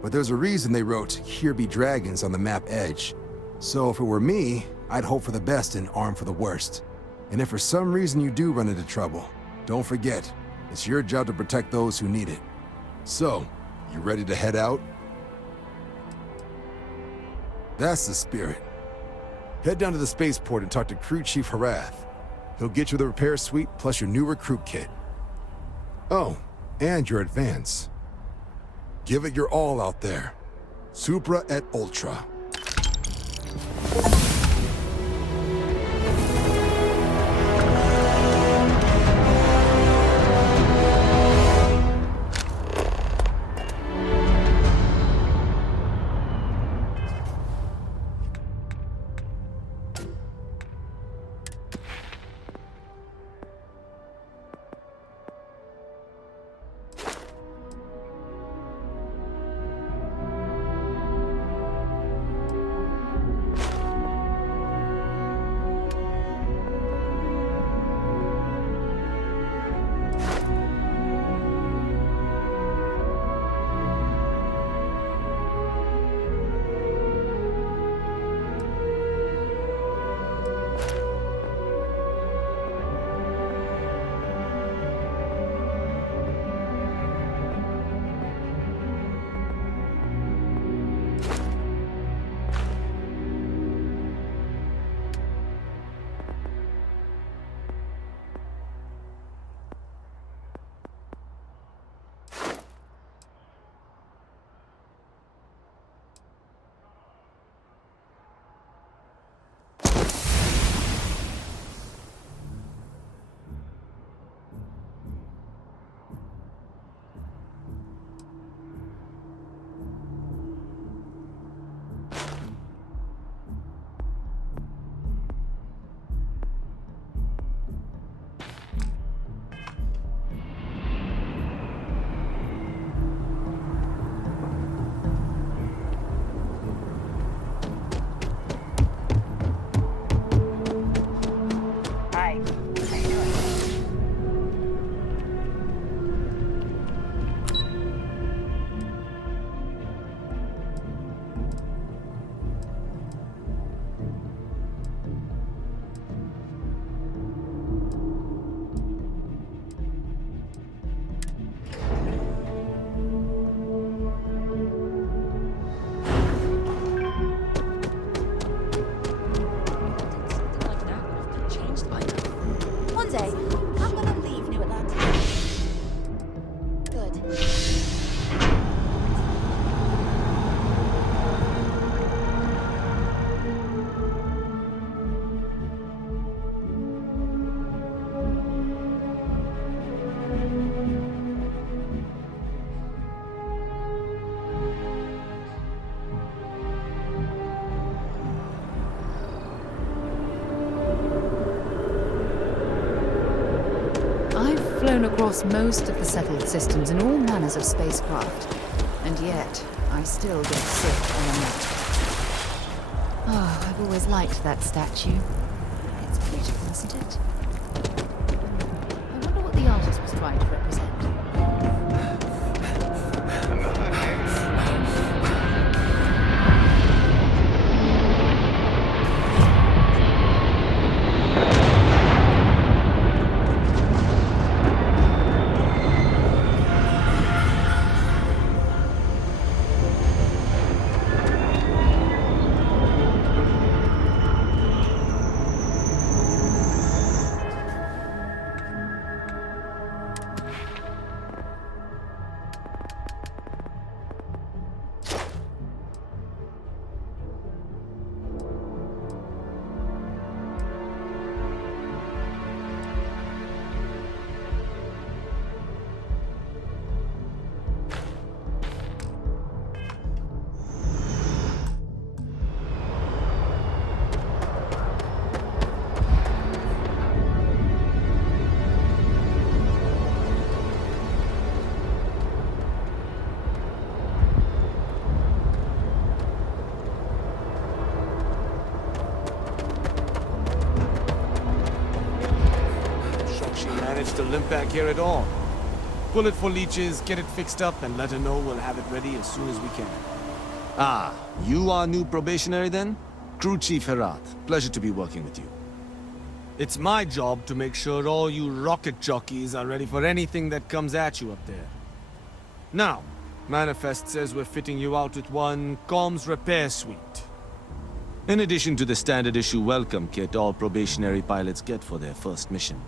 But there's a reason they wrote "Here be dragons" on the map edge. So if it were me, I'd hope for the best and arm for the worst. And if for some reason you do run into trouble, don't forget, it's your job to protect those who need it. So, you ready to head out? That's the spirit. Head down to the spaceport and talk to Crew Chief Harath. He'll get you the repair suite plus your new recruit kit. Oh, and your advance. Give it your all out there. Supra et Ultra. Flown across most of the settled systems in all manners of spacecraft, and yet I still get sick on a night. Oh, I've always liked that statue. It's beautiful, isn't it? I wonder what the artist was trying to represent. To limp back here at all. Pull it for leeches, get it fixed up, and let her know we'll have it ready as soon as we can. Ah, you are new probationary then? Crew Chief Herat. Pleasure to be working with you. It's my job to make sure all you rocket jockeys are ready for anything that comes at you up there. Now, Manifest says we're fitting you out with one comms repair suite. In addition to the standard issue welcome kit all probationary pilots get for their first mission.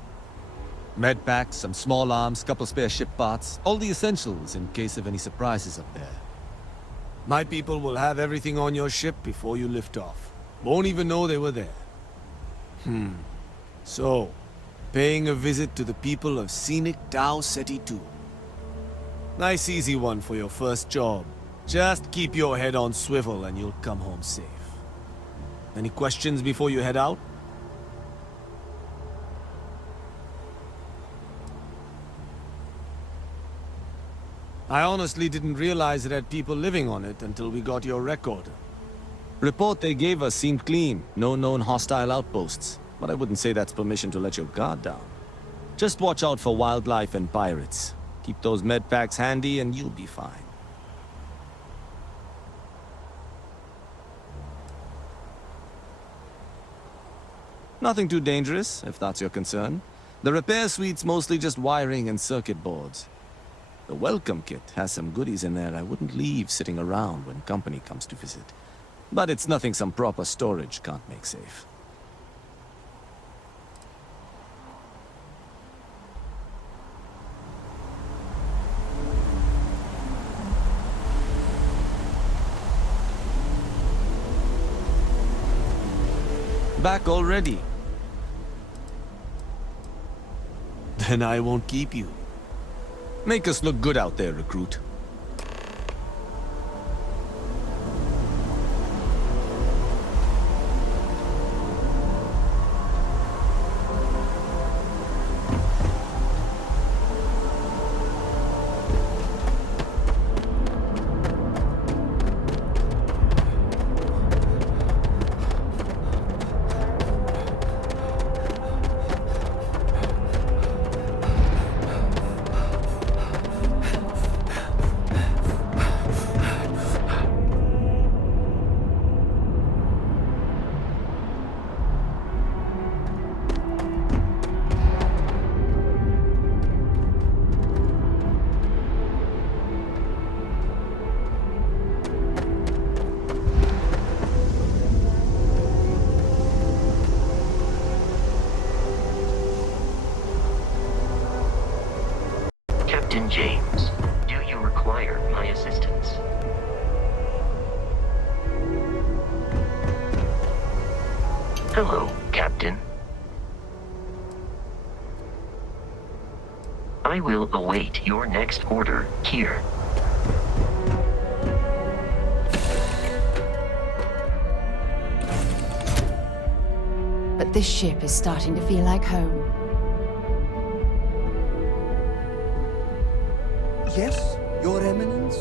Med packs, some small arms, couple spare ship parts, all the essentials in case of any surprises up there. My people will have everything on your ship before you lift off. Won't even know they were there. So, paying a visit to the people of scenic Tau Ceti 2. Nice easy one for your first job. Just keep your head on swivel and you'll come home safe. Any questions before you head out? I honestly didn't realize it had people living on it until we got your recorder. Report they gave us seemed clean, no known hostile outposts. But I wouldn't say that's permission to let your guard down. Just watch out for wildlife and pirates. Keep those med packs handy and you'll be fine. Nothing too dangerous, if that's your concern. The repair suite's mostly just wiring and circuit boards. The welcome kit has some goodies in there I wouldn't leave sitting around when company comes to visit. But it's nothing some proper storage can't make safe. Back already? Then I won't keep you. Make us look good out there, recruit. Captain James, do you require my assistance? Hello, Captain. I will await your next order here. But this ship is starting to feel like home. Yes, Your Eminence?